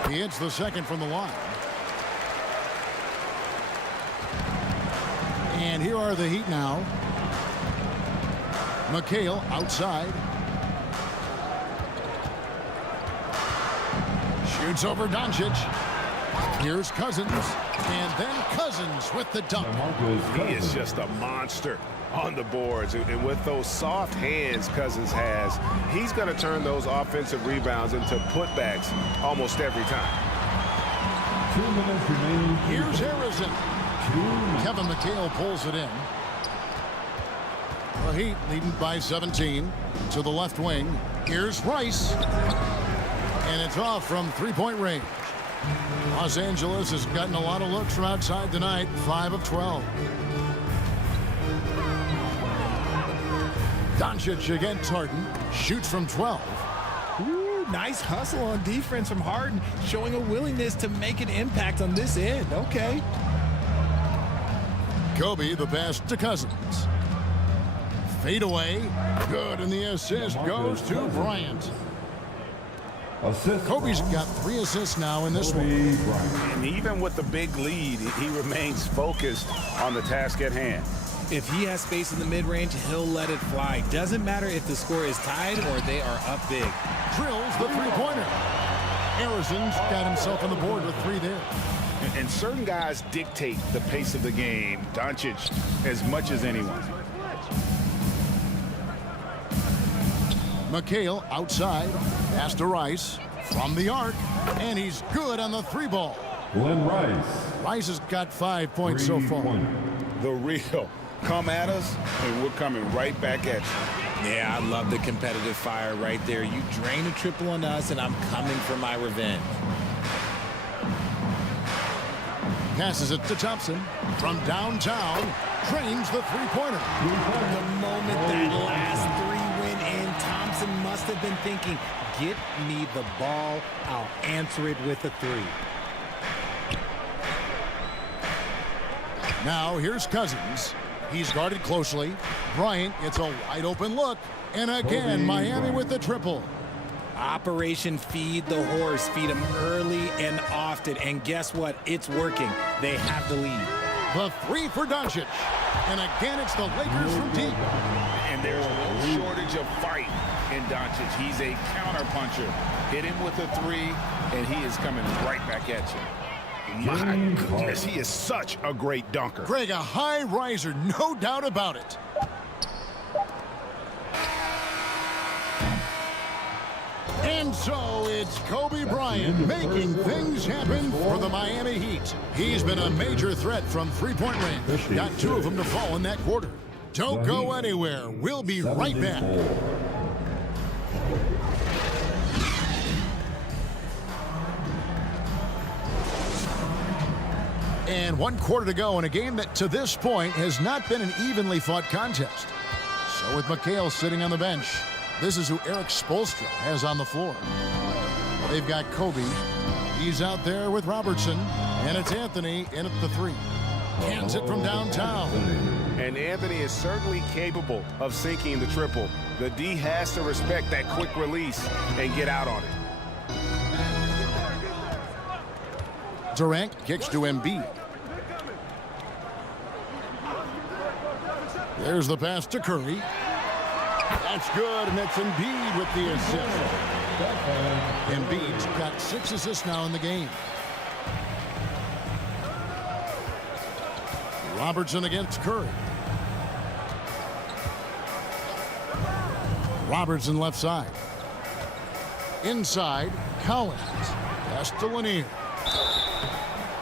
He hits the second from the line. And here are the Heat now. McHale outside. Shoots over Doncic. Here's Cousins. And then Cousins with the dunk. He is just a monster on the boards. And with those soft hands Cousins has, he's going to turn those offensive rebounds into putbacks almost every time. 2 minutes remaining. Here's Harrison. Kevin McHale pulls it in. The Heat leading by 17 to the left wing. Here's Rice. And it's off from three-point range. Los Angeles has gotten a lot of looks from outside tonight. 5 of 12. Doncic against Harden. Shoots from 12. Ooh, nice hustle on defense from Harden, showing a willingness to make an impact on this end. Okay. Kobe, the pass to Cousins. Fade away. Good, and the assist goes to Bryant. Kobe's got 3 assists now in this one. And even with the big lead, he remains focused on the task at hand. If he has space in the mid-range, he'll let it fly. Doesn't matter if the score is tied or they are up big. Drills the three-pointer. Harrison's got himself on the board with 3 there. And certain guys dictate the pace of the game. Doncic as much as anyone. McHale outside. Pass to Rice from the arc. And he's good on the 3-ball. Glenn Rice. Rice has got 5 points so far. The real. Come at us, and we're coming right back at you. Yeah, I love the competitive fire right there. You drain a triple on us, and I'm coming for my revenge. Passes it to Thompson from downtown. Drains the three-pointer. The moment that last 3 went in, Thompson must have been thinking, get me the ball, I'll answer it with a 3. Now here's Cousins. He's guarded closely. Bryant gets a wide open look. And again, Miami with the triple. Operation Feed the Horse. Feed him early and often. And guess what? It's working. They have the lead. The 3 for Doncic. And again, it's the Lakers from deep. And there's no shortage of fight in Doncic. He's a counterpuncher. Hit him with a 3, and he is coming right back at you. My goodness, he is such a great dunker. Greg, a high riser, no doubt about it. And so it's Kobe Bryant making things happen for the Miami Heat. He's been a major threat from three-point range. Got 2 of them to fall in that quarter. Don't go anywhere. We'll be right back. And 1 quarter to go in a game that to this point has not been an evenly fought contest. So with McHale sitting on the bench, this is who Eric Spoelstra has on the floor. They've got Kobe. He's out there with Robertson. And it's Anthony in at the 3. Hands it from downtown. And Anthony is certainly capable of sinking the triple. The D has to respect that quick release and get out on it. Durant kicks to Embiid. There's the pass to Curry. That's good, and it's Embiid with the assist. Embiid's got 6 assists now in the game. Robertson against Curry. Robertson left side. Inside, Collins. Pass to Lanier.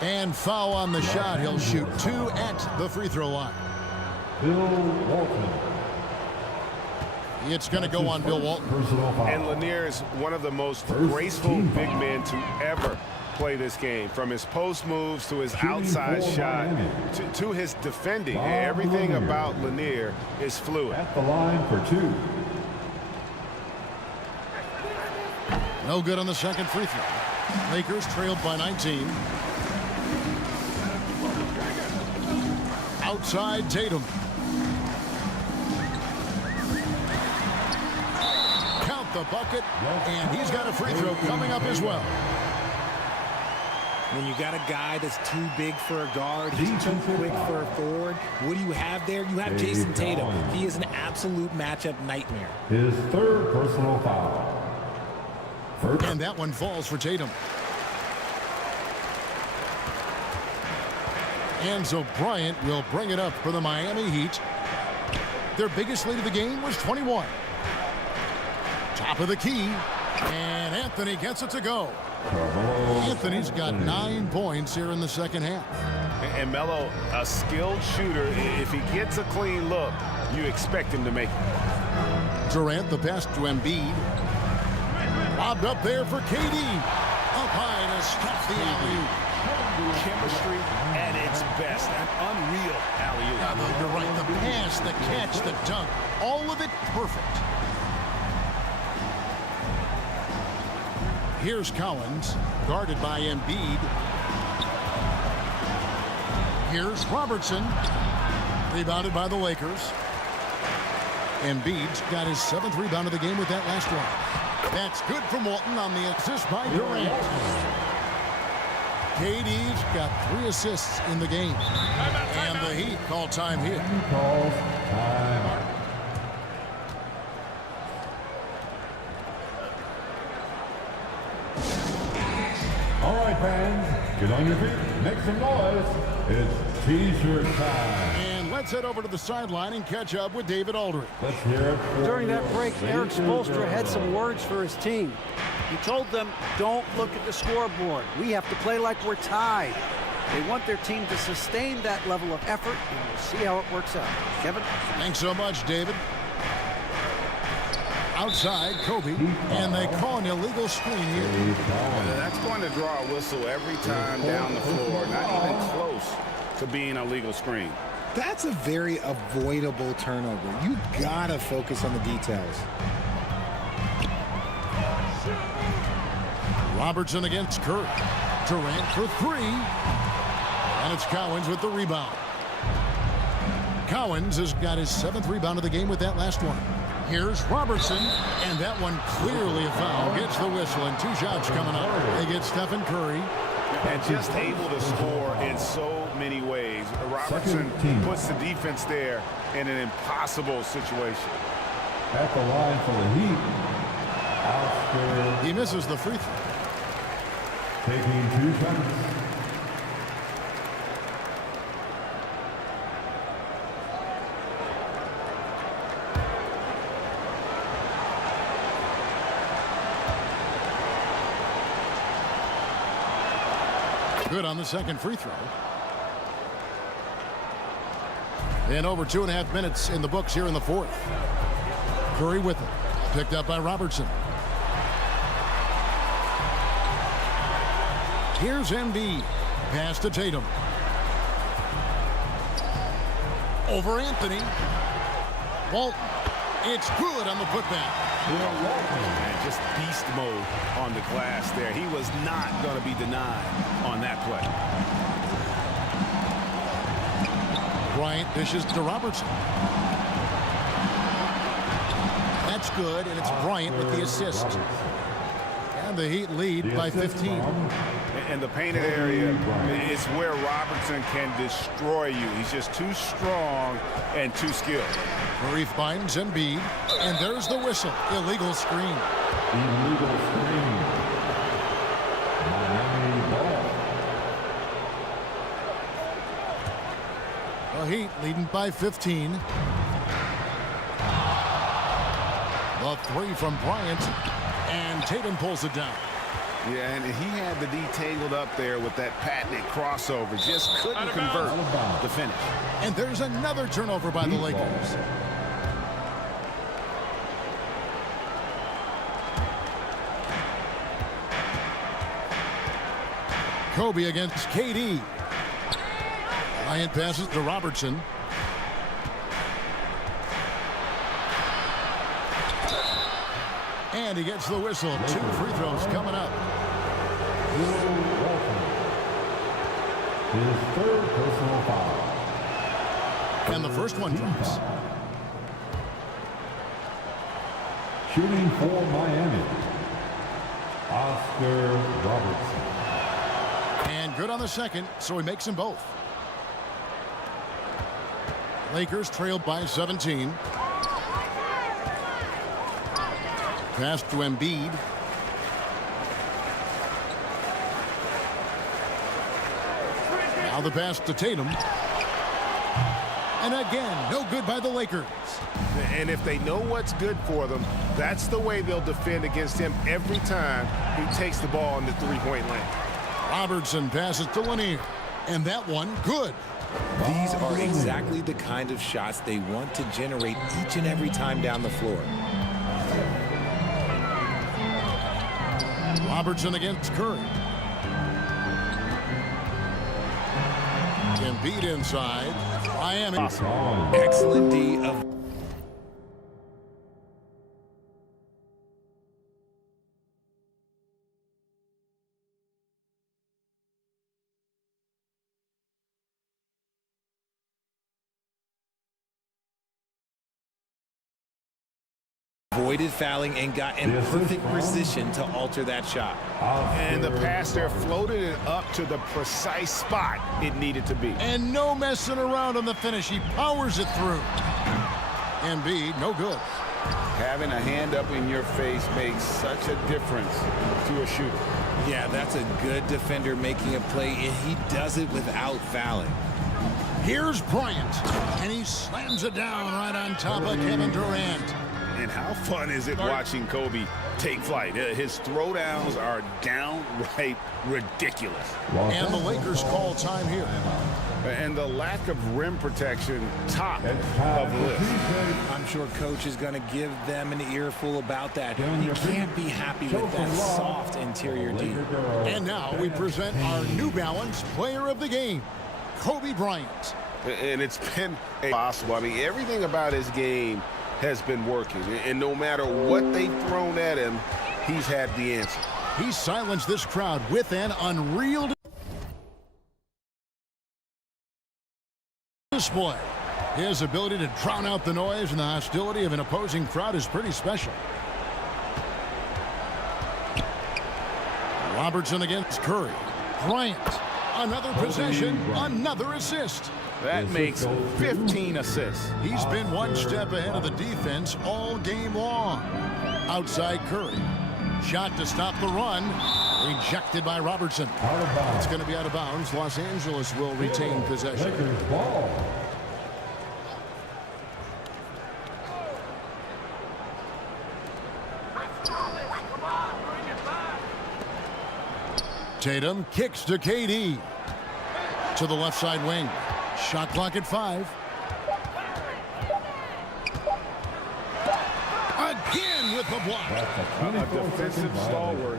And foul on the shot. He'll shoot 2 at the free throw line. Bill Walton. It's going to go on Bill Walton. And Lanier is one of the most graceful big men to ever play this game. From his post moves to his outside shot to his defending. Everything about Lanier is fluid. At the line for 2. No good on the second free throw. Lakers trailed by 19. Outside Tatum. Count the bucket, and he's got a free throw coming up as well. When you got a guy that's too big for a guard, he's too quick for a forward, what do you have there? You have Jason Tatum. He is an absolute matchup nightmare. His 3rd personal foul. And that one falls for Tatum. And so Bryant will bring it up for the Miami Heat. Their biggest lead of the game was 21. Top of the key, and Anthony gets it to go. Anthony's got 9 points here in the second half. And Melo, a skilled shooter. If he gets a clean look, you expect him to make it. Durant, the pass to Embiid. Lobbed up there for KD. Up high to stop the alley-oop. Chemistry at its best. An unreal alley-oop. You're right. The pass, the catch, the dunk. All of it perfect. Here's Collins, guarded by Embiid. Here's Robertson, rebounded by the Lakers. Embiid's got his 7th rebound of the game with that last one. That's good from Walton on the assist by Durant. KD's got 3 assists in the game. And the Heat call time here. Calls time. All right, fans, get on your feet, make some noise. It's T-shirt time. And let's head over to the sideline and catch up with David Aldridge. Let's hear it for During that break, Eric Spoelstra had some words for his team. He told them, don't look at the scoreboard. We have to play like we're tied. They want their team to sustain that level of effort, and we'll see how it works out. Kevin? Thanks so much, David. Outside, Kobe, and they call an illegal screen here. That's going to draw a whistle every time down the floor. Not even close to being a legal screen. That's a very avoidable turnover. You gotta focus on the details. Robertson against Curry. Durant for 3. And it's Collins with the rebound. Collins has got his 7th rebound of the game with that last one. Here's Robertson, and that one clearly a foul. Gets the whistle, and 2 shots coming up. They get Stephen Curry. And just able to score in so many ways. Robertson puts the defense there in an impossible situation. At the line for the Heat, Oscar. He misses the free throw. Taking 2 shots. Good on the second free throw. And over 2.5 minutes in the books here in the 4th. Curry with it. Picked up by Robertson. Here's Embiid. Pass to Tatum. Over Anthony. Walton. It's good on the putback. And just beast mode on the glass there. He was not going to be denied on that play. Bryant dishes to Robertson. That's good, and it's Bryant with the assist. And the Heat lead by 15. And the painted area is where Robertson can destroy you. He's just too strong and too skilled. Murray finds Embiid, and there's the whistle. Illegal screen. Illegal screen. Miami ball. The Heat leading by 15. The three from Bryant, and Tatum pulls it down. Yeah, and he had the D tangled up there with that patented crossover. Just couldn't convert the finish. And there's another turnover by the Lakers. Kobe against KD. Bryant passes to Robertson. And he gets the whistle. 2 free throws coming up. His third personal foul. And the first one drops. Shooting for Miami, Oscar Robertson. And good on the second, so he makes them both. Lakers trailed by 17. Pass to Embiid. Now the pass to Tatum. And again, no good by the Lakers. And if they know what's good for them, that's the way they'll defend against him every time he takes the ball in the three-point lane. Robertson passes to Lanier. And that one, good. These are exactly the kind of shots they want to generate each and every time down the floor. Robertson against Curry. Embiid inside. Miami. Excellent D of... avoided fouling and got in perfect position to alter that shot. And the pass there floated it up to the precise spot it needed to be. And no messing around on the finish. He powers it through. Embiid, no good. Having a hand up in your face makes such a difference to a shooter. Yeah, that's a good defender making a play, and he does it without fouling. Here's Bryant, and he slams it down right on top of Kevin Durant. And how fun is it watching Kobe take flight? His throwdowns are downright ridiculous. And the Lakers call time here. And the lack of rim protection, top of the list. I'm sure coach is going to give them an earful about that. You can't be happy with that soft interior D. And now we present our New Balance Player of the Game, Kobe Bryant. And it's been impossible. I mean, everything about his game has been working. And no matter what they've thrown at him, he's had the answer. He silenced this crowd with an unreal display. His ability to drown out the noise and the hostility of an opposing crowd is pretty special. Robertson against Curry. Bryant, another possession, another assist. That makes 15 assists. He's been one step ahead of the defense all game long. Outside Curry. Shot to stop the run. Rejected by Robertson. It's going to be out of bounds. Los Angeles will retain possession. Tatum kicks to KD. To the left side wing. Shot clock at 5. Again with the block. A defensive stalwart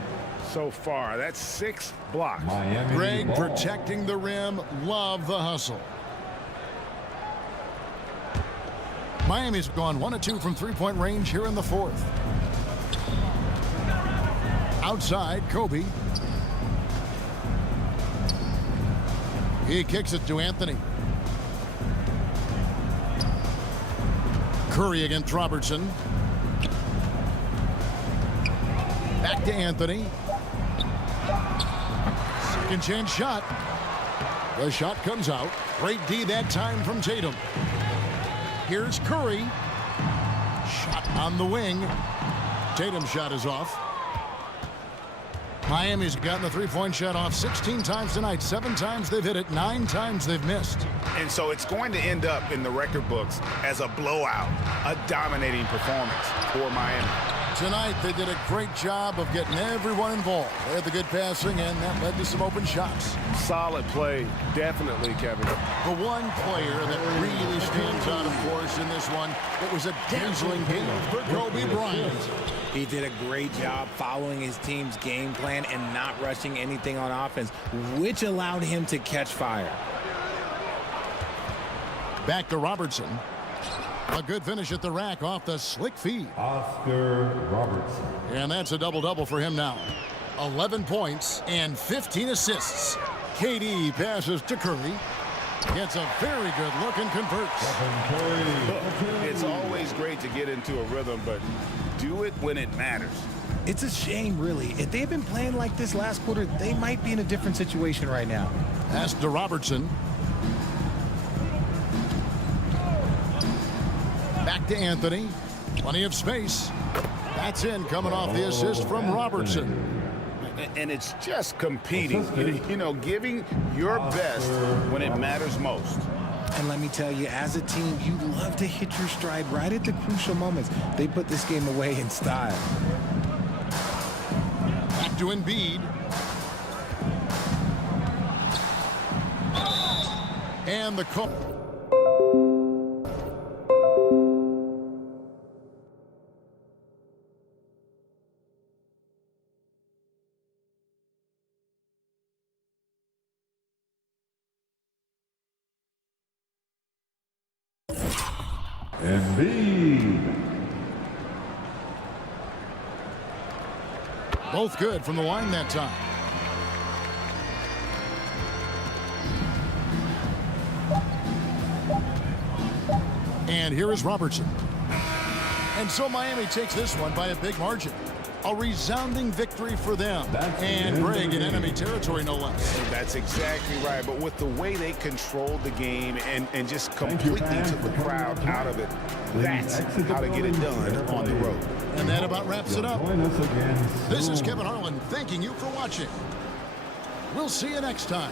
so far. That's 6 blocks. Greg protecting the rim. Love the hustle. Miami's gone 1 of 2 from three-point range here in the 4th. Outside, Kobe. He kicks it to Anthony. Curry against Robertson. Back to Anthony. Second chance shot. The shot comes out. Great D that time from Tatum. Here's Curry. Shot on the wing. Tatum's shot is off. Miami's gotten the three-point shot off 16 times tonight. 7 times they've hit it, 9 times they've missed. And so it's going to end up in the record books as a blowout, a dominating performance for Miami. Tonight, they did a great job of getting everyone involved. They had the good passing, and that led to some open shots. Solid play, definitely, Kevin. The one player that really stands out, of course, in this one, it was a dazzling game for Kobe Bryant. He did a great job following his team's game plan and not rushing anything on offense, which allowed him to catch fire. Back to Robertson. A good finish at the rack off the slick feed. Oscar Robertson. And that's a double-double for him now. 11 points and 15 assists. KD passes to Curry. Gets a very good look and converts. It's always great to get into a rhythm, but do it when it matters. It's a shame, really. If they had been playing like this last quarter, they might be in a different situation right now. Pass to Robertson. Back to Anthony. Plenty of space. That's in, coming off the assist from Robertson. And it's just competing, you know, giving your best when it matters most. And let me tell you, as a team, you love to hit your stride right at the crucial moments. They put this game away in style. Back to Embiid. And the call. Embiid. Both good from the line that time. And here is Robertson. And so Miami takes this one by a big margin. A resounding victory for them. And Greg in enemy territory, no less. That's exactly right. But with the way they controlled the game and just completely took the crowd out of it, that's how to get it done on the road. And that about wraps it up. This is Kevin Harlan thanking you for watching. We'll see you next time.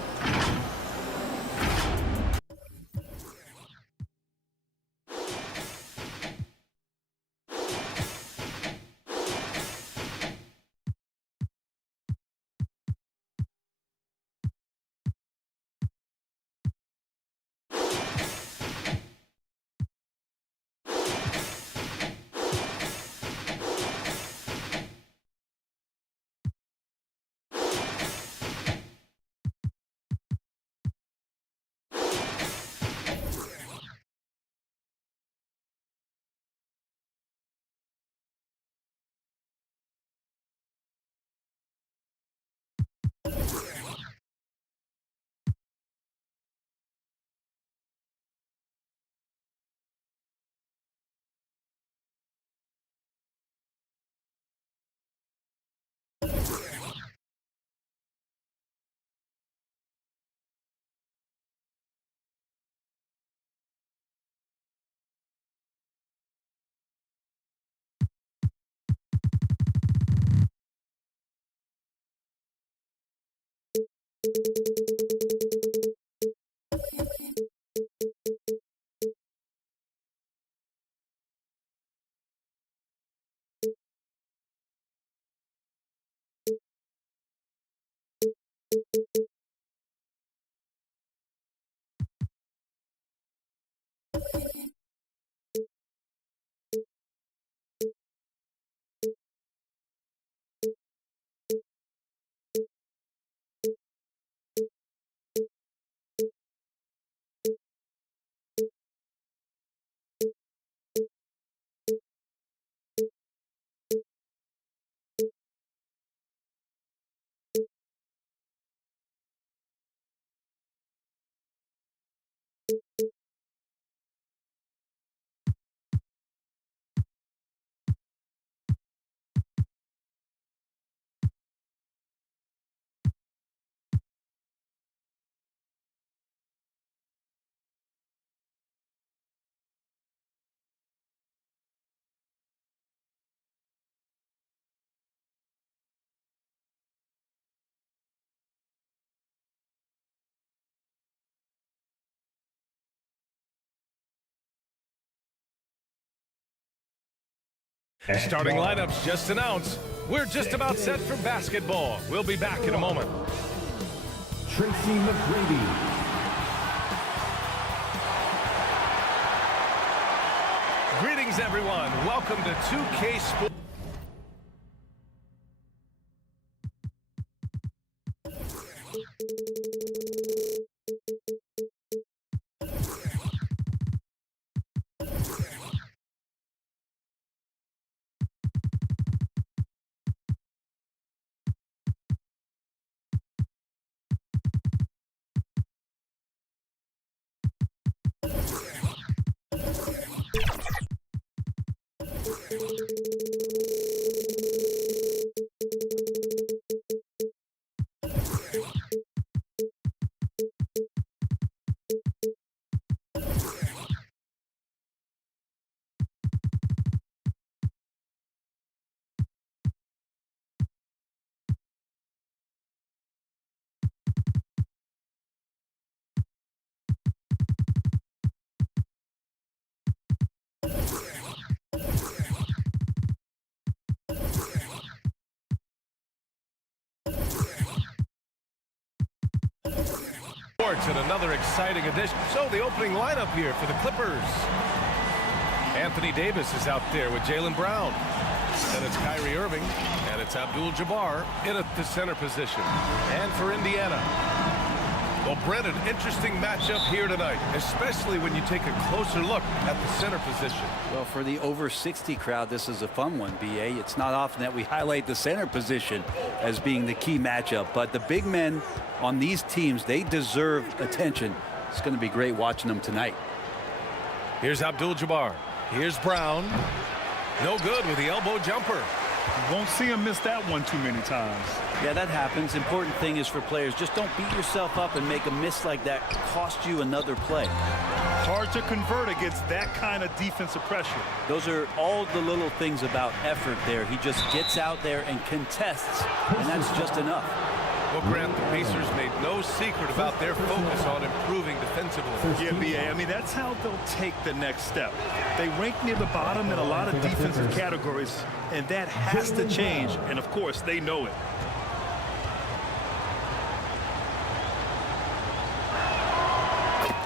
Starting lineups just announced. We're just about set for basketball. We'll be back in a moment. Tracy McGrady. Greetings, everyone. Welcome to 2K Sports. And another exciting edition. So the opening lineup here for the Clippers. Anthony Davis is out there with Jaylen Brown. Then it's Kyrie Irving, and it's ABDUL-JABBAR in at the center position. And for Indiana. Well, Brent, an interesting matchup here tonight, especially when you take a closer look at the center position. Well, for the over 60 crowd, this is a fun one, BA. It's not often that we highlight the center position as being the key matchup, but the big men on these teams, they deserve attention. It's going to be great watching them tonight. Here's ABDUL-JABBAR. Here's Brown. No good with the elbow jumper. You won't see him miss that one too many times. Yeah, that happens. Important thing is for players, just don't beat yourself up and make a miss like that cost you another play. Hard to convert against that kind of defensive pressure. Those are all the little things about effort there. He just gets out there and contests, and that's just enough. Well, Grant, the Pacers made no secret about their focus on improving defensively. Yeah, BA, I mean, that's how they'll take the next step. They rank near the bottom in a lot of defensive categories, and that has to change, and of course, they know it.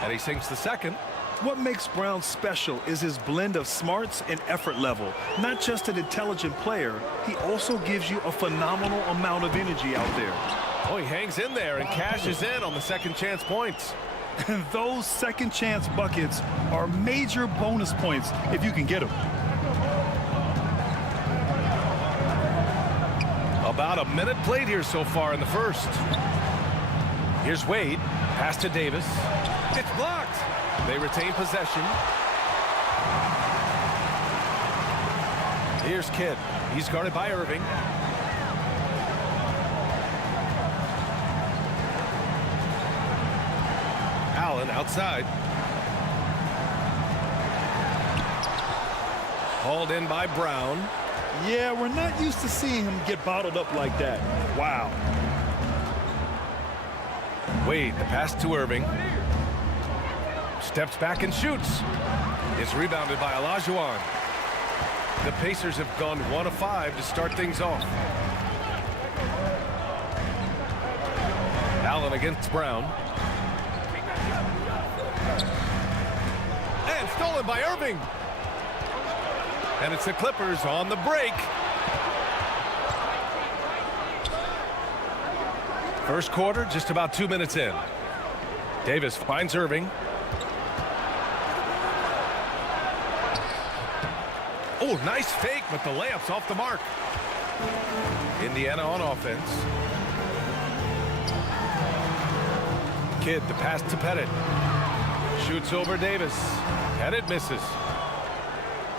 And he sinks the second. What makes Brown special is his blend of smarts and effort level. Not just an intelligent player, he also gives you a phenomenal amount of energy out there. Oh, he hangs in there and cashes in on the second chance points. And those second chance buckets are major bonus points if you can get them. About a minute played here so far in the first. Here's Wade. Pass to Davis. It's blocked. They retain possession. Here's Kidd. He's guarded by Irving. Allen outside. Hauled in by Brown. Yeah, we're not used to seeing him get bottled up like that. Wow. Wade, the pass to Irving. Steps back and shoots. It's rebounded by Olajuwon. The Pacers have gone 1 of 5 to start things off. Allen against Brown. And stolen by Irving. And it's the Clippers on the break. First quarter, just about 2 minutes in. Davis finds Irving. Oh, nice fake, but the layup's off the mark. Indiana on offense. Kidd, the pass to Pettit. Shoots over Davis. Pettit misses.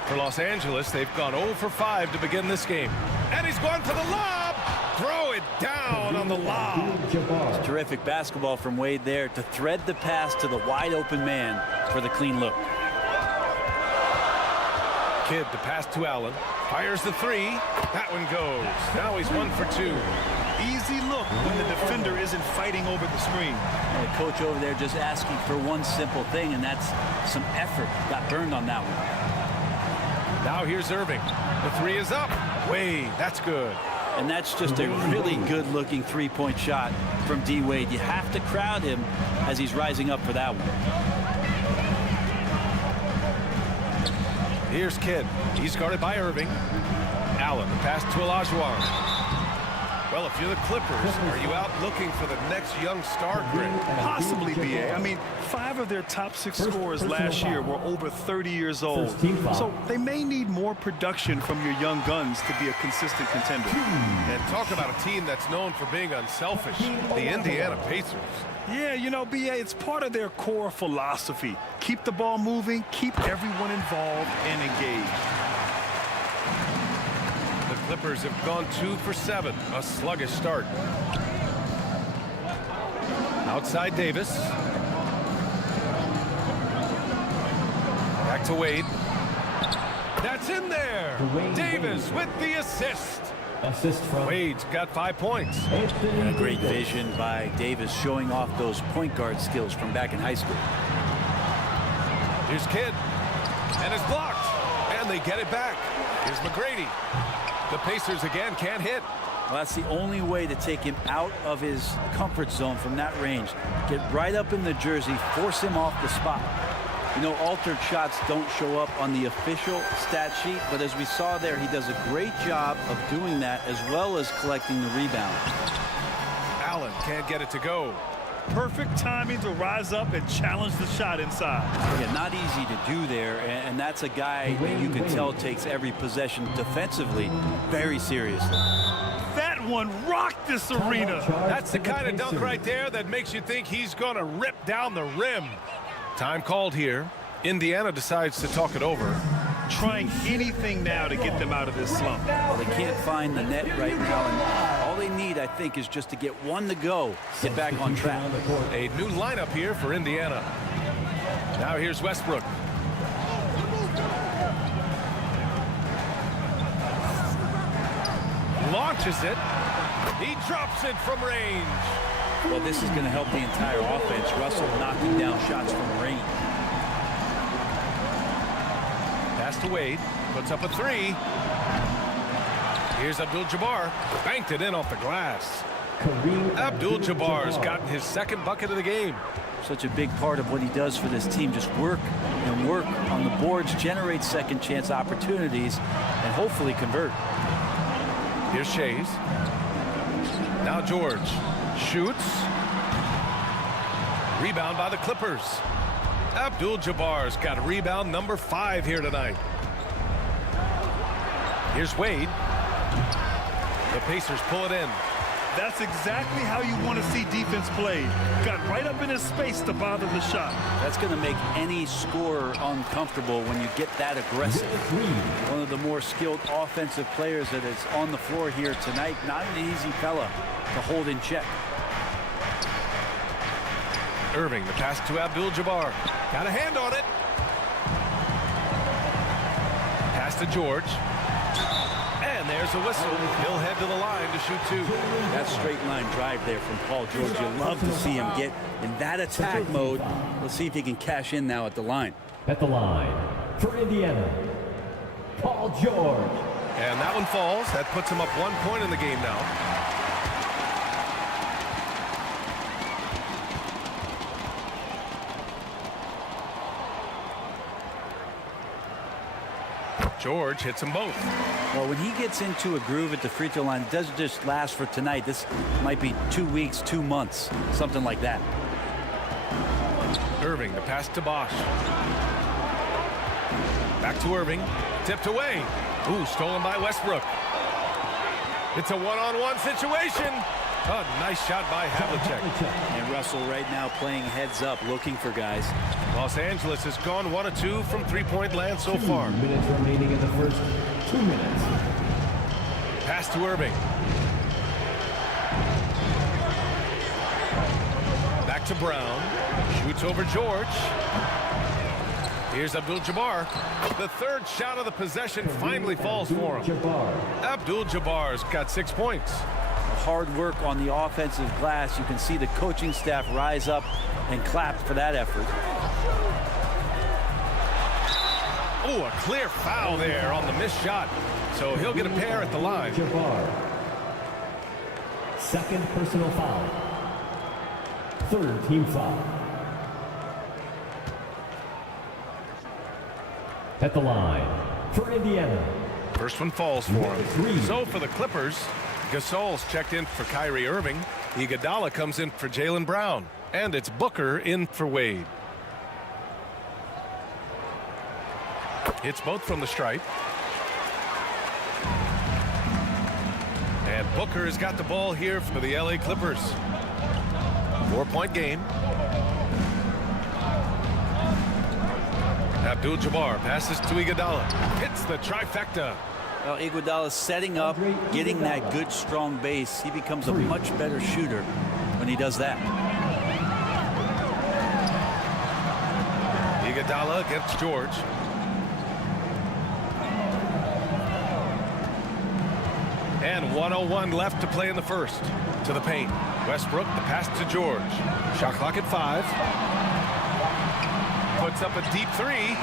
For Los Angeles, they've gone 0 for 5 to begin this game. And he's gone to the lob. Throw it down on the lob. It's terrific basketball from Wade there to thread the pass to the wide open man for the clean look. Kidd, the pass to Allen. Fires the three. That one goes. Now he's 1 for 2. Easy look when the defender isn't fighting over the screen. And the coach over there just asking for one simple thing, and that's some effort. Got burned on that one. Now here's Irving. The three is up. Wade, that's good. And that's just a really good-looking three-point shot from D. Wade. You have to crowd him as he's rising up for that one. Here's Kidd. He's guarded by Irving. Allen, the pass to Olajuwon. Well, if you're the Clippers, are you out looking for the next young star, Greg? Possibly, BA. I mean, 5 of their top 6 scorers last year were over 30 years old. So they may need more production from your young guns to be a consistent contender. And talk about a team that's known for being unselfish, the Indiana Pacers. Yeah, you know, BA, it's part of their core philosophy. Keep the ball moving, keep everyone involved and engaged. The Clippers have gone 2 for 7, a sluggish start. Outside Davis. Back to Wade. That's in there. Davis with the assist. Wade's got 5 points. And a great vision by Davis showing off those point guard skills from back in high school. Here's Kidd. And it's blocked. And they get it back. Here's McGrady. The Pacers again can't hit. Well, that's the only way to take him out of his comfort zone from that range. Get right up in the jersey, force him off the spot. You know, altered shots don't show up on the official stat sheet, but as we saw there, he does a great job of doing that as well as collecting the rebound. Allen can't get it to go. Perfect timing to rise up and challenge the shot inside. Yeah, not easy to do there, and that's a guy that you can tell takes every possession defensively very seriously. That one rocked this arena. That's the kind of dunk right there that makes you think he's going to rip down the rim. Time called here. Indiana decides to talk it over. Trying anything now to get them out of this slump. Well, they can't find the net right now, and all they need, I think, is just to get one to go, get back on track. A new lineup here for Indiana. Now here's Westbrook. Launches it. He drops it from range. Well, this is going to help the entire offense. Russell knocking down shots from range. Pass to Wade. Puts up a three. Here's ABDUL-JABBAR. Banked it in off the glass. ABDUL-JABBAR's gotten his second bucket of the game. Such a big part of what he does for this team. Just work and work on the boards, generate second chance opportunities, and hopefully convert. Here's Shays. Now George shoots. Rebound by the Clippers. ABDUL-JABBAR's got a rebound number 5 here tonight. Here's Wade. The Pacers pull it in. That's exactly how you want to see defense played. Got right up in his space to bother the shot. That's going to make any scorer uncomfortable when you get that aggressive. One of the more skilled offensive players that is on the floor here tonight. Not an easy fella to hold in check. Irving, the pass to ABDUL-JABBAR. Got a hand on it. Pass to George. And there's a whistle. He'll head to the line to shoot 2. That straight line drive there from Paul George. You love to see him get in that attack mode. Let's see if he can cash in now at the line. At the line for Indiana, Paul George. And that one falls. That puts him up 1 point in the game now. George hits them both. Well, when he gets into a groove at the free throw line, it doesn't just last for tonight. This might be 2 weeks, 2 months, something like that. Irving, the pass to Bosch. Back to Irving. Tipped away. Ooh, stolen by Westbrook. It's a one-on-one situation. Oh, nice shot by Havlicek. And Russell right now playing heads up, looking for guys. Los Angeles has gone 1 of 2 from three-point land so far. 2 minutes remaining in the first 2 minutes. Pass to Irving. Back to Brown. Shoots over George. Here's ABDUL-JABBAR. The third shot of the possession finally falls for him. ABDUL-JABBAR's got 6 points. Hard work on the offensive glass. You can see the coaching staff rise up and clap for that effort. Oh, a clear foul there on the missed shot. So he'll get a pair at the line. Jabbar. Second personal foul. Third team foul. At the line for Indiana. First one falls for him. So for the Clippers, Gasol's checked in for Kyrie Irving. Iguodala comes in for Jaylen Brown. And it's Booker in for Wade. Hits both from the stripe. And Booker has got the ball here for the LA Clippers. 4-point game. ABDUL-JABBAR passes to Iguodala. Hits the trifecta. Well, Iguodala setting up, getting that good, strong base. He becomes a much better shooter when he does that. Iguodala against George. And 1:01 left to play in the first. To the paint. Westbrook, the pass to George. Shot clock at 5. Puts up a deep 3.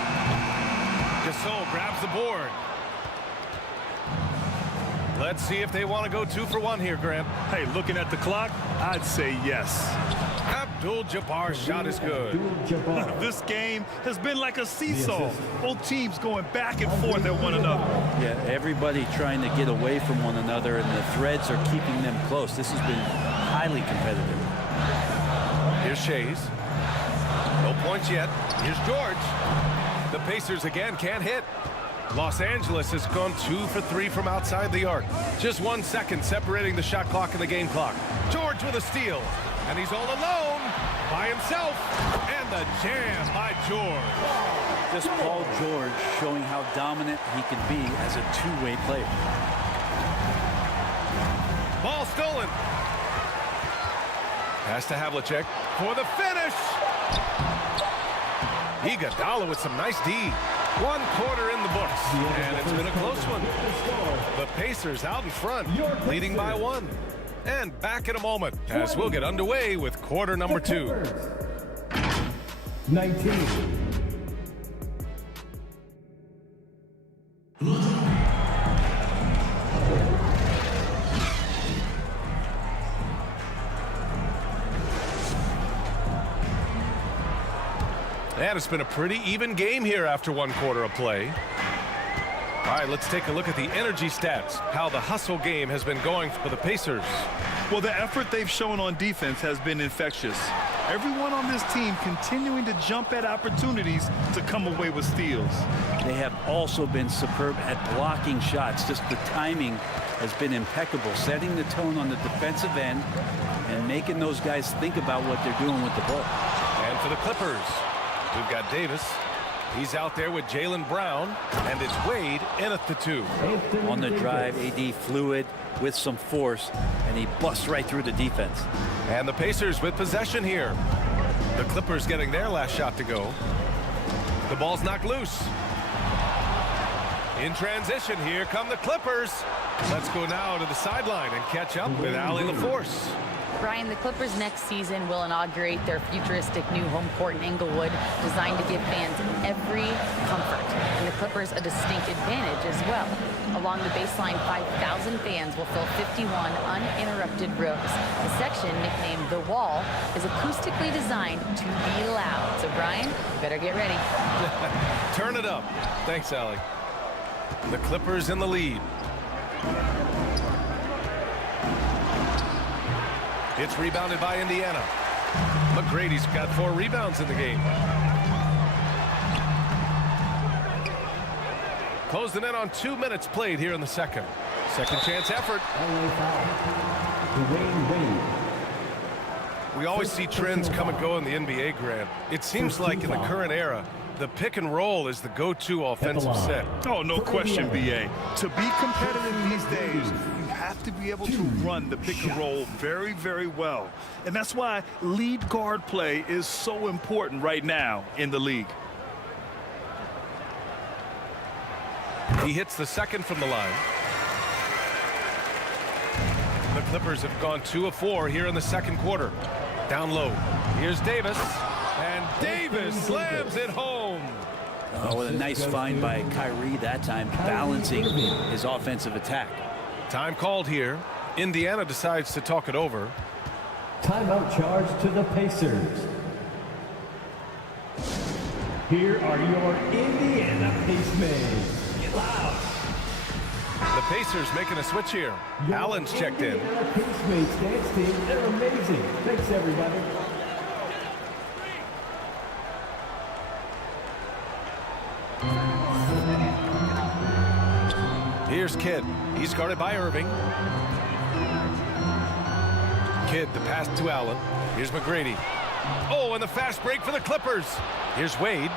Gasol grabs the board. Let's see if they want to go 2 for 1 here, Grant. Hey, looking at the clock, I'd say yes. ABDUL-JABBAR's shot is good. This game has been like a seesaw. Both teams going back and forth at one another. Yeah, everybody trying to get away from one another, and the threads are keeping them close. This has been highly competitive. Here's Shays. No points yet. Here's George. The Pacers again can't hit. Los Angeles has gone 2 for 3 from outside the arc. Just 1 second separating the shot clock and the game clock. George with a steal. And he's all alone by himself. And the jam by George. Just Paul George showing how dominant he can be as a two-way player. Ball stolen. Pass to Havlicek for the finish. Iguodala with some nice D. 1 quarter in the books, and it's been a close one. The Pacers out in front, leading by 1. And back in a moment as we'll get underway with quarter number 2. 19. And it's been a pretty even game here after 1 quarter of play. All right, let's take a look at the energy stats, how the hustle game has been going for the Pacers. Well, the effort they've shown on defense has been infectious. Everyone on this team continuing to jump at opportunities to come away with steals. They have also been superb at blocking shots. Just the timing has been impeccable, setting the tone on the defensive end and making those guys think about what they're doing with the ball. And for the Clippers, we've got Davis. He's out there with Jaylen Brown, and it's Wade in at the 2. On the drive, AD fluid with some force, and he busts right through the defense. And the Pacers with possession here. The Clippers getting their last shot to go. The ball's knocked loose. In transition, here come the Clippers. Let's go now to the sideline and catch up with Allie LaForce. Brian, the Clippers next season will inaugurate their futuristic new home court in Inglewood, designed to give fans every comfort. And the Clippers a distinct advantage as well. Along the baseline, 5,000 fans will fill 51 uninterrupted rows. The section, nicknamed The Wall, is acoustically designed to be loud. So, Brian, you better get ready. Turn it up. Thanks, Allie. The Clippers in the lead. It's rebounded by Indiana. McGrady's got 4 rebounds in the game. Closing in on 2 minutes played here in the second. Second chance effort. We always see trends come and go in the NBA, Grant. It seems like in the current era, the pick and roll is the go-to offensive set. Oh, no question, BA. To be competitive these days, you have to be able to run the pick and roll very, very well. And that's why lead guard play is so important right now in the league. He hits the second from the line. The Clippers have gone 2 of 4 here in the second quarter. Down low. Here's Davis. And Davis slams it home. Oh, what a nice find by Kyrie that time, balancing his offensive attack. Time called here. Indiana decides to talk it over. Timeout charge to the Pacers. Here are your Indiana Pacemates. Get loud. The Pacers making a switch here. Allen's checked in. Indiana Pacemates dance team, they're amazing. Thanks, everybody. Here's Kidd. He's guarded by Irving. Kidd, the pass to Allen. Here's McGrady. Oh, and the fast break for the Clippers. Here's Wade.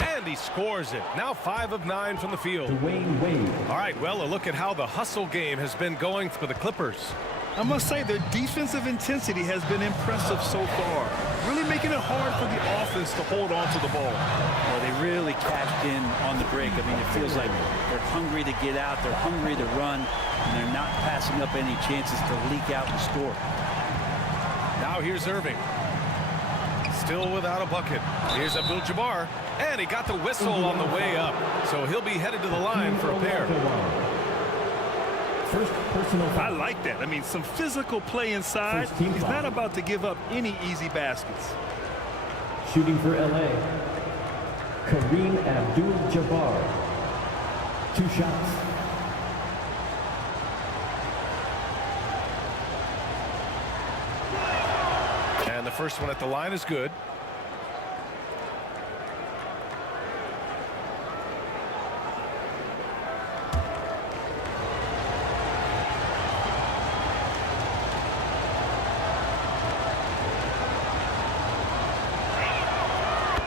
And he scores it. Now 5 of 9 from the field. Dwayne Wade. All right, well, a look at how the hustle game has been going for the Clippers. I must say their defensive intensity has been impressive so far, really making it hard for the offense to hold on to the ball. Well, they really cashed in on the break. I mean, it feels like they're hungry to get out, they're hungry to run, and they're not passing up any chances to leak out and score. Now here's Irving. Still without a bucket. Here's ABDUL-JABBAR, and he got the whistle on the way up, so he'll be headed to the line for a pair. First personal foul. I like that. I mean, some physical play inside. He's not about to give up any easy baskets. Shooting for LA. KAREEM ABDUL-JABBAR. 2 shots. And the first one at the line is good.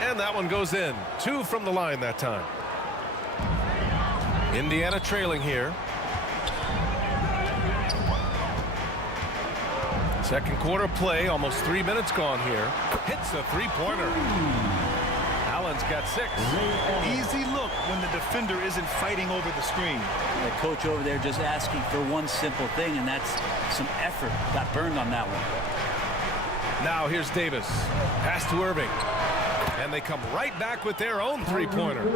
And that one goes in. 2 from the line that time. Indiana trailing here. Second quarter play, almost 3 minutes gone here. Hits a three-pointer. Allen's got 6. Easy look when the defender isn't fighting over the screen. The coach over there just asking for one simple thing, and that's some effort. Got burned on that one. Now here's Davis. Pass to Irving. And they come right back with their own three-pointer.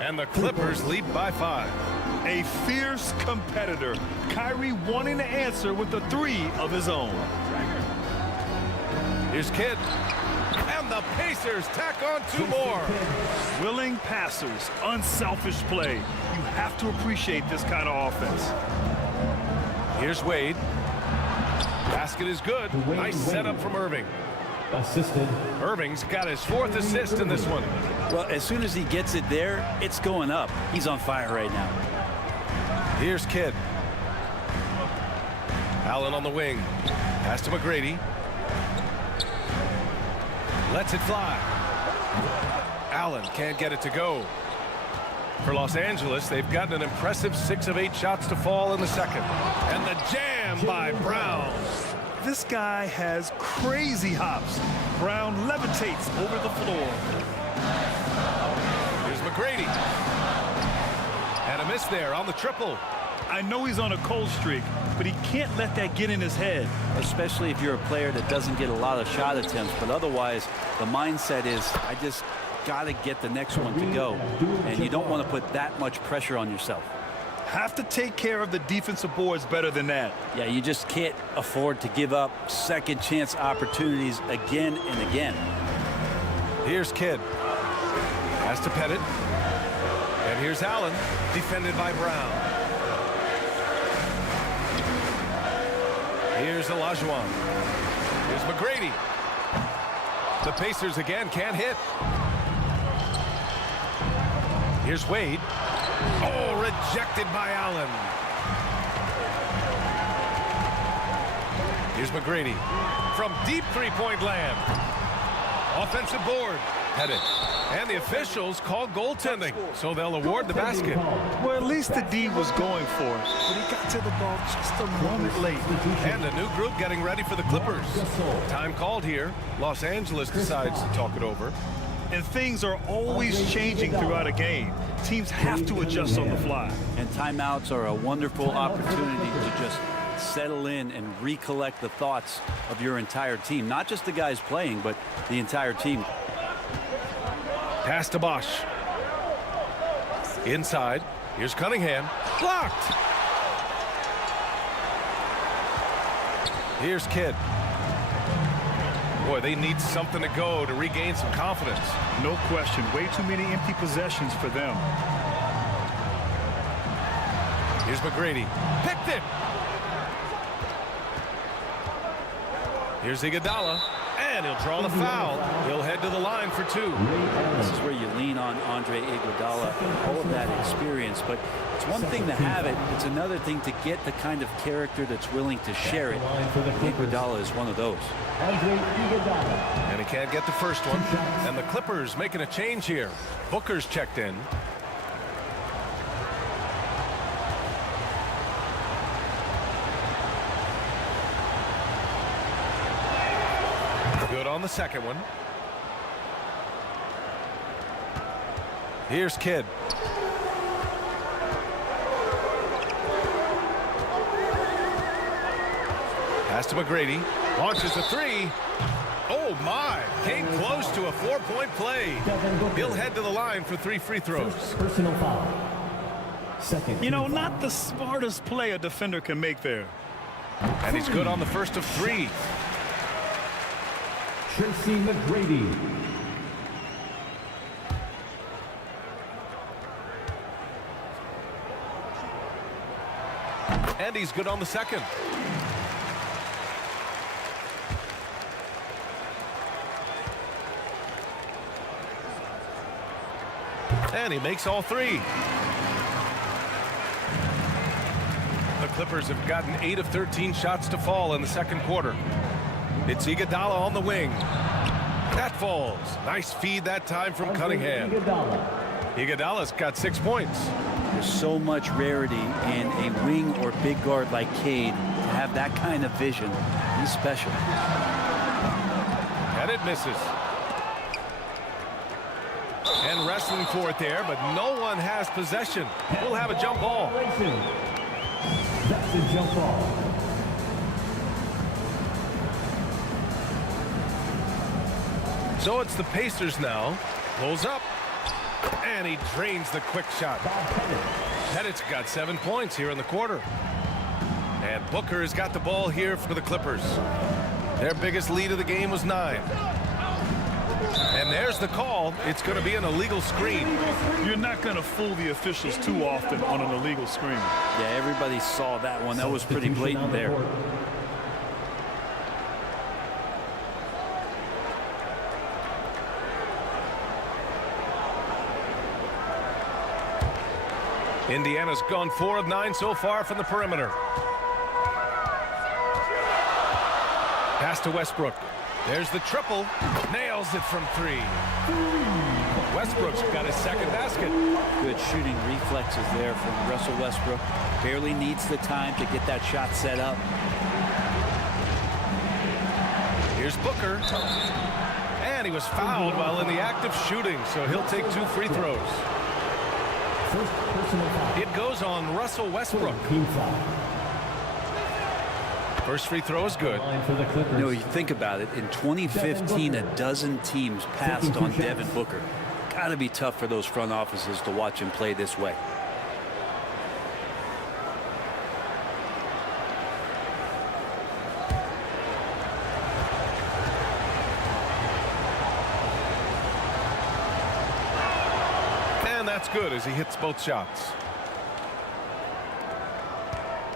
And the Clippers lead by 5. A fierce competitor. Kyrie wanting to answer with a 3 of his own. Here's Kidd. And the Pacers tack on 2 more. Willing passers, unselfish play. You have to appreciate this kind of offense. Here's Wade. Basket is good. Nice setup from Irving. Assisted. Irving's got his 4th assist in this one. Well, as soon as he gets it there, it's going up. He's on fire right now. Here's Kidd. Allen on the wing. Pass to McGrady. Lets it fly. Allen can't get it to go. For Los Angeles, they've gotten an impressive 6 of 8 shots to fall in the second. And the jam by Brown. This guy has crazy hops. Brown levitates over the floor. Here's McGrady. And a miss there on the triple. I know he's on a cold streak, but he can't let that get in his head. Especially if you're a player that doesn't get a lot of shot attempts, but otherwise the mindset is, I just got to get the next one to go. And you don't want to put that much pressure on yourself. Have to take care of the defensive boards better than that. Yeah, you just can't afford to give up second chance opportunities again and again. Here's Kidd. Has to Pettit. And here's Allen, defended by Brown. Here's Olajuwon. Here's McGrady. The Pacers again can't hit. Here's Wade. Oh, rejected by Allen. Here's McGrady from deep three-point land. Offensive board. Pettit. And the officials call goaltending, so they'll award the basket. Well, at least the D was going for it, but he got to the ball just a moment late. And a new group getting ready for the Clippers. Time called here. Los Angeles decides to talk it over. And things are always changing throughout a game. Teams have to adjust on the fly. And timeouts are a wonderful opportunity to just settle in and recollect the thoughts of your entire team. Not just the guys playing, but the entire team. Pass to Bosch. Inside. Here's Cunningham. Blocked. Here's Kidd. Boy, they need something to go to regain some confidence. No question. Way too many empty possessions for them. Here's McGrady. Picked it. Here's Iguodala. And he'll draw the foul. He'll head to the line for 2. This is where you lean on Andre Iguodala, all of that experience. But it's one thing to have it. It's another thing to get the kind of character that's willing to share it. Iguodala is one of those. And he can't get the first one. And the Clippers making a change here. Booker's checked in. Good on the second one. Here's Kidd. Pass to McGrady. Launches a 3. Oh my! Came close to a 4-point play. He'll head to the line for 3 free throws. Personal foul. Second. You know, not the smartest play a defender can make there. And he's good on the first of 3. Tracy McGrady. And he's good on the second. And he makes all 3. The Clippers have gotten 8 of 13 shots to fall in the second quarter. It's Iguodala on the wing. That falls. Nice feed that time from Cunningham. Iguodala's got 6 points. There's so much rarity in a wing or big guard like Cade to have that kind of vision. He's special. And it misses. And wrestling for it there, but no one has possession. We'll have a jump ball. That's a jump ball. So it's the Pacers now. Pulls up. And he drains the quick shot. Pettit's got 7 points here in the quarter. And Booker has got the ball here for the Clippers. Their biggest lead of the game was 9. And there's the call. It's going to be an illegal screen. You're not going to fool the officials too often on an illegal screen. Yeah, everybody saw that one. That was pretty blatant there. Indiana's gone 4 of 9 so far from the perimeter. Pass to Westbrook. There's the triple. Nails it from 3. Westbrook's got his second basket. Good shooting reflexes there from Russell Westbrook. Barely needs the time to get that shot set up. Here's Booker. And he was fouled while in the act of shooting, so he'll take 2 free throws. It goes on Russell Westbrook. First free throw is good. You know, you think about it, in 2015, a dozen teams passed on Devin Booker. Got to be tough for those front offices to watch him play this way. And that's good as he hits both shots.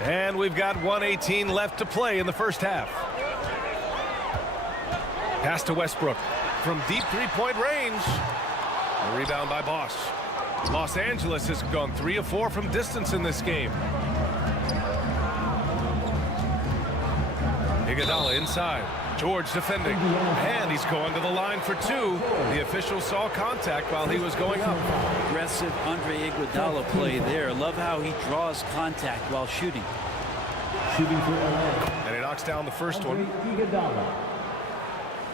And we've got 1:18 left to play in the first half. Pass to Westbrook from deep three-point range. A rebound by Bosch. Los Angeles has gone 3 of 4 from distance in this game. Iguodala inside. George defending. And he's going to the line for 2. The official saw contact while he was going up. Aggressive Andre Iguodala play there. Love how he draws contact while shooting. Shooting for LA. And he knocks down the first one. Iguodala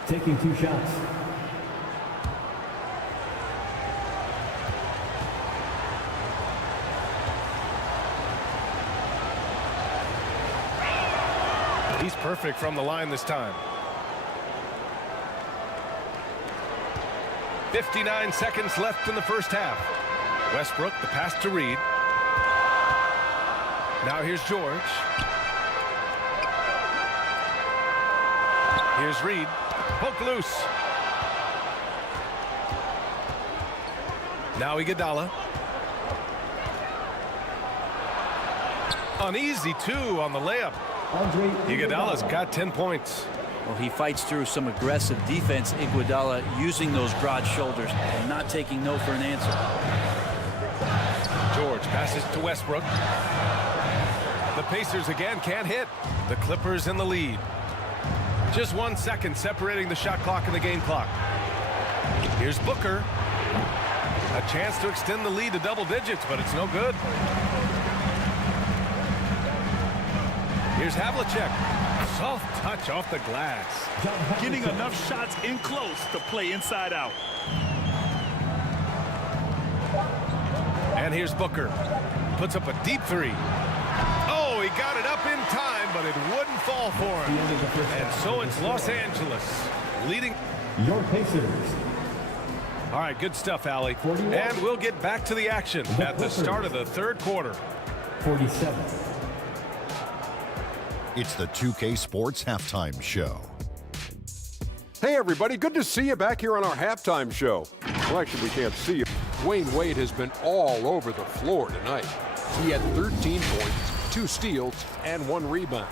taking 2 shots. He's perfect from the line this time. 59 seconds left in the first half. Westbrook, the pass to Reed. Now here's George. Here's Reed. Poke loose. Now Iguodala. An easy 2 on the layup. Iguodala's got 10 points. Well, he fights through some aggressive defense. Iguodala using those broad shoulders and not taking no for an answer. George passes to Westbrook. The Pacers again can't hit. The Clippers in the lead. Just 1 second separating the shot clock and the game clock. Here's Booker. A chance to extend the lead to double digits, but it's no good. Here's Havlicek. Soft touch off the glass. Getting enough shots in close to play inside out. And here's Booker. Puts up a deep 3. Oh, he got it up in time, but it wouldn't fall for him. And so it's Los Angeles leading. Your Pacers. All right, good stuff, Allie. And we'll get back to the action at the start of the third quarter. 47. It's the 2K Sports Halftime Show. Hey, everybody. Good to see you back here on our halftime show. Well, actually, we can't see you. Dwayne Wade has been all over the floor tonight. He had 13 points, 2 steals, and 1 rebound.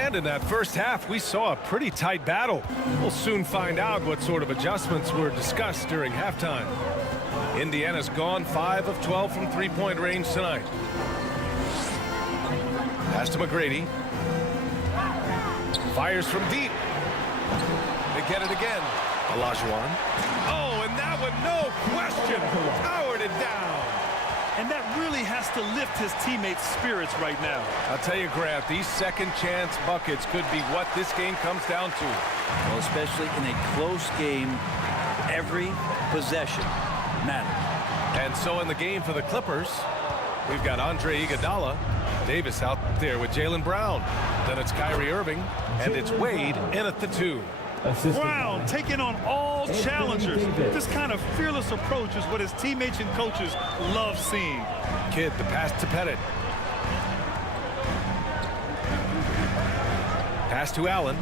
And in that first half, we saw a pretty tight battle. We'll soon find out what sort of adjustments were discussed during halftime. Indiana's gone 5 of 12 from three-point range tonight. Pass to McGrady. Fires from deep. They get it again. Olajuwon. Oh, and that one, no question, powered it down. And that really has to lift his teammates' spirits right now. I'll tell you, Grant, these second-chance buckets could be what this game comes down to. Well, especially in a close game, every possession matters. And so in the game for the Clippers, we've got Andre Iguodala. Davis out there with Jaylen Brown. Then it's Kyrie Irving, and it's Wade in at the 2. Brown taking on all challengers. This kind of fearless approach is what his teammates and coaches love seeing. Kidd, the pass to Pettit. Pass to Allen.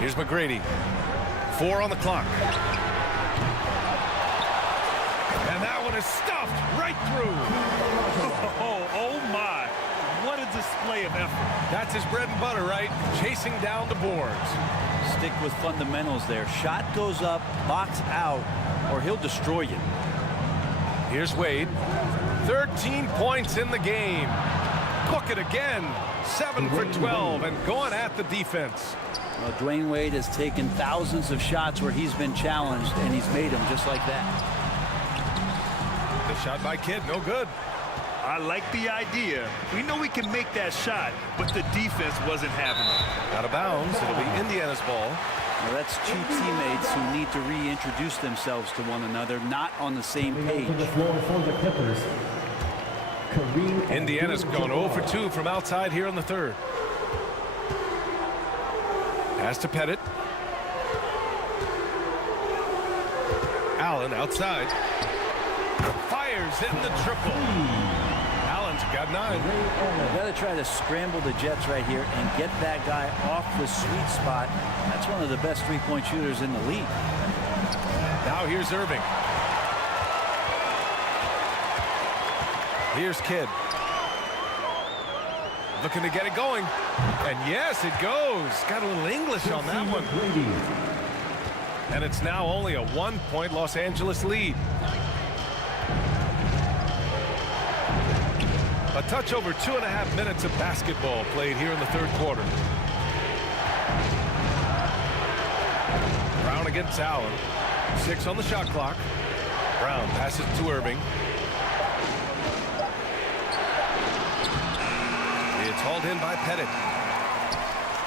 Here's McGrady. 4 on the clock. And that one is stuffed right through. Oh my. What a display of effort. That's his bread and butter, right? Chasing down the boards. Stick with fundamentals there. Shot goes up, box out, or he'll destroy you. Here's Wade. 13 points in the game. Book it again. 7 for 12 and going at the defense. Well, Dwayne Wade has taken thousands of shots where he's been challenged, and he's made them just like that. The shot by Kidd, no good. I like the idea. We know we can make that shot, but the defense wasn't having it. Out of bounds. It'll be Indiana's ball. Well, that's 2 teammates who need to reintroduce themselves to one another, not on the same page. The floor for the Clippers. KAREEM. Indiana's gone 0 for 2 from outside here in the third. Pass to Pettit. Allen outside. Fires in the triple. Allen's got 9. They've got to try to scramble the Jets right here and get that guy off the sweet spot. That's one of the best three-point shooters in the league. Now here's Irving. Here's Kidd. Looking to get it going. And yes, it goes. Got a little English on that one. And it's now only a 1-point Los Angeles lead. A touch over 2.5 minutes of basketball played here in the third quarter. Brown against Allen. 6 on the shot clock. Brown passes to Irving. It's hauled in by Pettit.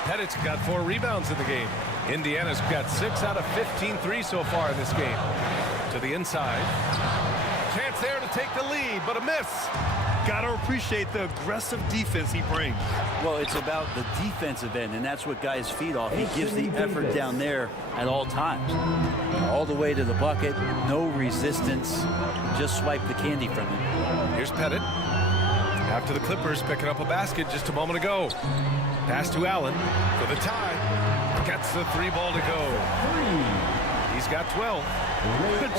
Pettit's got 4 rebounds in the game. Indiana's got 6 out of 15 threes so far in this game. To the inside. Chance there to take the lead, but a miss. Got to appreciate the aggressive defense he brings. Well, it's about the defensive end, and that's what guys feed off. He gives the effort down there at all times. All the way to the bucket, no resistance. Just swipe the candy from him. Here's Pettit. After the Clippers picking up a basket just a moment ago. Pass to Allen for the tie. Gets the 3 ball to go. He's got 12.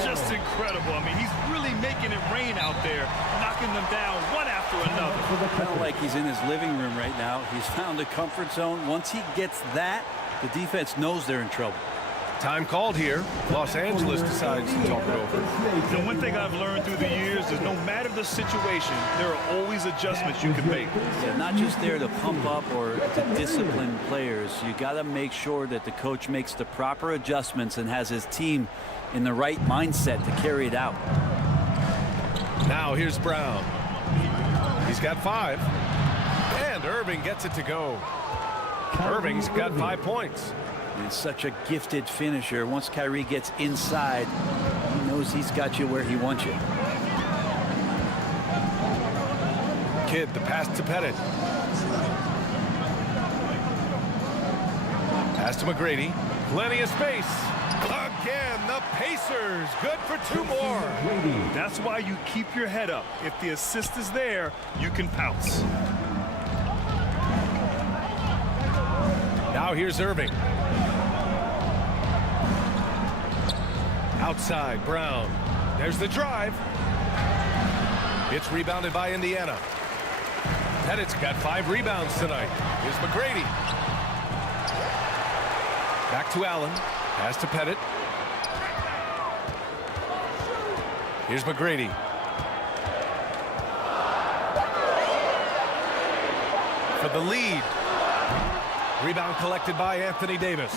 Just incredible. I mean, he's really making it rain out there, knocking them down one after another. Kind of like he's in his living room right now. He's found a comfort zone. Once he gets that, the defense knows they're in trouble. Time called here. Los Angeles decides to talk it over. The one thing I've learned through the years is no matter the situation, there are always adjustments you can make. Yeah, not just there to pump up or to discipline players. You got to make sure that the coach makes the proper adjustments and has his team in the right mindset to carry it out. Now here's Brown. He's got 5. And Irving gets it to go. Irving's got 5 points. And such a gifted finisher. Once Kyrie gets inside, he knows he's got you where he wants you. Kidd, the pass to Pettit. Pass to McGrady. Plenty of space. Again, the Pacers. Good for 2 more. That's why you keep your head up. If the assist is there, you can pounce. Now here's Irving. Outside, Brown. There's the drive. It's rebounded by Indiana. Pettit's got 5 rebounds tonight. Here's McGrady. Back to Allen. Pass to Pettit. Here's McGrady. For the lead. Rebound collected by Anthony Davis.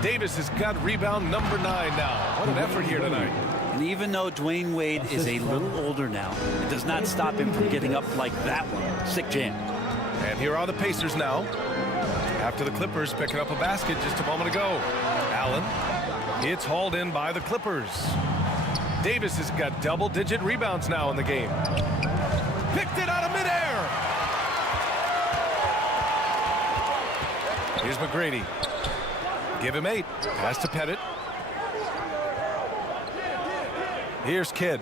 Davis has got rebound number 9 now. What an effort here tonight. And even though Dwayne Wade is a little older now, it does not stop him from getting up like that one. Sick jam. And here are the Pacers now. After the Clippers picking up a basket just a moment ago. Allen. It's hauled in by the Clippers. Davis has got double-digit rebounds now in the game. Picked it out of midair. Here's McGrady. Give him 8. Pass to Pettit. Here's Kidd.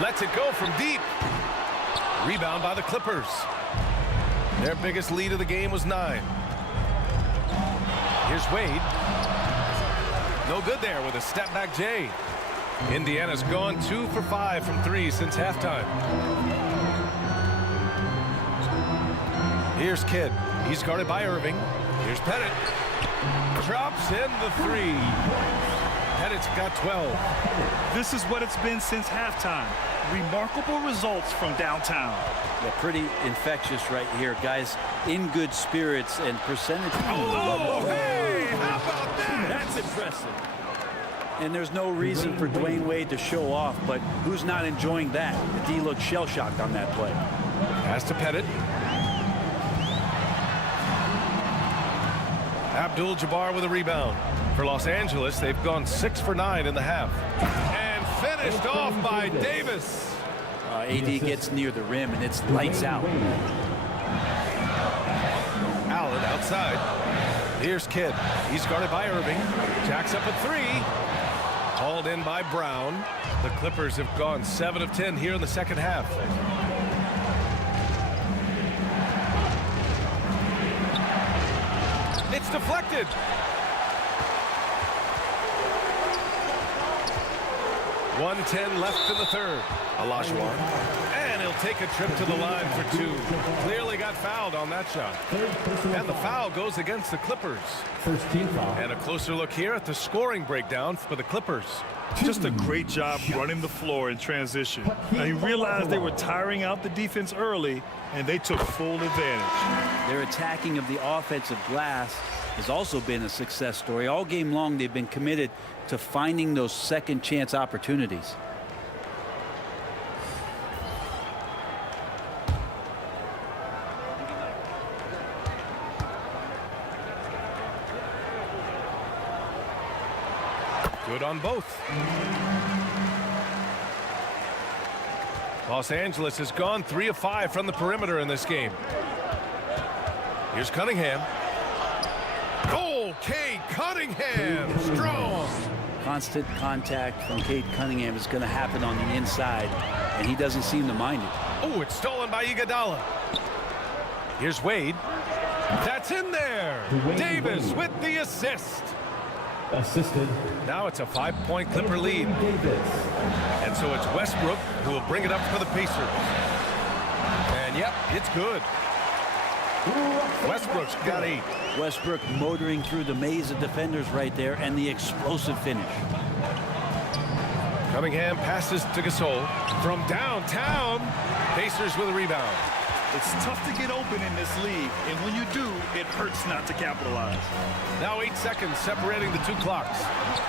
Lets it go from deep. Rebound by the Clippers. Their biggest lead of the game was 9. Here's Wade. No good there with a step-back J. Indiana's gone 2 for 5 from 3 since halftime. Here's Kidd. He's guarded by Irving. Here's Pettit. Drops in the 3. Pettit's got 12. This is what it's been since halftime. Remarkable results from downtown. Yeah, pretty infectious right here. Guys in good spirits and percentage. Oh, hey, how about that? That's impressive. And there's no reason for Dwayne Wade to show off, but who's not enjoying that? The D looked shell-shocked on that play. Pass to Pettit. ABDUL-JABBAR with a rebound. For Los Angeles, they've gone 6 for 9 in the half. And finished off by Davis. AD gets near the rim, and it's lights out. Allen outside. Here's Kidd. He's guarded by Irving. Jacks up a 3. Hauled in by Brown. The Clippers have gone 7 of 10 here in the second half. It's deflected. .110 left in the third. Olajuwon. And he'll take a trip to the line for 2. Clearly got fouled on that shot. And the foul goes against the Clippers. First team foul. And a closer look here at the scoring breakdown for the Clippers. Just a great job running the floor in transition. Now, he realized they were tiring out the defense early, and they took full advantage. Their attacking of the offensive glass has also been a success story. All game long, they've been committed to finding those second chance opportunities. Good on both. Los Angeles has gone 3 of 5 from the perimeter in this game. Here's Cunningham. Oh, Cade Cunningham, strong. Constant contact from Cade Cunningham is going to happen on the inside, and he doesn't seem to mind it. Oh, it's stolen by Iguodala. Here's Wade. That's in there. Davis with the assist. Assisted. Now it's a 5-point Clipper lead. And so it's Westbrook who will bring it up for the Pacers. And yep, it's good. Westbrook's got 8. Westbrook motoring through the maze of defenders right there, and the explosive finish. Cunningham passes to Gasol from downtown. Pacers with a rebound. It's tough to get open in this league, and when you do, it hurts not to capitalize. Now 8 seconds separating the 2 clocks.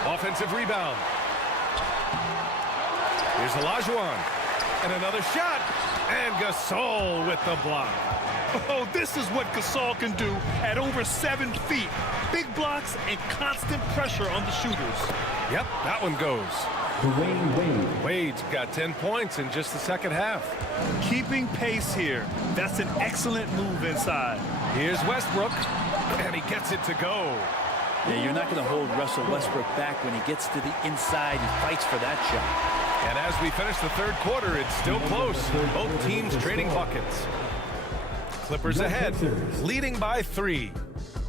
Offensive rebound. Here's Olajuwon. And another shot. And Gasol with the block. Oh, this is what Gasol can do at over 7 feet. Big blocks and constant pressure on the shooters. Yep, that one goes. Wade. Wade's got 10 points in just the second half. Keeping pace here. That's an excellent move inside. Here's Westbrook, and he gets it to go. Yeah, you're not going to hold Russell Westbrook back when he gets to the inside. He fights for that shot. And as we finish the third quarter, it's still close. Both teams trading buckets. Clippers ahead, leading by 3.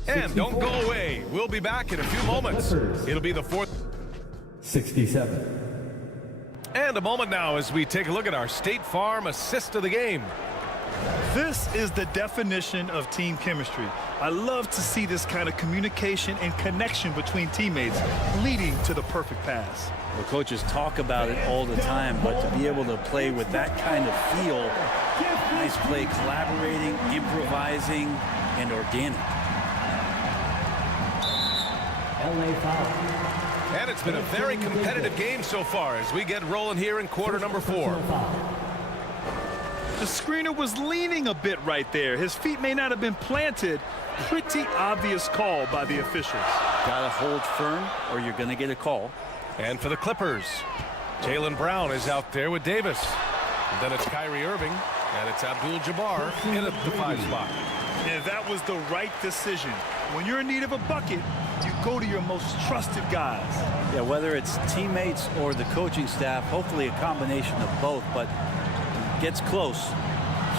And don't go away. We'll be back in a few moments. It'll be the 4th. 67. And a moment now as we take a look at our State Farm assist of the game. This is the definition of team chemistry. I love to see this kind of communication and connection between teammates leading to the perfect pass. The coaches talk about it all the time, but to be able to play with that kind of feel, nice play, collaborating, improvising, and organic. LA foul. And it's been a very competitive game so far as we get rolling here in quarter number 4. The screener was leaning a bit right there. His feet may not have been planted. Pretty obvious call by the officials. Gotta hold firm or you're gonna get a call. And for the Clippers, Jaylen Brown is out there with Davis. And then it's Kyrie Irving, and it's ABDUL-JABBAR in at the 5 spot. And that was the right decision. When you're in need of a bucket, you go to your most trusted guys. Yeah, whether it's teammates or the coaching staff, hopefully a combination of both, but when it gets close,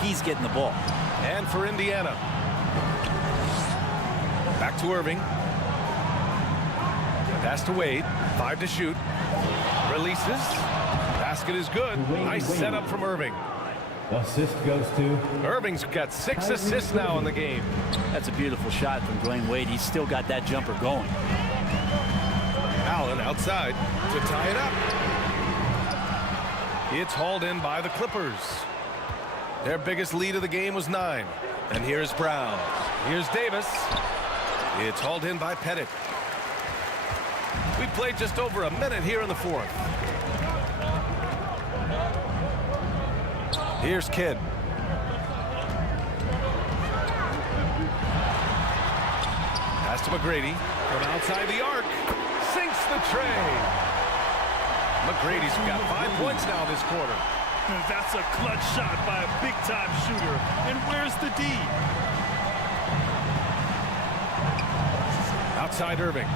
he's getting the ball. And for Indiana, back to Irving. Pass to Wade, 5 to shoot. Releases, basket is good. Nice setup from Irving. Assist goes to Irving's got 6 assists now in the game. That's a beautiful shot from Dwayne Wade. He's still got that jumper going. Allen outside to tie it up. It's hauled in by the Clippers. Their biggest lead of the game was 9. And here's Brown. Here's Davis. It's hauled in by Pettit. We played just over a minute here in the 4th. Here's Kidd. Pass to McGrady from outside the arc. Sinks the tray. McGrady's got 5 points now this quarter. That's a clutch shot by a big-time shooter. And where's the D? Outside Irving.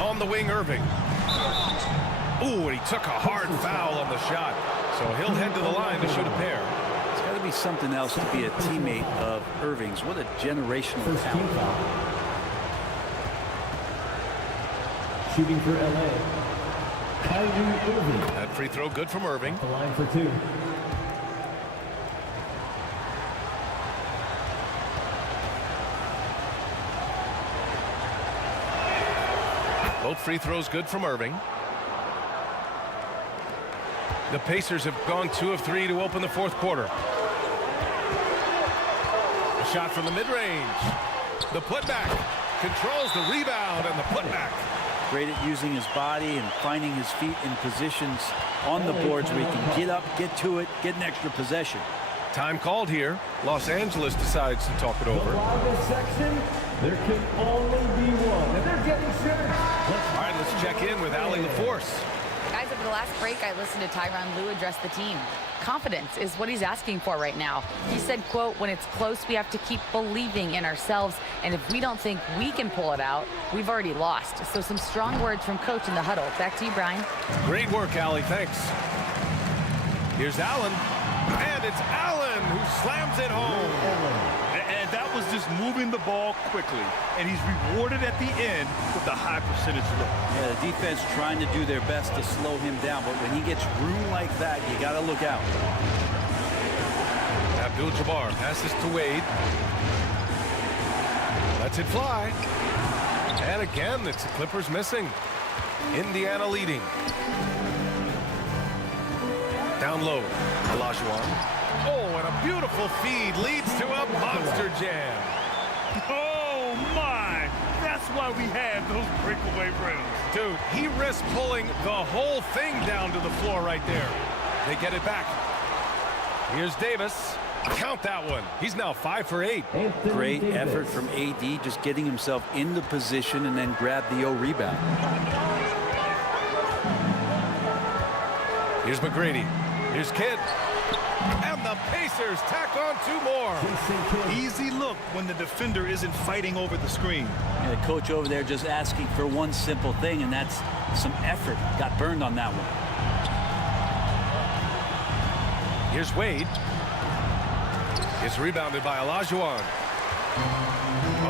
On the wing, Irving. Ooh, and he took a hard foul on the shot. So he'll head to the line to shoot a pair. It's got to be something else to be a teammate of Irving's. What a generational talent. Shooting for LA. Kyrie Irving. That free throw good from Irving. The line for 2. Both free throws good from Irving. The Pacers have gone 2 of 3 to open the 4th quarter. A shot from the mid-range. The putback controls the rebound and the putback. Great at using his body and finding his feet in positions on the boards where he can get up, get to it, get an extra possession. Time called here. Los Angeles decides to talk it over. The longest section, there can only be one. All right, let's check in with Allie LaForce. Guys, over the last break, I listened to Tyronn Lue address the team. Confidence is what he's asking for right now. He said, quote, when it's close, we have to keep believing in ourselves, and if we don't think we can pull it out, we've already lost. So some strong words from coach in the huddle. Back to you, Brian. Great work, Allie. Thanks. Here's Allen, and it's Allen who slams it home. And that was just moving the ball quickly, and he's rewarded at the end with a high percentage look. Yeah, the defense trying to do their best to slow him down, but when he gets room like that, you got to look out. ABDUL-JABBAR passes to Wade. Lets it fly. And again, it's the Clippers missing. Indiana leading. Down low, Olajuwon. Oh, and a beautiful feed leads to a monster jam. Oh, my. That's why we have those breakaway rims. Dude, he risked pulling the whole thing down to the floor right there. They get it back. Here's Davis. Count that one. He's now 5 for 8. Great effort from AD, just getting himself into position and then grab the rebound. Here's McGrady. Here's Kidd. And the Pacers tack on 2 more. Easy look when the defender isn't fighting over the screen. And the coach over there just asking for one simple thing, and that's some effort. Got burned on that one. Here's Wade. It's rebounded by Olajuwon.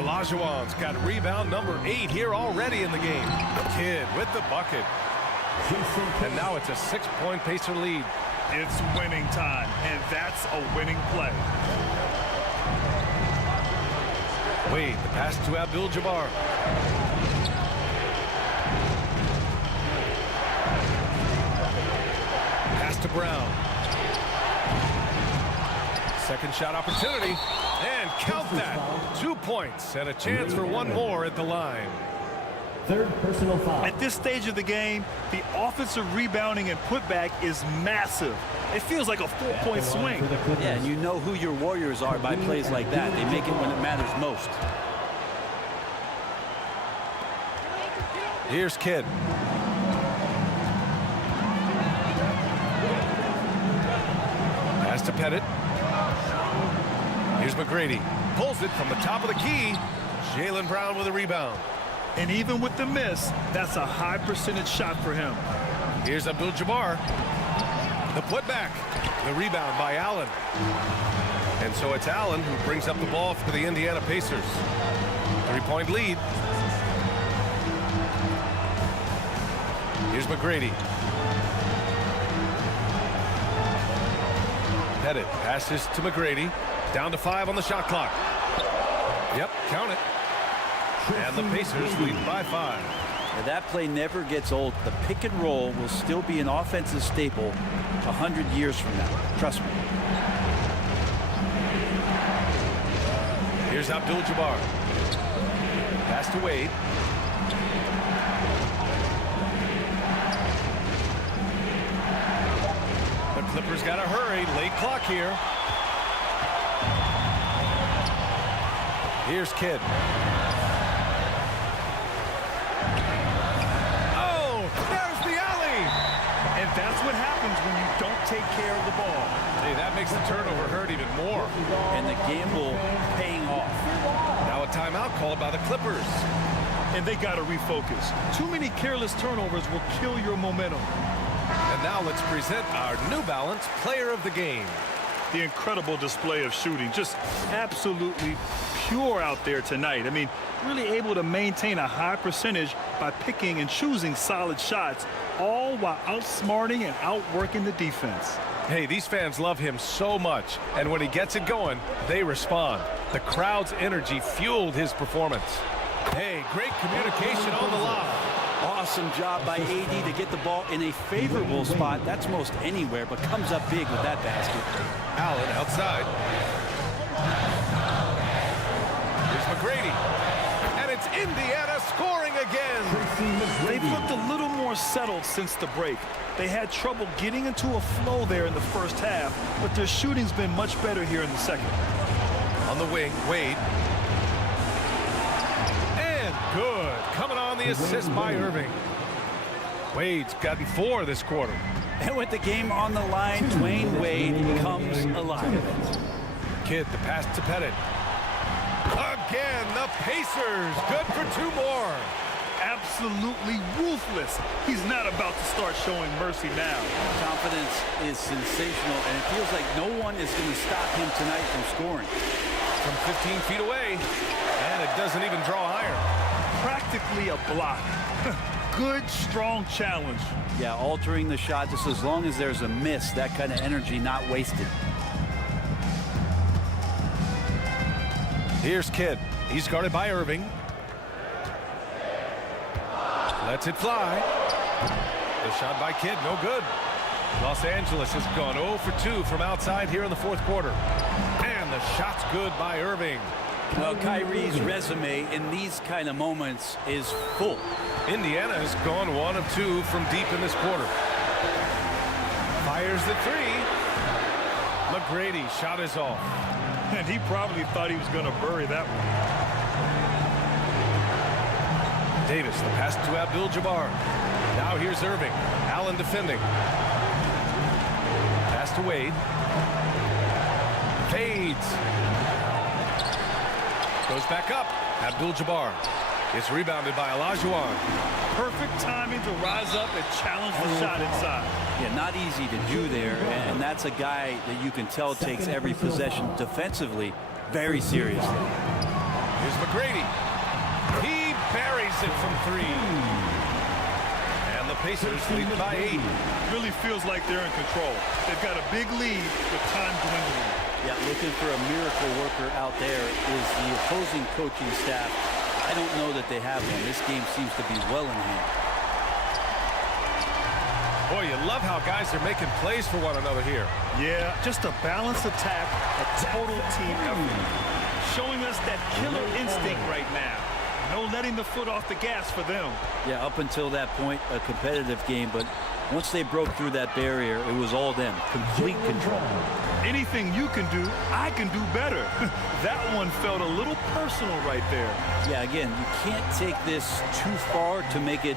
Olajuwon's got rebound number 8 here already in the game. Kidd with the bucket. And now it's a 6-point Pacer lead. It's winning time, and that's a winning play. Wade, the pass to ABDUL-JABBAR. Pass to Brown. Second shot opportunity, and count that. 2 points and a chance for 1 more at the line. Third personal foul. At this stage of the game, the offensive rebounding and putback is massive. It feels like a 4-point swing. Yeah, and you know who your Warriors are by plays like that. They make it when it matters most. Here's Kidd. Pass to Pettit. Here's McGrady. Pulls it from the top of the key. Jaylen Brown with a rebound. And even with the miss, that's a high percentage shot for him. Here's ABDUL-JABBAR. The putback. The rebound by Allen. And so it's Allen who brings up the ball for the Indiana Pacers. 3-point lead. Here's McGrady. Pettit passes to McGrady. Down to 5 on the shot clock. Yep, count it. And the Pacers lead by 5. Now that play never gets old. The pick and roll will still be an offensive staple 100 years from now. Trust me. Here's ABDUL-JABBAR. Pass to Wade. The Clippers got to hurry. Late clock here. Here's Kidd. Oh, there's the alley. And that's what happens when you don't take care of the ball. Hey, that makes the turnover hurt even more. And the gamble paying off. Now a timeout called by the Clippers. And they got to refocus. Too many careless turnovers will kill your momentum. And now let's present our New Balance Player of the Game. The incredible display of shooting, just absolutely pure out there tonight. I mean, really able to maintain a high percentage by picking and choosing solid shots, all while outsmarting and outworking the defense. Hey, these fans love him so much, and when he gets it going, they respond. The crowd's energy fueled his performance. Hey, great communication on the lob. Awesome job by AD to get the ball in a favorable spot. That's most anywhere, but comes up big with that basket. Allen outside. Here's McGrady. And it's Indiana scoring again. They've looked a little more settled since the break. They had trouble getting into a flow there in the first half, but their shooting's been much better here in the second. On the wing, Wade. And good. Coming on the assist by Irving. Wade's gotten 4 this quarter. And with the game on the line, Dwayne Wade comes alive. Kidd, the pass to Pettit. Again, the Pacers, good for 2 more. Absolutely ruthless. He's not about to start showing mercy now. Confidence is sensational, and it feels like no one is going to stop him tonight from scoring. From 15 feet away, and it doesn't even draw iron. Practically a block. Good, strong challenge. Yeah, altering the shot just as long as there's a miss, that kind of energy not wasted. Here's Kidd. He's guarded by Irving. Lets it fly. The shot by Kidd, no good. Los Angeles has gone 0 for 2 from outside here in the 4th quarter. And the shot's good by Irving. Well, Kyrie's resume in these kind of moments is full. Indiana has gone 1 of 2 from deep in this quarter. Fires the 3. McGrady, shot is off. And he probably thought he was going to bury that one. Davis, the pass to ABDUL-JABBAR. Now here's Irving. Allen defending. Pass to Wade. Fades. Goes back up. ABDUL-JABBAR is rebounded by Olajuwon. Perfect timing to rise up and challenge the shot inside. Yeah, not easy to do there, and that's a guy that you can tell takes every possession defensively very seriously. Here's McGrady. He buries it from 3. And the Pacers lead by 8. Really feels like they're in control. They've got a big lead with time dwindling. Yeah, looking for a miracle worker out there is the opposing coaching staff. I don't know that they have one. This game seems to be well in hand. Boy, you love how guys are making plays for one another here. Yeah, just a balanced attack, a total team effort. Showing us that killer instinct right now. No letting the foot off the gas for them. Yeah, up until that point, a competitive game, but once they broke through that barrier, it was all them. Complete control. Anything you can do, I can do better. That one felt a little personal right there. Yeah, again, you can't take this too far to make it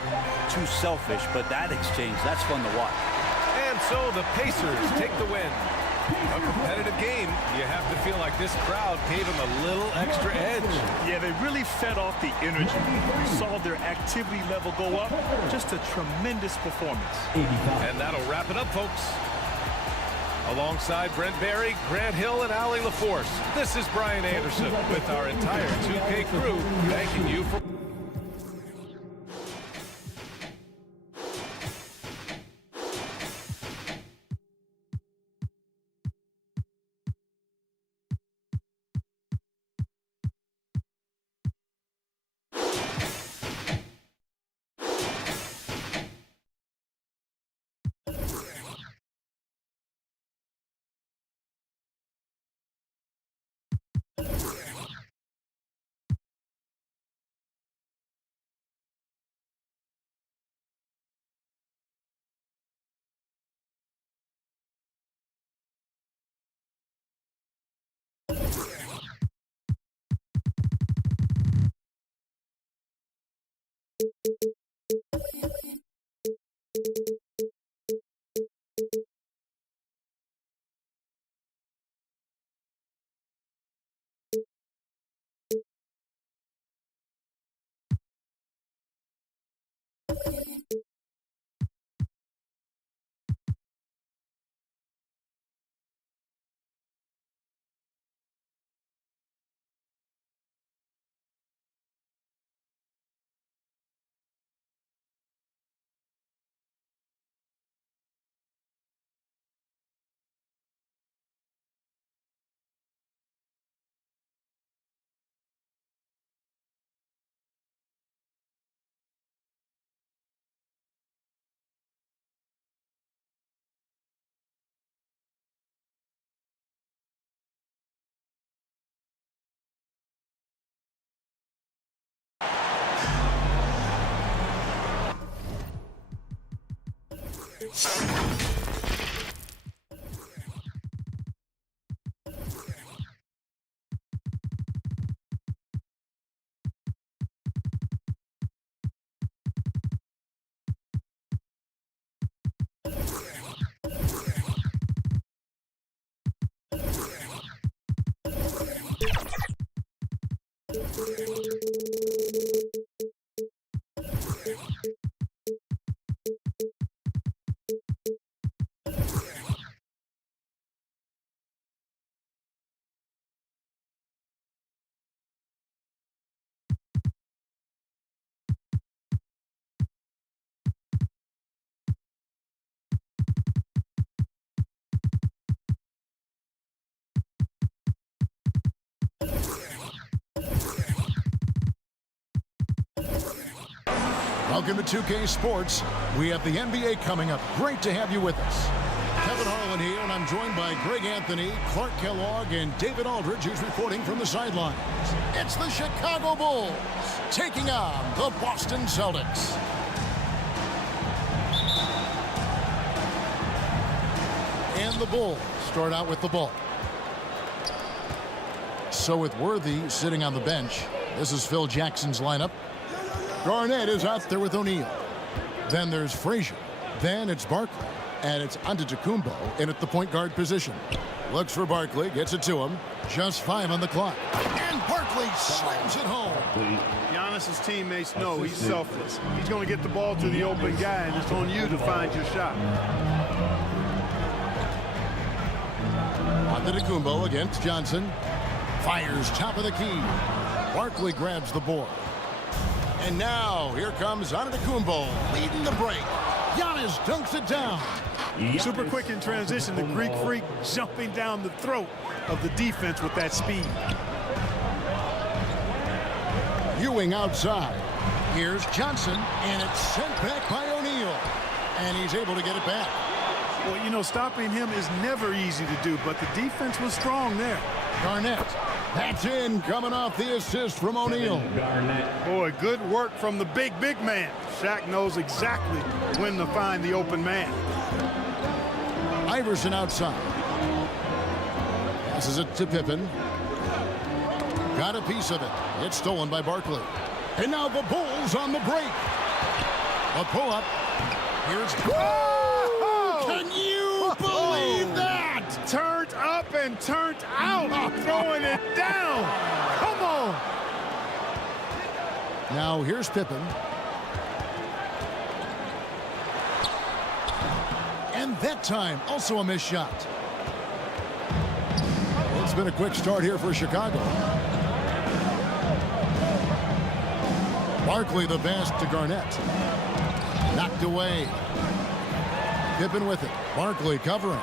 too selfish, but that exchange, that's fun to watch. And so the Pacers take the win. A competitive game. You have to feel like this crowd gave them a little extra edge. Yeah, they really fed off the energy. You saw their activity level go up. Just a tremendous performance. And that'll wrap it up, folks. Alongside Brent Barry, Grant Hill, and Allie LaForce, this is Brian Anderson with our entire 2K crew thanking you for... Welcome to 2K Sports. We have the NBA coming up. Great to have you with us. Kevin Harlan here, and I'm joined by Greg Anthony, Clark Kellogg, and David Aldridge, who's reporting from the sidelines. It's the Chicago Bulls taking on the Boston Celtics. And the Bulls start out with the ball. So with Worthy sitting on the bench, this is Phil Jackson's lineup. Garnett is out there with O'Neal. Then there's Frazier. Then it's Barkley. And it's Antetokounmpo in at the point guard position. Looks for Barkley, gets it to him. Just 5 on the clock. And Barkley slams it home. Giannis's teammates know he's selfless. He's going to get the ball to the open guy, and it's on you to find your shot. Antetokounmpo against Johnson. Fires top of the key. Barkley grabs the board. And now here comes Antetokounmpo leading the break. Giannis dunks it down. Super quick in transition. The Greek freak jumping down the throat of the defense with that speed. Ewing outside. Here's Johnson, and it's sent back by O'Neal. And he's able to get it back. Well, you know, stopping him is never easy to do, but the defense was strong there. Garnett. That's in, coming off the assist from O'Neal. Boy, good work from the big man. Shaq knows exactly when to find the open man. Iverson outside. Passes it to Pippen. Got a piece of it. It's stolen by Barkley. And now the Bulls on the break. A pull-up. Here's... Oh! Can you believe that? Turned up and turned out. Throwing it down. Come on. Now here's Pippen. And that time, also a missed shot. It's been a quick start here for Chicago. Barkley the pass to Garnett. Knocked away. Pippen with it. Barkley covering.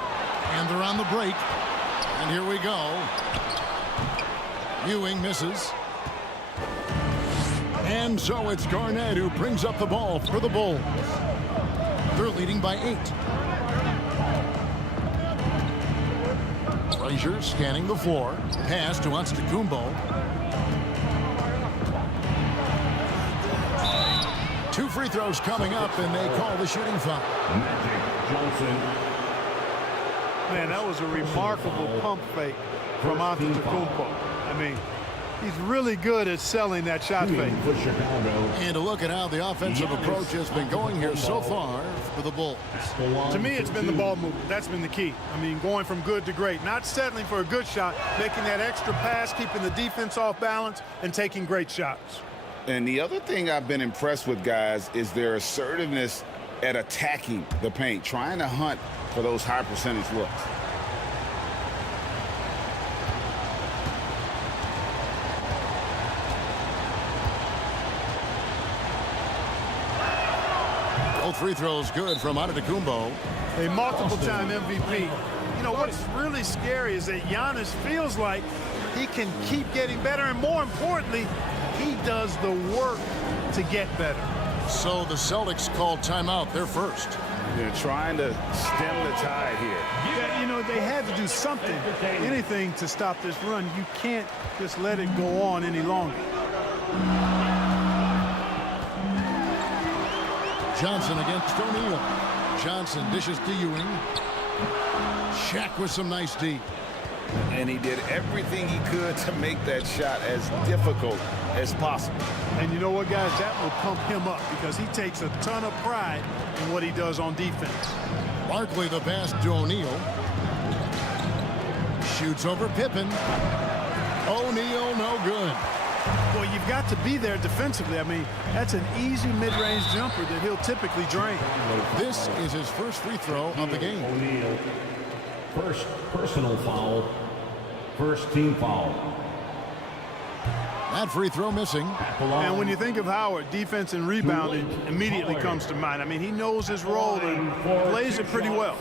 And they're on the break. And here we go. Ewing misses. And so it's Garnett who brings up the ball for the Bulls. They're leading by 8. Frazier scanning the floor. Pass to Antetokounmpo. 2 free throws coming up, and they call the shooting foul. Man, that was a remarkable pump fake from Antetokounmpo. I mean, he's really good at selling that shot fake. And to look at how the offensive approach has been going here so far for the Bulls. To me, it's been the ball movement. That's been the key. I mean, going from good to great. Not settling for a good shot, making that extra pass, keeping the defense off balance, and taking great shots. And the other thing I've been impressed with, guys, is their assertiveness at attacking the paint, trying to hunt for those high percentage looks. Both free throws good from Antetokounmpo. A multiple-time MVP. You know, what's really scary is that Giannis feels like he can keep getting better, and more importantly, he does the work to get better. So the Celtics called timeout. They're first. They're trying to stem the tide here. Yeah, you know, they had to do something, anything to stop this run. You can't just let it go on any longer. Johnson against O'Neal. Johnson dishes to Ewing. Shaq with some nice D. And he did everything he could to make that shot as difficult as possible. And you know what, guys? That will pump him up because he takes a ton of pride in what he does on defense. Barkley the pass to O'Neal. Shoots over Pippen. O'Neal no good. Well, you've got to be there defensively. I mean, that's an easy mid-range jumper that he'll typically drain. This is his first free throw of the game. O'Neal. First personal foul. First team foul. That free throw missing. And when you think of Howard, defense and rebounding immediately comes to mind. I mean, he knows his role and plays it pretty well.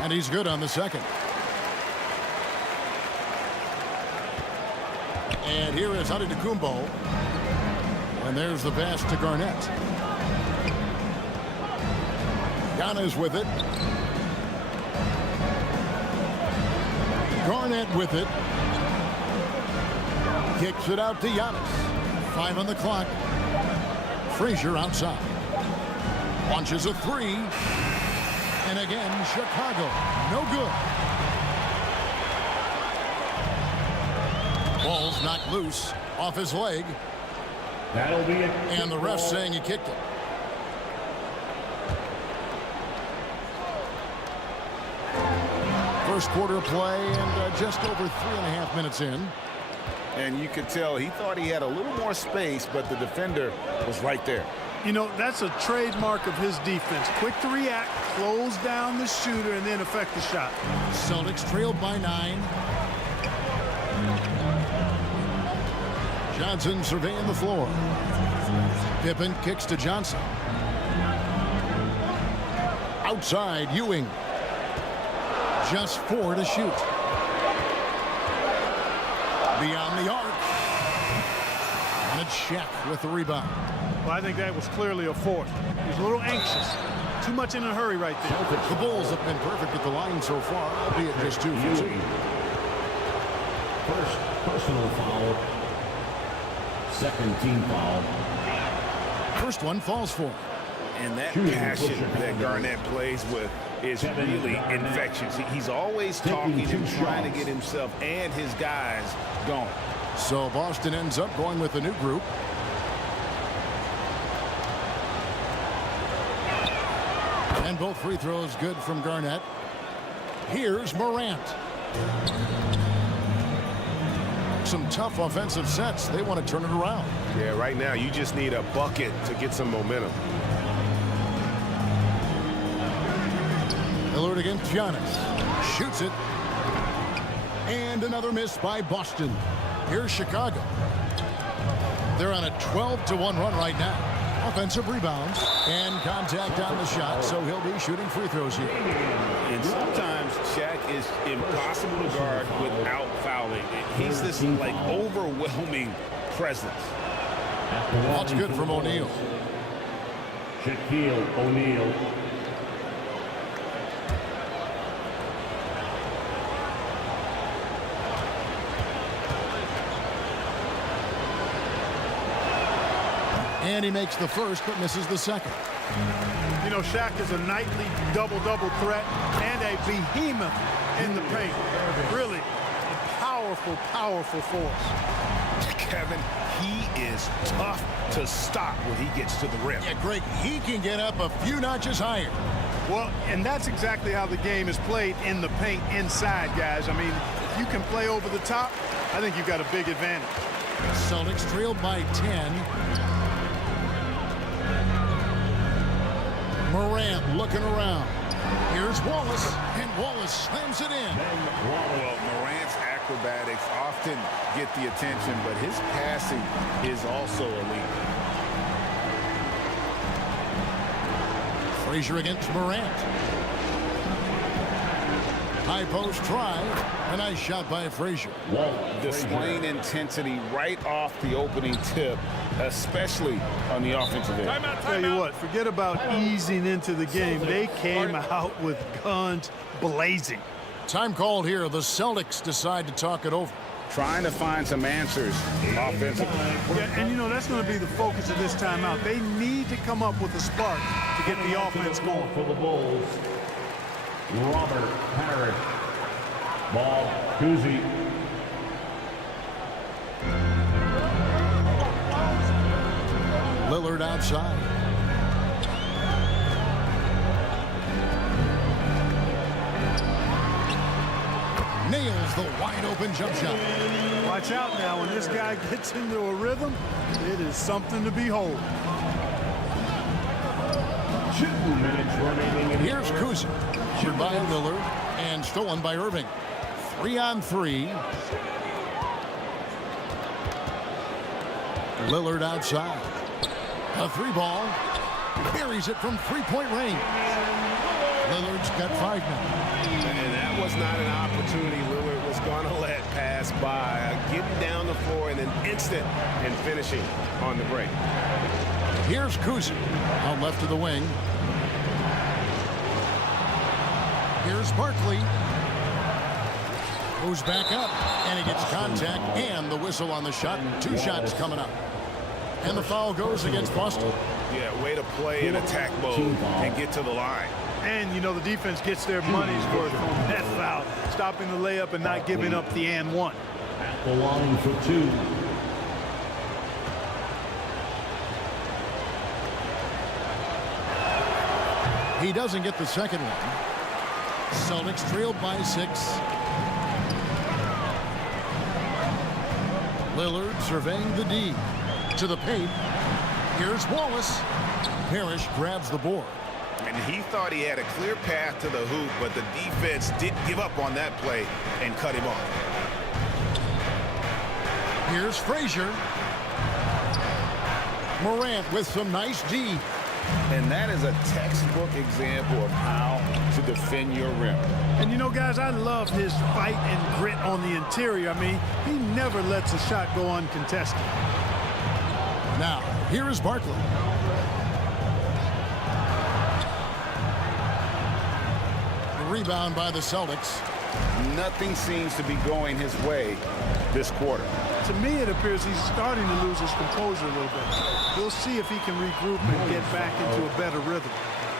And he's good on the second. And here is Antetokounmpo. And there's the pass to Garnett. Giannis with it. Garnett with it. Kicks it out to Giannis. 5 on the clock. Frazier outside. Launches a 3. And again, Chicago. No good. Ball's knocked loose off his leg. That'll be it. And the ref saying he kicked it. First quarter play and just over 3.5 minutes in. And you could tell he thought he had a little more space, but the defender was right there. You know, that's a trademark of his defense. Quick to react, close down the shooter, and then affect the shot. Celtics trailed by 9. Johnson surveying the floor. Pippen kicks to Johnson. Outside, Ewing. Just 4 to shoot. Beyond the arc. And it's Shaq with the rebound. Well, I think that was clearly a fourth. He was a little anxious. Too much in a hurry right there. The Bulls have been perfect at the line so far, albeit just 2 for 2. First personal foul. Second team foul. First one falls for him. And that passion that Garnett plays with is really infectious. He's always talking and trying to get himself and his guys going. So Boston ends up going with a new group. And both free throws good from Garnett. Here's Morant. Some tough offensive sets. They want to turn it around. Yeah, right now you just need a bucket to get some momentum. Lillard against Giannis. Shoots it. And another miss by Boston. Here's Chicago. They're on a 12-1 run right now. Offensive rebound and contact on the shot, so he'll be shooting free throws here. And sometimes Shaq is impossible to guard without fouling. He's this like overwhelming presence. That's good from O'Neal. Shaquille O'Neal. And he makes the first, but misses the second. You know, Shaq is a nightly double-double threat and a behemoth in the paint. Really a powerful, powerful force. Kevin, he is tough to stop when he gets to the rim. Yeah, Greg, he can get up a few notches higher. Well, and that's exactly how the game is played in the paint inside, guys. I mean, if you can play over the top, I think you've got a big advantage. Celtics trailed by 10. Morant looking around. Here's Wallace, and Wallace slams it in. Well, Morant's acrobatics often get the attention, but his passing is also elite. Frazier against Morant. High post try. A nice shot by Frazier. Displaying intensity right off the opening tip, especially on the offensive end. Tell you what, forget about easing into the game. They came out with guns blazing. Time called here. The Celtics decide to talk it over. Trying to find some answers offensively. Yeah, and you know, that's going to be the focus of this timeout. They need to come up with a spark to get the offense going. For the Bulls, Robert Parrish. Ball, Kuzi. Lillard outside. Nails the wide open jump shot. Watch out now. When this guy gets into a rhythm, it is something to behold. 2 minutes remaining. Here's Kuzi. Shot by Lillard and stolen by Irving. 3-on-3. Lillard outside. A 3-ball. Buries it from 3-point range. Lillard's got 5 now. And that was not an opportunity Lillard was going to let pass by. getting down the floor in an instant and finishing on the break. Here's Kuzi out left of the wing. Here's Barkley. Goes back up, and he gets contact and the whistle on the shot. 2 shots coming up. And the foul goes against Boston. Yeah, way to play in attack mode and get to the line. And, you know, the defense gets their money's worth on that foul, stopping the layup and not giving up the and one. At the line for 2. He doesn't get the second one. Celtics trailed by 6. Lillard surveying the D. To the paint. Here's Wallace. Parrish grabs the board. And he thought he had a clear path to the hoop, but the defense didn't give up on that play and cut him off. Here's Frazier. Morant with some nice D. And that is a textbook example of how to defend your rim. And, you know, guys, I love his fight and grit on the interior. I mean, he never lets a shot go uncontested. Now, here is Barkley. The rebound by the Celtics. Nothing seems to be going his way this quarter. To me, it appears he's starting to lose his composure a little bit. We'll see if he can regroup and get back into a better rhythm.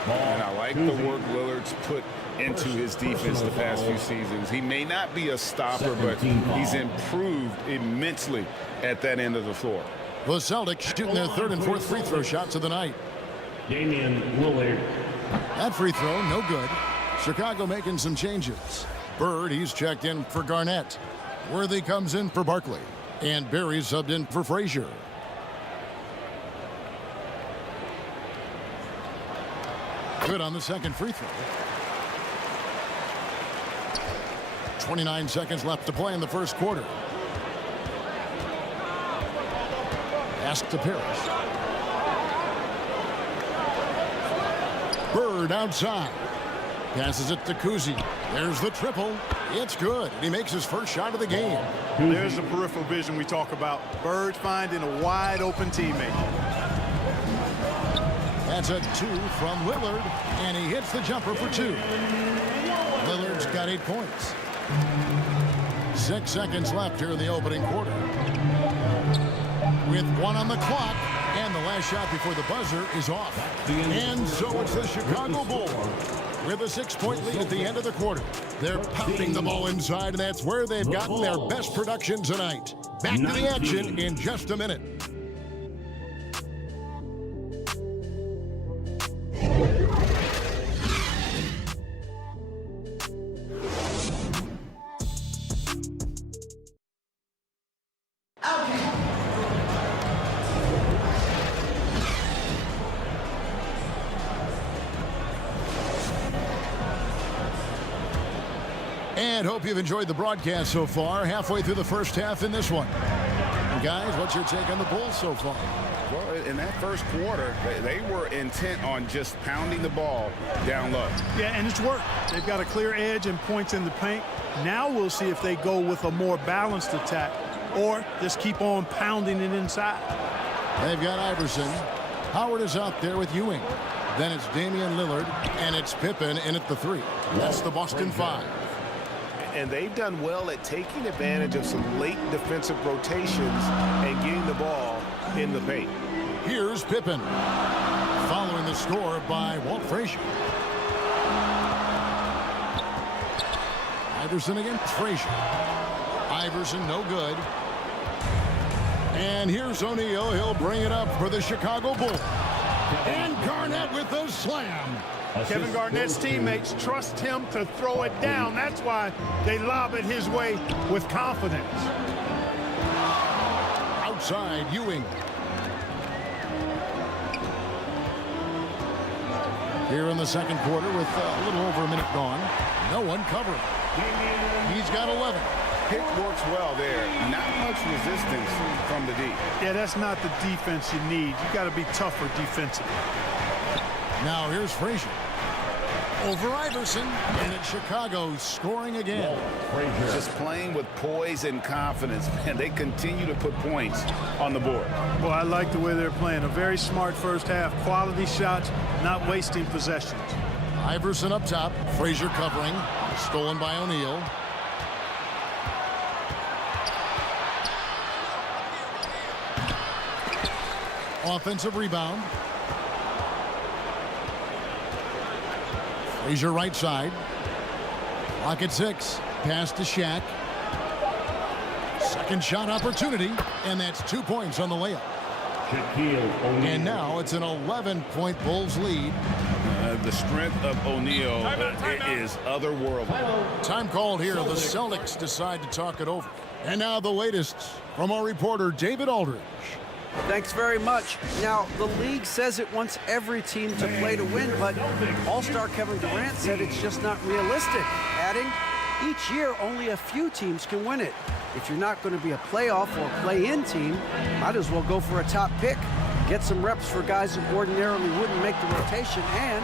And I like the work Lillard's put into his defense the past few seasons. He may not be a stopper, but he's improved immensely at that end of the floor. The Celtics shooting their 3rd and 4th free throw shots of the night. Damian Lillard. That free throw, no good. Chicago making some changes. Bird, he's checked in for Garnett. Worthy comes in for Barkley. And Barry subbed in for Frazier. Good on the second free throw. 29 seconds left to play in the first quarter. Pass to Parrish. Bird outside. Passes it to Kuzi. There's the triple. It's good. He makes his first shot of the game. There's the peripheral vision we talk about. Bird finding a wide open teammate. That's a 2 from Lillard, and he hits the jumper for 2. Lillard's got 8 points. 6 seconds left here in the opening quarter. With 1 on the clock, and the last shot before the buzzer is off. And so it's the Chicago Bulls with a 6-point lead at the end of the quarter. They're pounding the ball inside, and that's where they've gotten their best production tonight. Back to the action in just a minute. And hope you've enjoyed the broadcast so far. Halfway through the first half in this one. And guys, what's your take on the Bulls so far? Well, in that first quarter, they were intent on just pounding the ball down low. Yeah, and it's worked. They've got a clear edge and points in the paint. Now we'll see if they go with a more balanced attack or just keep on pounding it inside. They've got Iverson. Howard is out there with Ewing. Then it's Damian Lillard, and it's Pippen in at the 3. That's the Boston 5. And they've done well at taking advantage of some late defensive rotations and getting the ball in the paint. Here's Pippen, following the score by Walt Frazier. Iverson against Frazier. Iverson, no good. And here's O'Neal. He'll bring it up for the Chicago Bulls. And Garnett with the slam. Kevin Garnett's teammates trust him to throw it down. That's why they lob it his way with confidence. Outside, Ewing. Here in the second quarter with a little over a minute gone. No one covering. He's got 11. Pick works well there. Not much resistance from the D. Yeah, that's not the defense you need. You got to be tougher defensively. Now here's Frazier. Over Iverson, and it's Chicago scoring again. Just playing with poise and confidence, and they continue to put points on the board. Well, I like the way they're playing. A very smart first half. Quality shots, not wasting possessions. Iverson up top. Frazier covering. Stolen by O'Neal. Offensive rebound. Frazier right side. Clock at 6. Pass to Shaq. Second shot opportunity, and that's 2 points on the layup. And now it's an 11-point Bulls lead. The strength of O'Neal is otherworldly. Time called here. The Celtics decide to talk it over. And now the latest from our reporter, David Aldridge. Thanks very much. Now, the league says it wants every team to play to win, but All-Star Kevin Durant said it's just not realistic, adding, each year only a few teams can win it. If you're not going to be a playoff or play-in team, might as well go for a top pick. Get some reps for guys who ordinarily wouldn't make the rotation and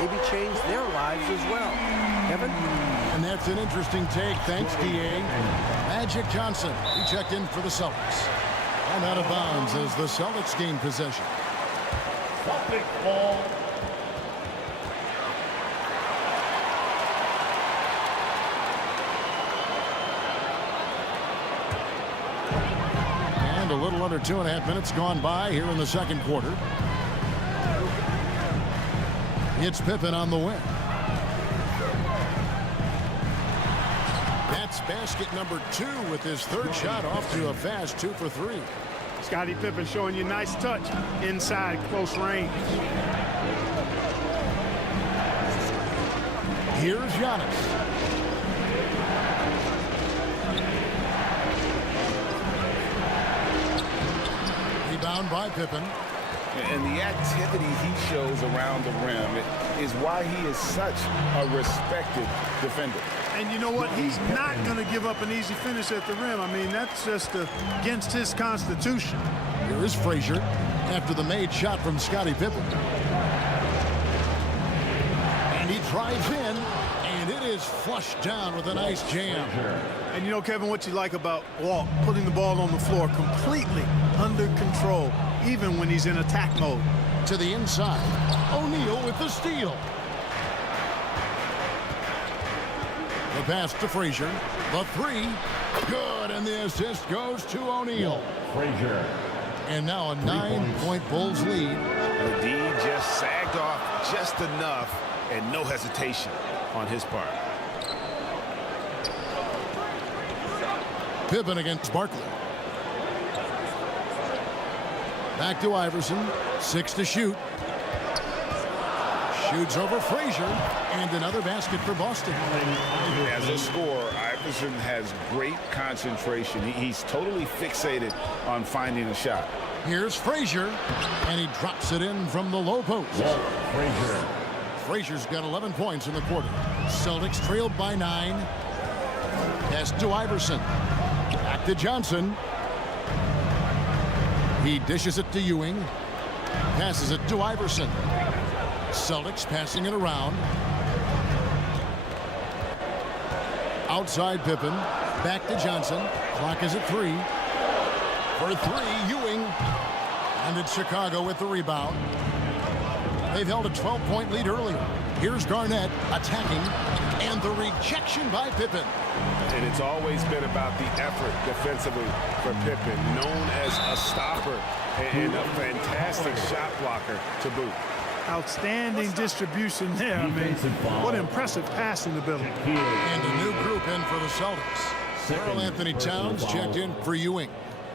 maybe change their lives as well. Kevin? And that's an interesting take. Thanks, D.A. Magic Johnson, he checked in for the Celtics. And out of bounds as the Celtics gain possession. Celtic ball. And a little under 2.5 minutes gone by here in the second quarter. It's Pippen on the win. That's basket number 2 with his third shot off to a fast 2 for 3. Scottie Pippen showing you nice touch inside close range. Here's Giannis. Rebound by Pippen. And the activity he shows around the rim is why he is such a respected defender. And you know what? He's not going to give up an easy finish at the rim. I mean, that's just against his constitution. Here is Frazier after the made shot from Scottie Pippen. And he drives in, and it is flushed down with a nice jam. And you know, Kevin, what you like about Walt, putting the ball on the floor completely under control, even when he's in attack mode. To the inside. O'Neal with the steal. The pass to Frazier. The 3. Good. And the assist goes to O'Neal. Frazier. And now a 9-point Bulls lead. The D just sagged off just enough and no hesitation on his part. Pippen against Barkley. Back to Iverson. 6 to shoot. Shoots over Frazier, and another basket for Boston. As a scorer, Iverson has great concentration. He's totally fixated on finding a shot. Here's Frazier, and he drops it in from the low post. Frazier. Frazier's got 11 points in the quarter. Celtics trailed by 9. Pass to Iverson. Back to Johnson. He dishes it to Ewing. Passes it to Iverson. Celtics passing it around. Outside Pippen. Back to Johnson. Clock is at 3. For 3, Ewing. And it's Chicago with the rebound. They've held a 12-point lead earlier. Here's Garnett attacking. And the rejection by Pippen. And it's always been about the effort defensively for Pippen, known as a stopper and a fantastic shot blocker to boot. Outstanding distribution there. I mean, what impressive passing ability. And a new group in for the Celtics. Karl Anthony Towns checked in for Ewing.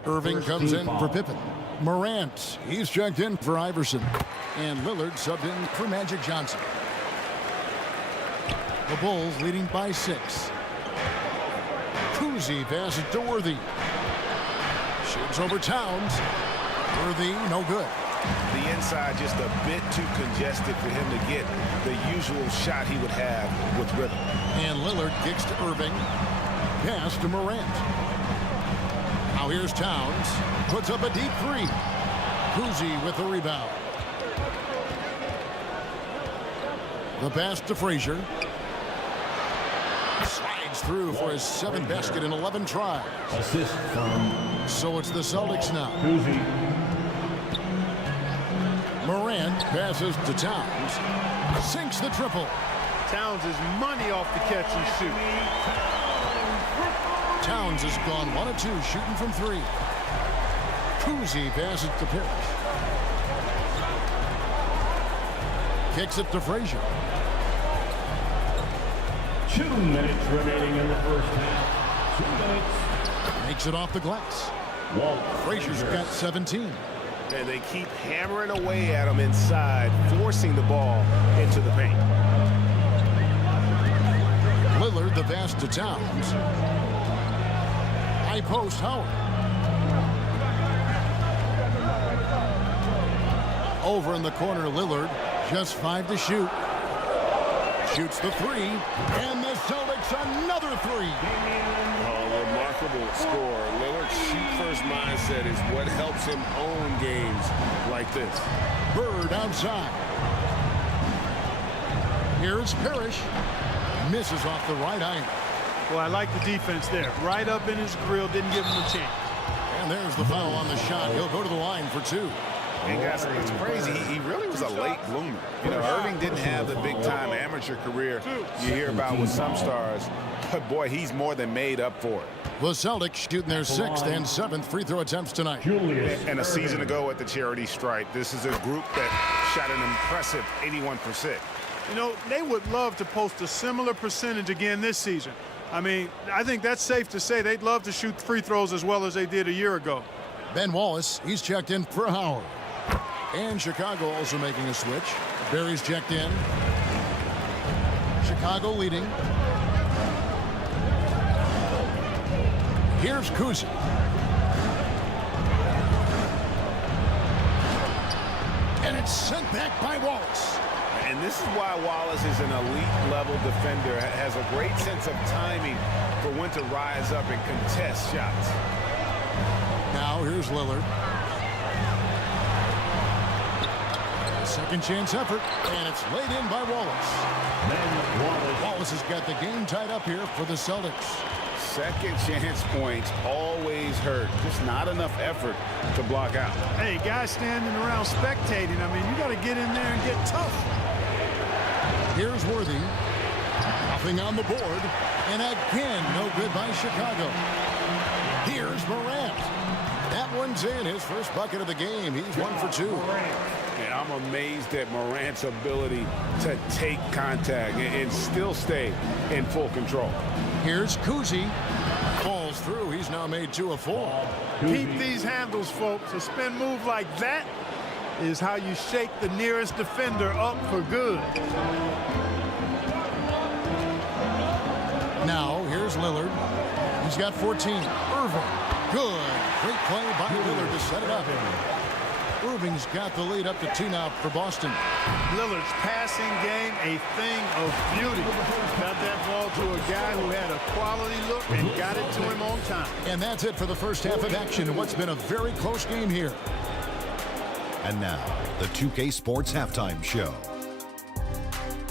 Irving comes in for Pippen. Morant, he's checked in for Iverson. And Lillard subbed in for Magic Johnson. The Bulls leading by 6. Kuzi passes to Worthy. Shoots over Towns. Worthy, no good. The inside just a bit too congested for him to get the usual shot he would have with rhythm. And Lillard kicks to Irving. Pass to Morant. Now here's Towns. Puts up a deep 3. Kuzi with the rebound. The pass to Frazier. Slides through for his 7th basket in 11 tries. Assist from So it's the Celtics now. Kuzi. Morant passes to Towns. Sinks the triple. Towns is money off the catch and shoot. Towns has gone 1 of 2 shooting from 3. Kuzi passes to Pierce. Kicks it to Frazier. 2 minutes remaining in the first half. 2 minutes. Makes it off the glass. Walt Frazier's got 17. And they keep hammering away at him inside, forcing the ball into the paint. Lillard the pass to Towns. High post Howard. Over in the corner, Lillard. Just 5 to shoot. Shoots the 3. And the Celtics another 3. Remarkable score. Lillard's shoot-first mindset is what helps him own games like this. Bird outside. Here's Parrish. Misses off the right iron. Well, I like the defense there. Right up in his grill, didn't give him a chance. And there's the foul on the shot. He'll go to the line for 2. And guys, it's crazy. He really was a late bloomer. You know, Irving didn't have the big-time amateur career you hear about with some stars. But, boy, he's more than made up for it. The Celtics shooting their 6th and 7th free throw attempts tonight. Julius. And a season ago at the charity stripe, this is a group that shot an impressive 81%. You know, they would love to post a similar percentage again this season. I mean, I think that's safe to say they'd love to shoot free throws as well as they did a year ago. Ben Wallace, he's checked in for Howard. And Chicago also making a switch. Barry's checked in. Chicago leading. Here's Kuzi. And it's sent back by Wallace. And this is why Wallace is an elite-level defender, has a great sense of timing for when to rise up and contest shots. Now here's Lillard. Second chance effort, and it's laid in by Wallace. Wallace has got the game tied up here for the Celtics. Second chance points always hurt. Just not enough effort to block out. Hey, guys standing around spectating, I mean, you got to get in there and get tough. Here's Worthy. Nothing on the board. And again, no good by Chicago. Here's Morant. That one's in. His first bucket of the game. He's 1 for 2. And I'm amazed at Morant's ability to take contact and still stay in full control. Here's Kuzi. Falls through. He's now made 2 of 4. Keep these handles, folks. A spin move like that is how you shake the nearest defender up for good. Now, here's Lillard. He's got 14. Irving. Good. Great play by Lillard to set it up. Irving's got the lead up to 2 now for Boston. Lillard's passing game, a thing of beauty. Got that ball to a guy who had a quality look and got it to him on time. And that's it for the first half of action in what's been a very close game here. And now, the 2K Sports Halftime Show.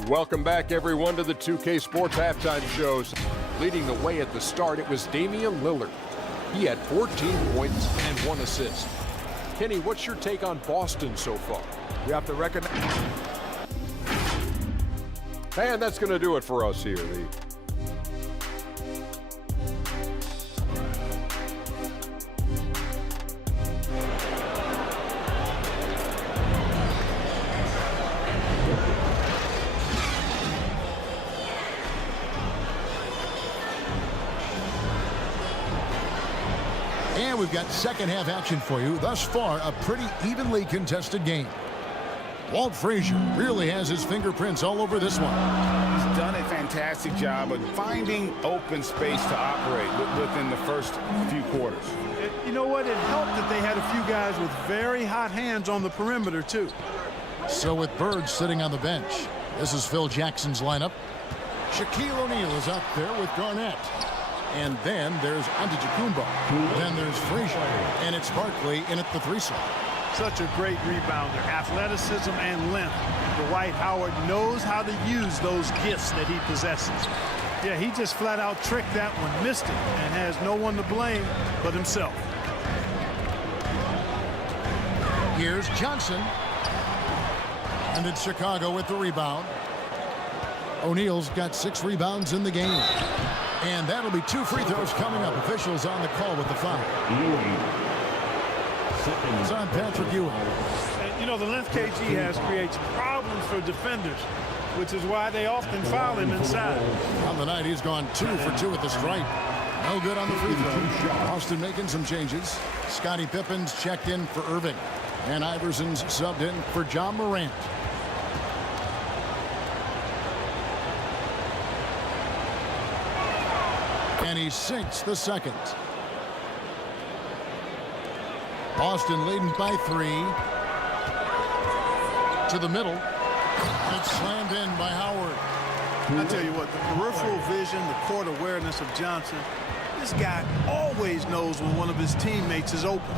Welcome back, everyone, to the 2K Sports Halftime Shows. Leading the way at the start, it was Damian Lillard. He had 14 points and 1 assist. Kenny, what's your take on Boston so far? You have to recognize. And that's going to do it for us here. And we've got second half action for you. Thus far, a pretty evenly contested game. Walt Frazier really has his fingerprints all over this one. He's done a fantastic job of finding open space to operate within the first few quarters. You know what? It helped that they had a few guys with very hot hands on the perimeter, too. So with Bird sitting on the bench, this is Phil Jackson's lineup. Shaquille O'Neal is out there with Garnett. And then there's Antetokounmpo. Then there's Frazier. And it's Barkley in at the 3 slot. Such a great rebounder, athleticism and length. Dwight Howard knows how to use those gifts that he possesses. Yeah, he just flat out tricked that one, missed it, and has no one to blame but himself. Here's Johnson. And it's Chicago with the rebound. O'Neal's got 6 rebounds in the game. And that'll be 2 free throws coming up. Officials on the call with the foul. It's on Patrick Ewing. And, you know, the length KG has creates problems for defenders, which is why they often foul him inside. On the night, he's gone 2 for 2 at the stripe. No good on the free throw. Austin making some changes. Scottie Pippen's checked in for Irving. And Iverson's subbed in for John Morant. And he sinks the second. Boston leading by 3. To the middle. And it's slammed in by Howard. I tell you what, the peripheral vision, the court awareness of Johnson, this guy always knows when one of his teammates is open.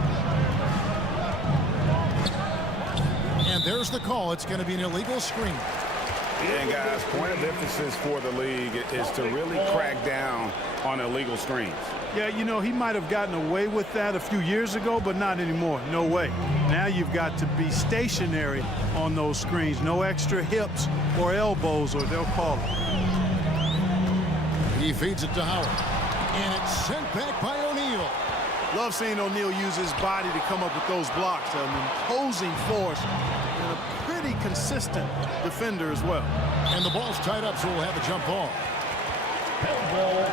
And there's the call. It's going to be an illegal screen. And guys, point of emphasis for the league is to really crack down on illegal screens. Yeah, you know, he might have gotten away with that a few years ago, but not anymore. No way. Now you've got to be stationary on those screens. No extra hips or elbows, or they'll call it. He feeds it to Howard. And it's sent back by O'Neal. Love seeing O'Neal use his body to come up with those blocks. An imposing force and a pretty consistent defender as well. And the ball's tied up, so we'll have a jump ball. Jump ball.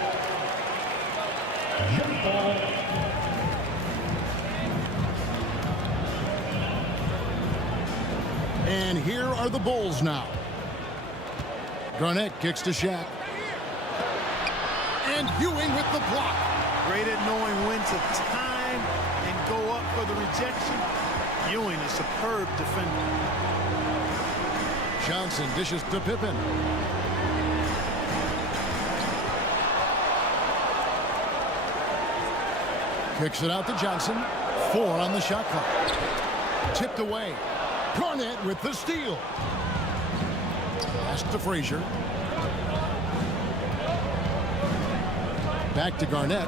And here are the Bulls now. Garnett kicks to Shaq. And Ewing with the block. Great at knowing when to time and go up for the rejection. Ewing, a superb defender. Johnson dishes to Pippen. Kicks it out to Johnson. 4 on the shot clock. Tipped away. Garnett with the steal. Pass to Frazier. Back to Garnett.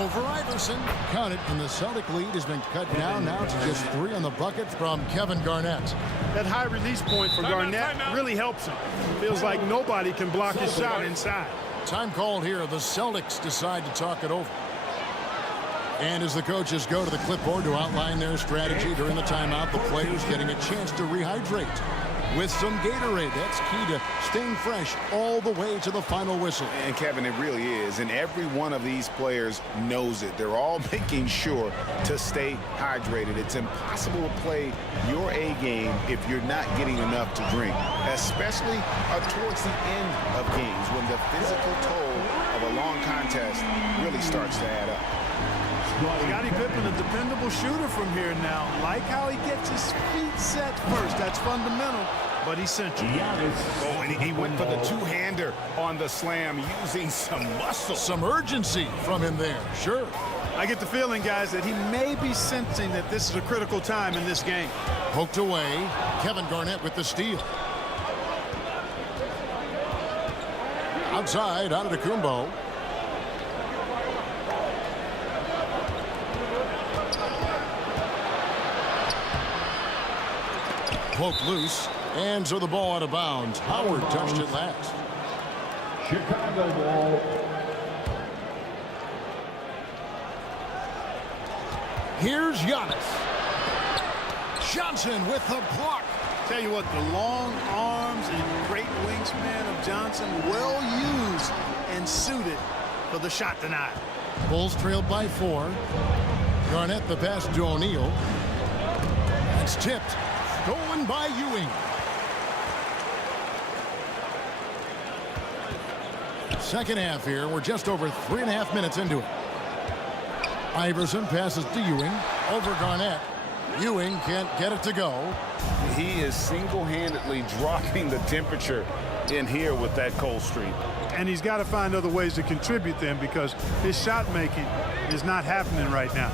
Over Iverson. Count it, and the Celtic lead has been cut down now to just 3 on the bucket from Kevin Garnett. That high release point for Garnett really helps him. Feels like nobody can block his shot inside. Time called here. The Celtics decide to talk it over. And as the coaches go to the clipboard to outline their strategy during the timeout, the players getting a chance to rehydrate with some Gatorade. That's key to staying fresh all the way to the final whistle. And Kevin, it really is. And every one of these players knows it. They're all making sure to stay hydrated. It's impossible to play your A game if you're not getting enough to drink, especially towards the end of games when the physical toll of a long contest really starts to add up. Scottie Pippen, a dependable shooter from here now. Like how he gets his feet set first. That's fundamental, but he's central. Oh, and he went for the two-hander on the slam using some muscle. Some urgency from him there, sure. I get the feeling, guys, that he may be sensing that this is a critical time in this game. Poked away. Kevin Garnett with the steal. Outside, Antetokounmpo. Poked loose, and so the ball out of bounds. Howard touched it last. Chicago ball. Here's Giannis. Johnson with the block. Tell you what, the long arms and great wingspan of Johnson, well used and suited for the shot tonight. Bulls trailed by 4. Garnett the pass to O'Neal. It's tipped. Stolen by Ewing. Second half here. We're just over 3.5 minutes into it. Iverson passes to Ewing. Over Garnett. Ewing can't get it to go. He is single-handedly dropping the temperature in here with that cold streak. And he's got to find other ways to contribute then, because his shot making is not happening right now.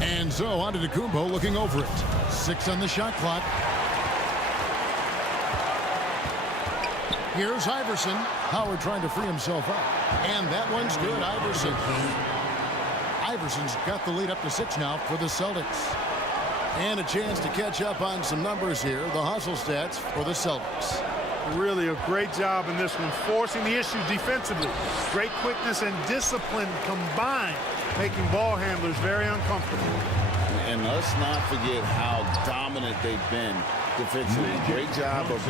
And so on to Kumbo looking over it. 6 on the shot clock. Here's Iverson. Howard trying to free himself up. And that one's good, Iverson. Iverson's got the lead up to 6 now for the Celtics. And a chance to catch up on some numbers here. The hustle stats for the Celtics. Really a great job in this one, forcing the issue defensively. Great quickness and discipline combined, making ball handlers very uncomfortable. And let's not forget how dominant they've been defensively. Great job of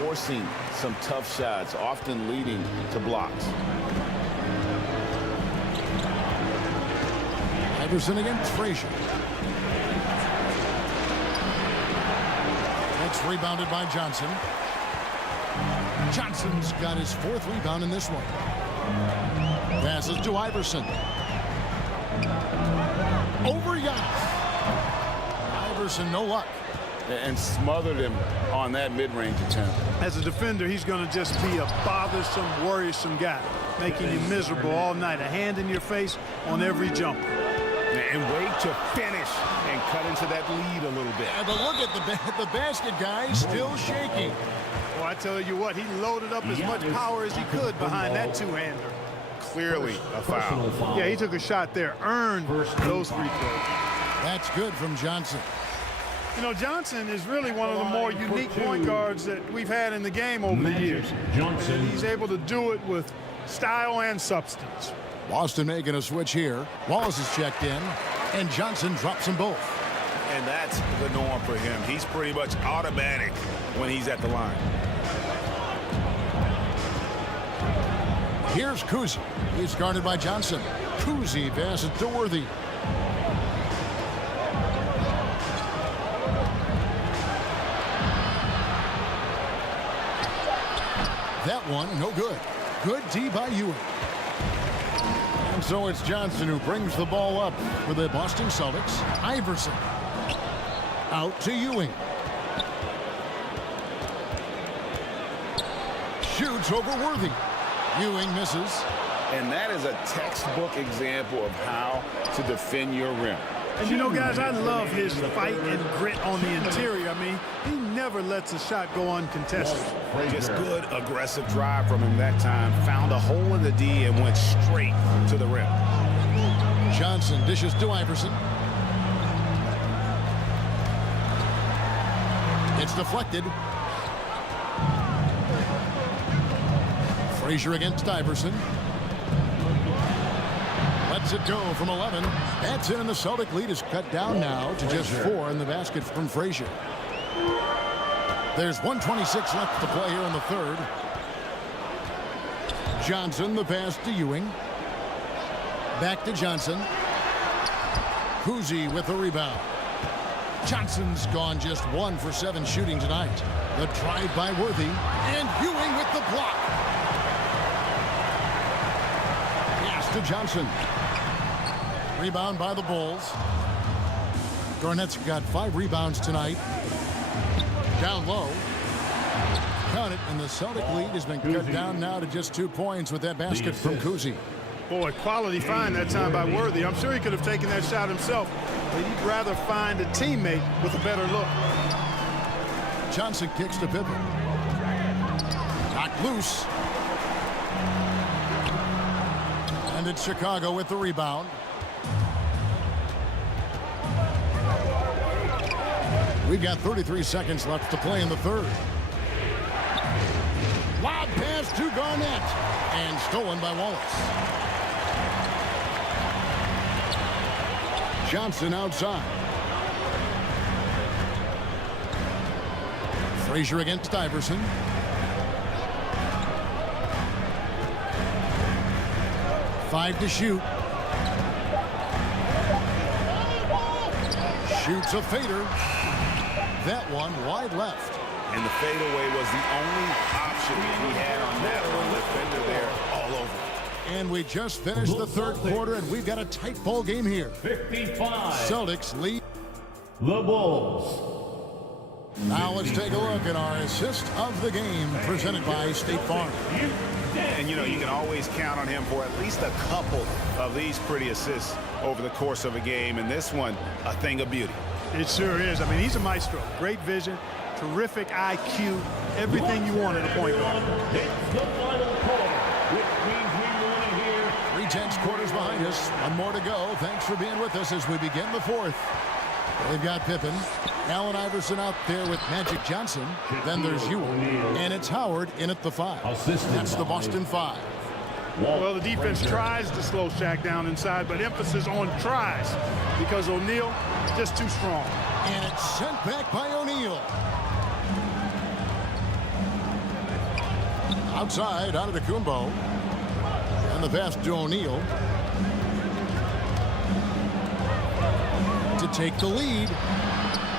forcing some tough shots, often leading to blocks. Iverson against Frazier. That's rebounded by Johnson. Johnson's got his 4th rebound in this one. Passes to Iverson. Over Giannis. Iverson, no luck. And smothered him on that mid-range attempt. As a defender, he's going to just be a bothersome, worrisome guy, making you miserable all night. A hand in your face on every jumper. And wait to finish and cut into that lead a little bit. But look at the basket, guys, still shaking. Well, I tell you what, he loaded up as much power as he could behind that two-hander. Clearly a foul. Yeah, he took a shot there, earned those free throws. That's good from Johnson. You know, Johnson is really one of the more unique point guards that we've had in the game over the years. And he's able to do it with style and substance. Boston making a switch here. Wallace is checked in, and Johnson drops them both. And that's the norm for him. He's pretty much automatic when he's at the line. Here's Kuzi. He's guarded by Johnson. Kuzi passes to Worthy. That one, no good. Good D by Ewing. And so it's Johnson who brings the ball up for the Boston Celtics. Iverson. Out to Ewing. Shoots over Worthy. Ewing misses. And that is a textbook example of how to defend your rim. And you know, guys, I love his fight and grit on the interior. I mean, he never lets a shot go uncontested. Just good, aggressive drive from him that time. Found a hole in the D and went straight to the rim. Johnson dishes to Iverson. It's deflected. Frazier against Iverson. Lets it go from 11. That's in, and the Celtic lead is cut down now to just 4 in the basket from Frazier. There's 1:26 left to play here in the third. Johnson, the pass to Ewing. Back to Johnson. Kuzi with the rebound. Johnson's gone just 1 for 7 shooting tonight. The drive by Worthy, and Ewing with the block. Pass to Johnson. Rebound by the Bulls. Garnett's got 5 rebounds tonight. Down low. Count it, and the Celtic lead has been cut down now to just 2 points with that basket from Kuzi. Boy, quality find that time by Worthy. I'm sure he could have taken that shot himself, but he'd rather find a teammate with a better look. Johnson kicks to Pippen. Knocked loose. And it's Chicago with the rebound. We've got 33 seconds left to play in the third. Lob pass to Garnett. And stolen by Wallace. Johnson outside. Frazier against Iverson. Five to shoot. Shoots a fader. That one wide left. And the fadeaway was the only option he had on that one. Defender there all over. And we just finished the third quarter, and we've got a tight ball game here. 55. Celtics lead. The Bulls. Now let's take a look at our assist of the game presented by State Farm. And, you know, you can always count on him for at least a couple of these pretty assists over the course of a game. And this one, a thing of beauty. It sure is. I mean, he's a maestro. Great vision, terrific IQ, everything you want in a point guard. It's the final quarter, which means we want to hear 3/10 quarters behind us. One more to go. Thanks for being with us as we begin the fourth. They've got Pippen, Allen Iverson out there with Magic Johnson. Then there's Ewing, and it's Howard in at the 5. That's the Boston 5. Well, the defense tries to slow Shaq down inside, but emphasis on tries because O'Neal just too strong. And it's sent back by O'Neal. Outside, out of the Kumbo. And the pass to O'Neal. To take the lead.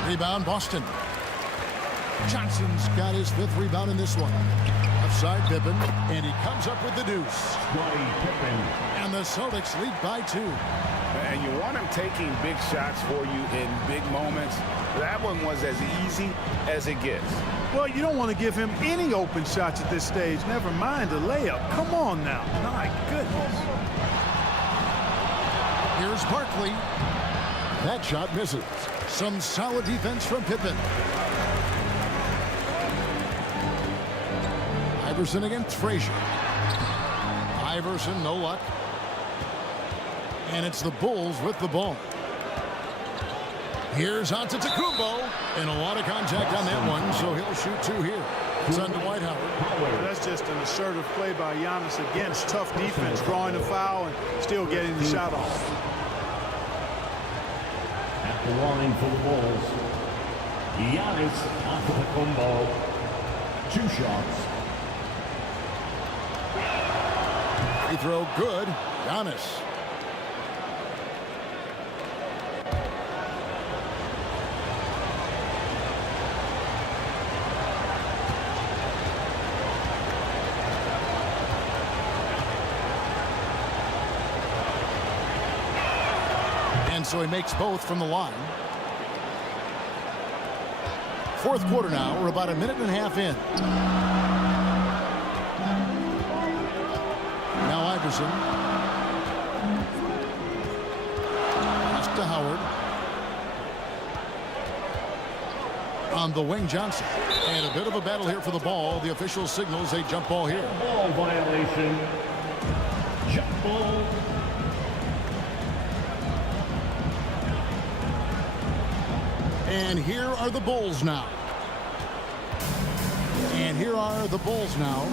Rebound, Boston. Johnson's got his 5th rebound in this one. Offside Pippen, and he comes up with the deuce. And the Celtics lead by 2. And you want him taking big shots for you in big moments. That one was as easy as it gets. Well, you don't want to give him any open shots at this stage. Never mind a layup. Come on now. My goodness. Here's Barkley. That shot misses. Some solid defense from Pippen. Iverson against Frazier. Iverson, no luck. And it's the Bulls with the ball. Here's Antetokounmpo. And a lot of contact on that one, so he'll shoot 2 here. It's on Dwight Howard. That's just an assertive play by Giannis against tough defense, drawing a foul and still getting the shot off. at the line for the Bulls. Giannis Antetokounmpo. 2 shots. Free throw good. Giannis. And so he makes both from the line. Fourth quarter now. We're about a minute and a half in. Now Iverson. Pass to Howard. On the wing, Johnson. And a bit of a battle here for the ball. The official signals a jump ball here. Ball violation. Jump ball. And here are the Bulls now. And here are the Bulls now.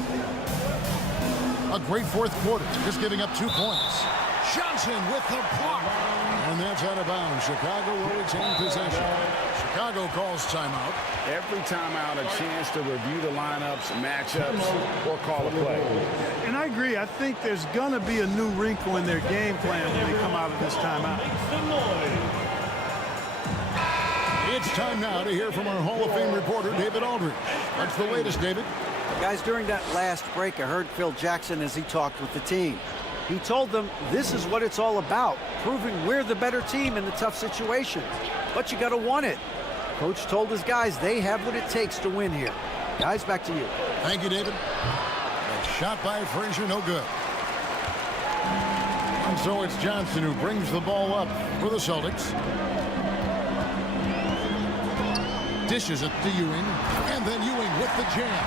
A great fourth quarter, just giving up 2 points. Johnson with the block. And that's out of bounds. Chicago will retain possession. Chicago calls timeout. Every timeout, a chance to review the lineups, matchups, or call a play. And I agree. I think there's going to be a new wrinkle in their game plan when they come out of this timeout. It's time now to hear from our Hall of Fame reporter, David Aldridge. What's the latest, David? Guys, during that last break, I heard Phil Jackson as he talked with the team. He told them this is what it's all about, proving we're the better team in the tough situations. But you got to want it. Coach told his guys they have what it takes to win here. Guys, back to you. Thank you, David. A shot by Frazier, no good. And so it's Johnson who brings the ball up for the Celtics. Dishes it to Ewing, and then Ewing with the jam.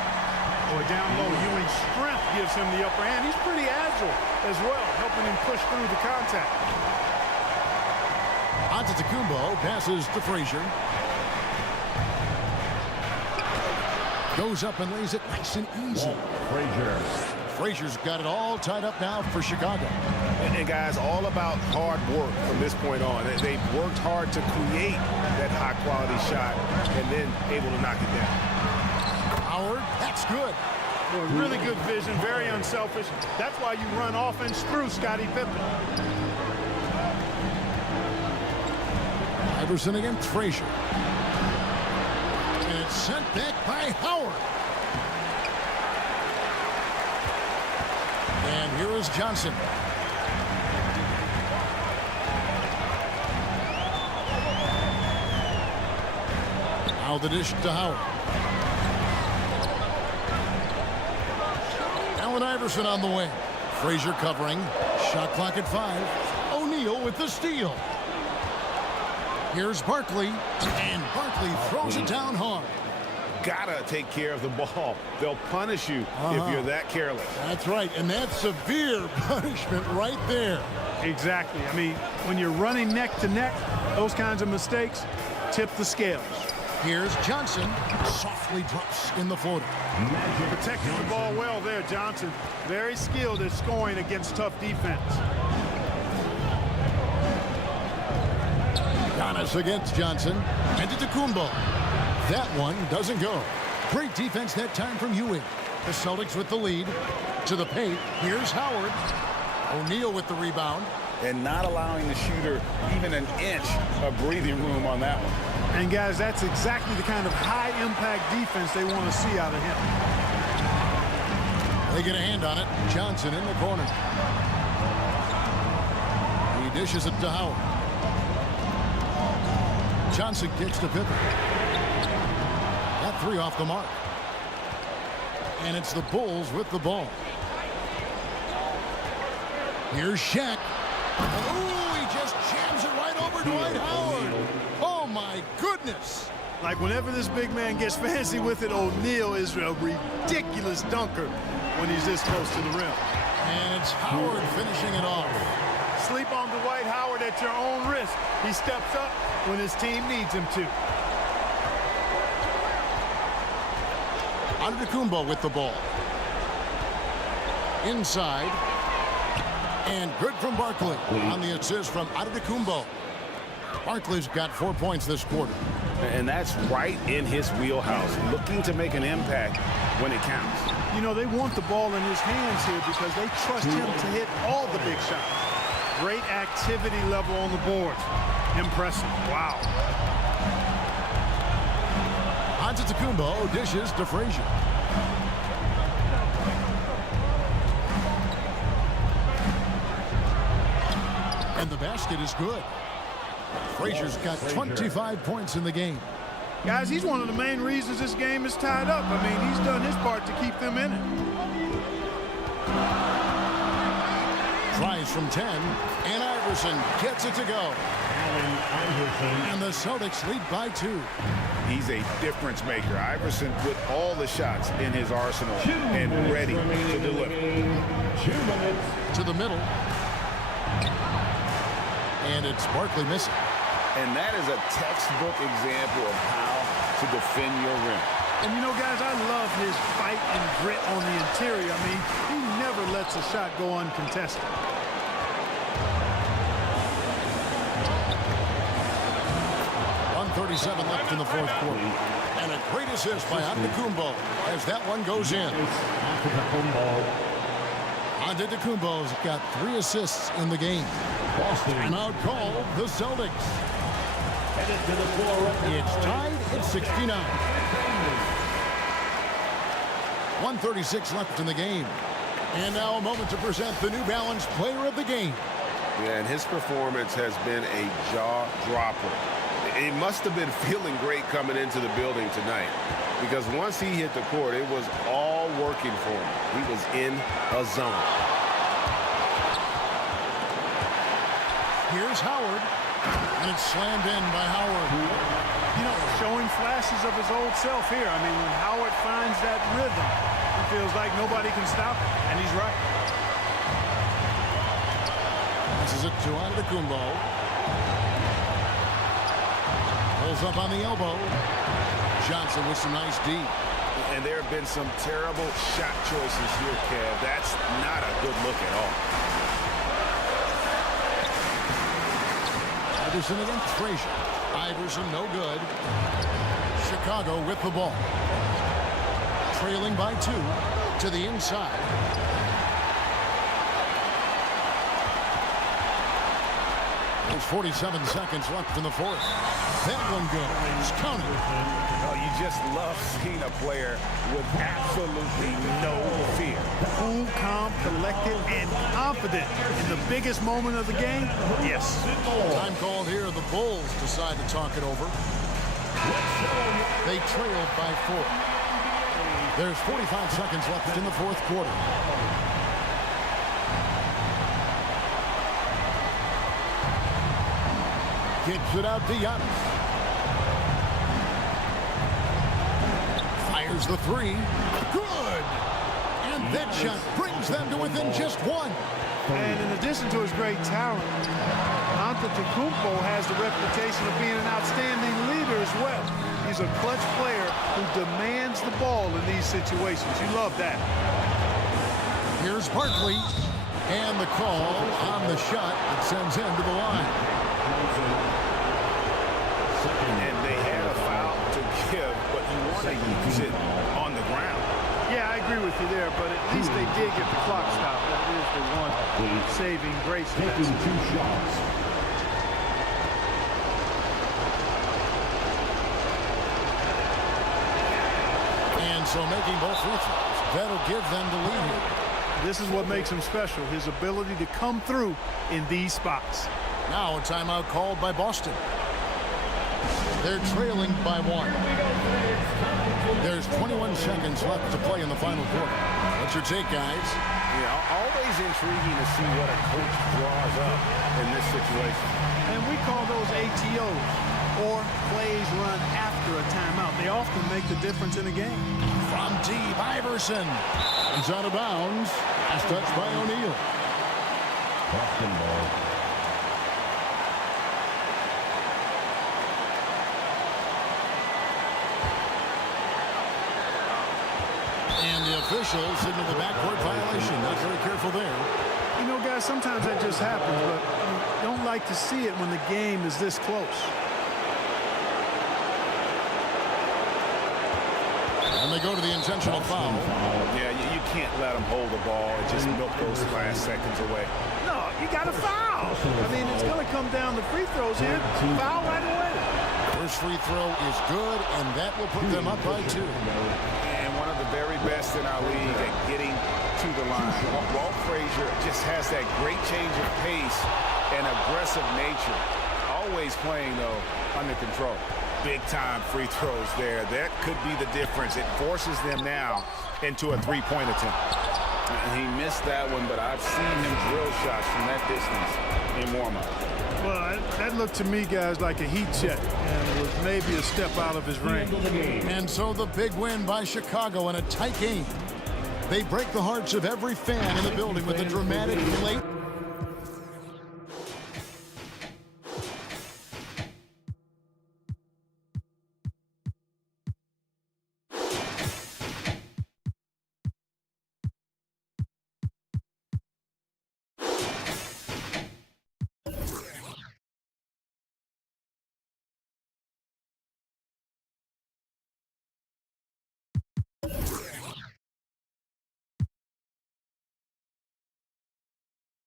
Boy, down low, Ewing's strength gives him the upper hand. He's pretty agile as well, helping him push through the contact. Antetokounmpo passes to Frazier. Goes up and lays it nice and easy. Frazier. Frazier's got it all tied up now for Chicago. And guys, all about hard work from this point on. They've worked hard to create that high-quality shot and then able to knock it down. Howard, that's good. Really good vision, very unselfish. That's why you run offense through Scottie Pippen. Iverson against Frazier. And it's sent back by Howard. And here is Johnson. Now the dish to Howard. Allen Iverson on the wing. Frazier covering. Shot clock at 5. O'Neal with the steal. Here's Barkley, and Barkley throws it down hard. Gotta take care of the ball. They'll punish you if you're that careless. That's right, and that's severe punishment right there. Exactly. I mean, when you're running neck to neck, those kinds of mistakes tip the scales. Here's Johnson. Softly drops in the floater. Protecting the ball well there, Johnson. Very skilled at scoring against tough defense. Giannis against Johnson. And to Kumbo. That one doesn't go. Great defense that time from Ewing. The Celtics with the lead. To the paint. Here's Howard. O'Neal with the rebound. And not allowing the shooter even an inch of breathing room on that one. And guys, that's exactly the kind of high-impact defense they want to see out of him. They get a hand on it. Johnson in the corner. He dishes it to Howard. Johnson kicks to Pippen. That 3 off the mark. And it's the Bulls with the ball. Here's Shaq. Ooh, he just jams it right over Dwight Howard. Oh, my goodness. Like, whenever this big man gets fancy with it, O'Neal is a ridiculous dunker when he's this close to the rim. And it's Howard finishing it off. Sleep on Dwight Howard at your own risk. He steps up when his team needs him to. Antetokounmpo with the ball. Inside. And good from Barkley on the assist from Antetokounmpo. Barkley's got 4 points this quarter. And that's right in his wheelhouse, looking to make an impact when it counts. You know, they want the ball in his hands here because they trust him to hit all the big shots. Great activity level on the boards. Impressive. Wow. Antetokounmpo dishes to Frazier. And the basket is good. Frazier's got 25 points in the game. Guys, he's one of the main reasons this game is tied up. I mean, he's done his part to keep them in it. Tries from 10, and Iverson gets it to go. And the Celtics lead by 2. He's a difference maker. Iverson with all the shots in his arsenal and ready to deliver. 2 minutes. To the middle. And it's Barkley missing. And that is a textbook example of how to defend your rim. And you know, guys, I love his fight and grit on the interior. I mean, he never lets a shot go uncontested. .137 left in the fourth quarter. And a great assist by Antetokounmpo as that one goes in. Antetokounmpo's got 3 assists in the game. And out called the Celtics. It's tied at 69. 1:36 left in the game. And now a moment to present the New Balance Player of the Game. Yeah, and his performance has been a jaw-dropper. He must have been feeling great coming into the building tonight, because once he hit the court, it was all working for him. He was in a zone. Here's Howard, and it's slammed in by Howard. You know, showing flashes of his old self here. I mean, when Howard finds that rhythm, he feels like nobody can stop him, and he's right. Passes it to Antetokounmpo. Pulls up on the elbow. Johnson with some nice D. And there have been some terrible shot choices here, Kev. That's not a good look at all. Iverson against Frazier. Iverson no good. Chicago with the ball. Trailing by 2 to the inside. There's 47 seconds left in the fourth. That one goes. Counted. Oh, you just love seeing a player with absolutely no fear. Cool, calm, collected, and confident in the biggest moment of the game. Yes. Time called here. The Bulls decide to talk it over. They trailed by 4. There's 45 seconds left in the fourth quarter. Kicks it out to Giannis. Fires the 3. Good! And that shot brings them to within just 1. And in addition to his great talent, Antetokounmpo has the reputation of being an outstanding leader as well. He's a clutch player who demands the ball in these situations. You love that. Here's Barkley. And the call on the shot that sends him to the line. And they had a foul to give, but you want to use it on the ground. Yeah, I agree with you there, but at least they did get the clock stopped. That is the one saving grace of that. Taking 2 shots. And so making both free throws. That'll give them the lead here. This is what makes him special, his ability to come through in these spots. Now a timeout called by Boston. They're trailing by 1. There's 21 seconds left to play in the final quarter. What's your take, guys? Yeah, always intriguing to see what a coach draws up in this situation. And we call those ATOs, or plays run after a timeout. They often make the difference in a game. From deep, Iverson. He's out of bounds. He's touched by O'Neal. Boston ball. And the officials signal the backcourt violation. Not very careful there. You know, guys, sometimes that just happens, but you don't like to see it when the game is this close. And they go to the intentional foul. Yeah, you can't let them hold the ball and just milk those last seconds away. No, you got to foul. I mean, it's going to come down to free throws here. Foul right away. First free throw is good, and that will put them up by 2. And one of the very best in our league at getting to the line. Walt Frazier just has that great change of pace and aggressive nature. Always playing, though, under control. Big-time free throws there. That could be the difference. It forces them now into a 3-point attempt. And he missed that one, but I've seen him drill shots from that distance in warm-up. Well, that looked to me, guys, like a heat check, and was maybe a step out of his range. And so the big win by Chicago in a tight game. They break the hearts of every fan in the building with a dramatic late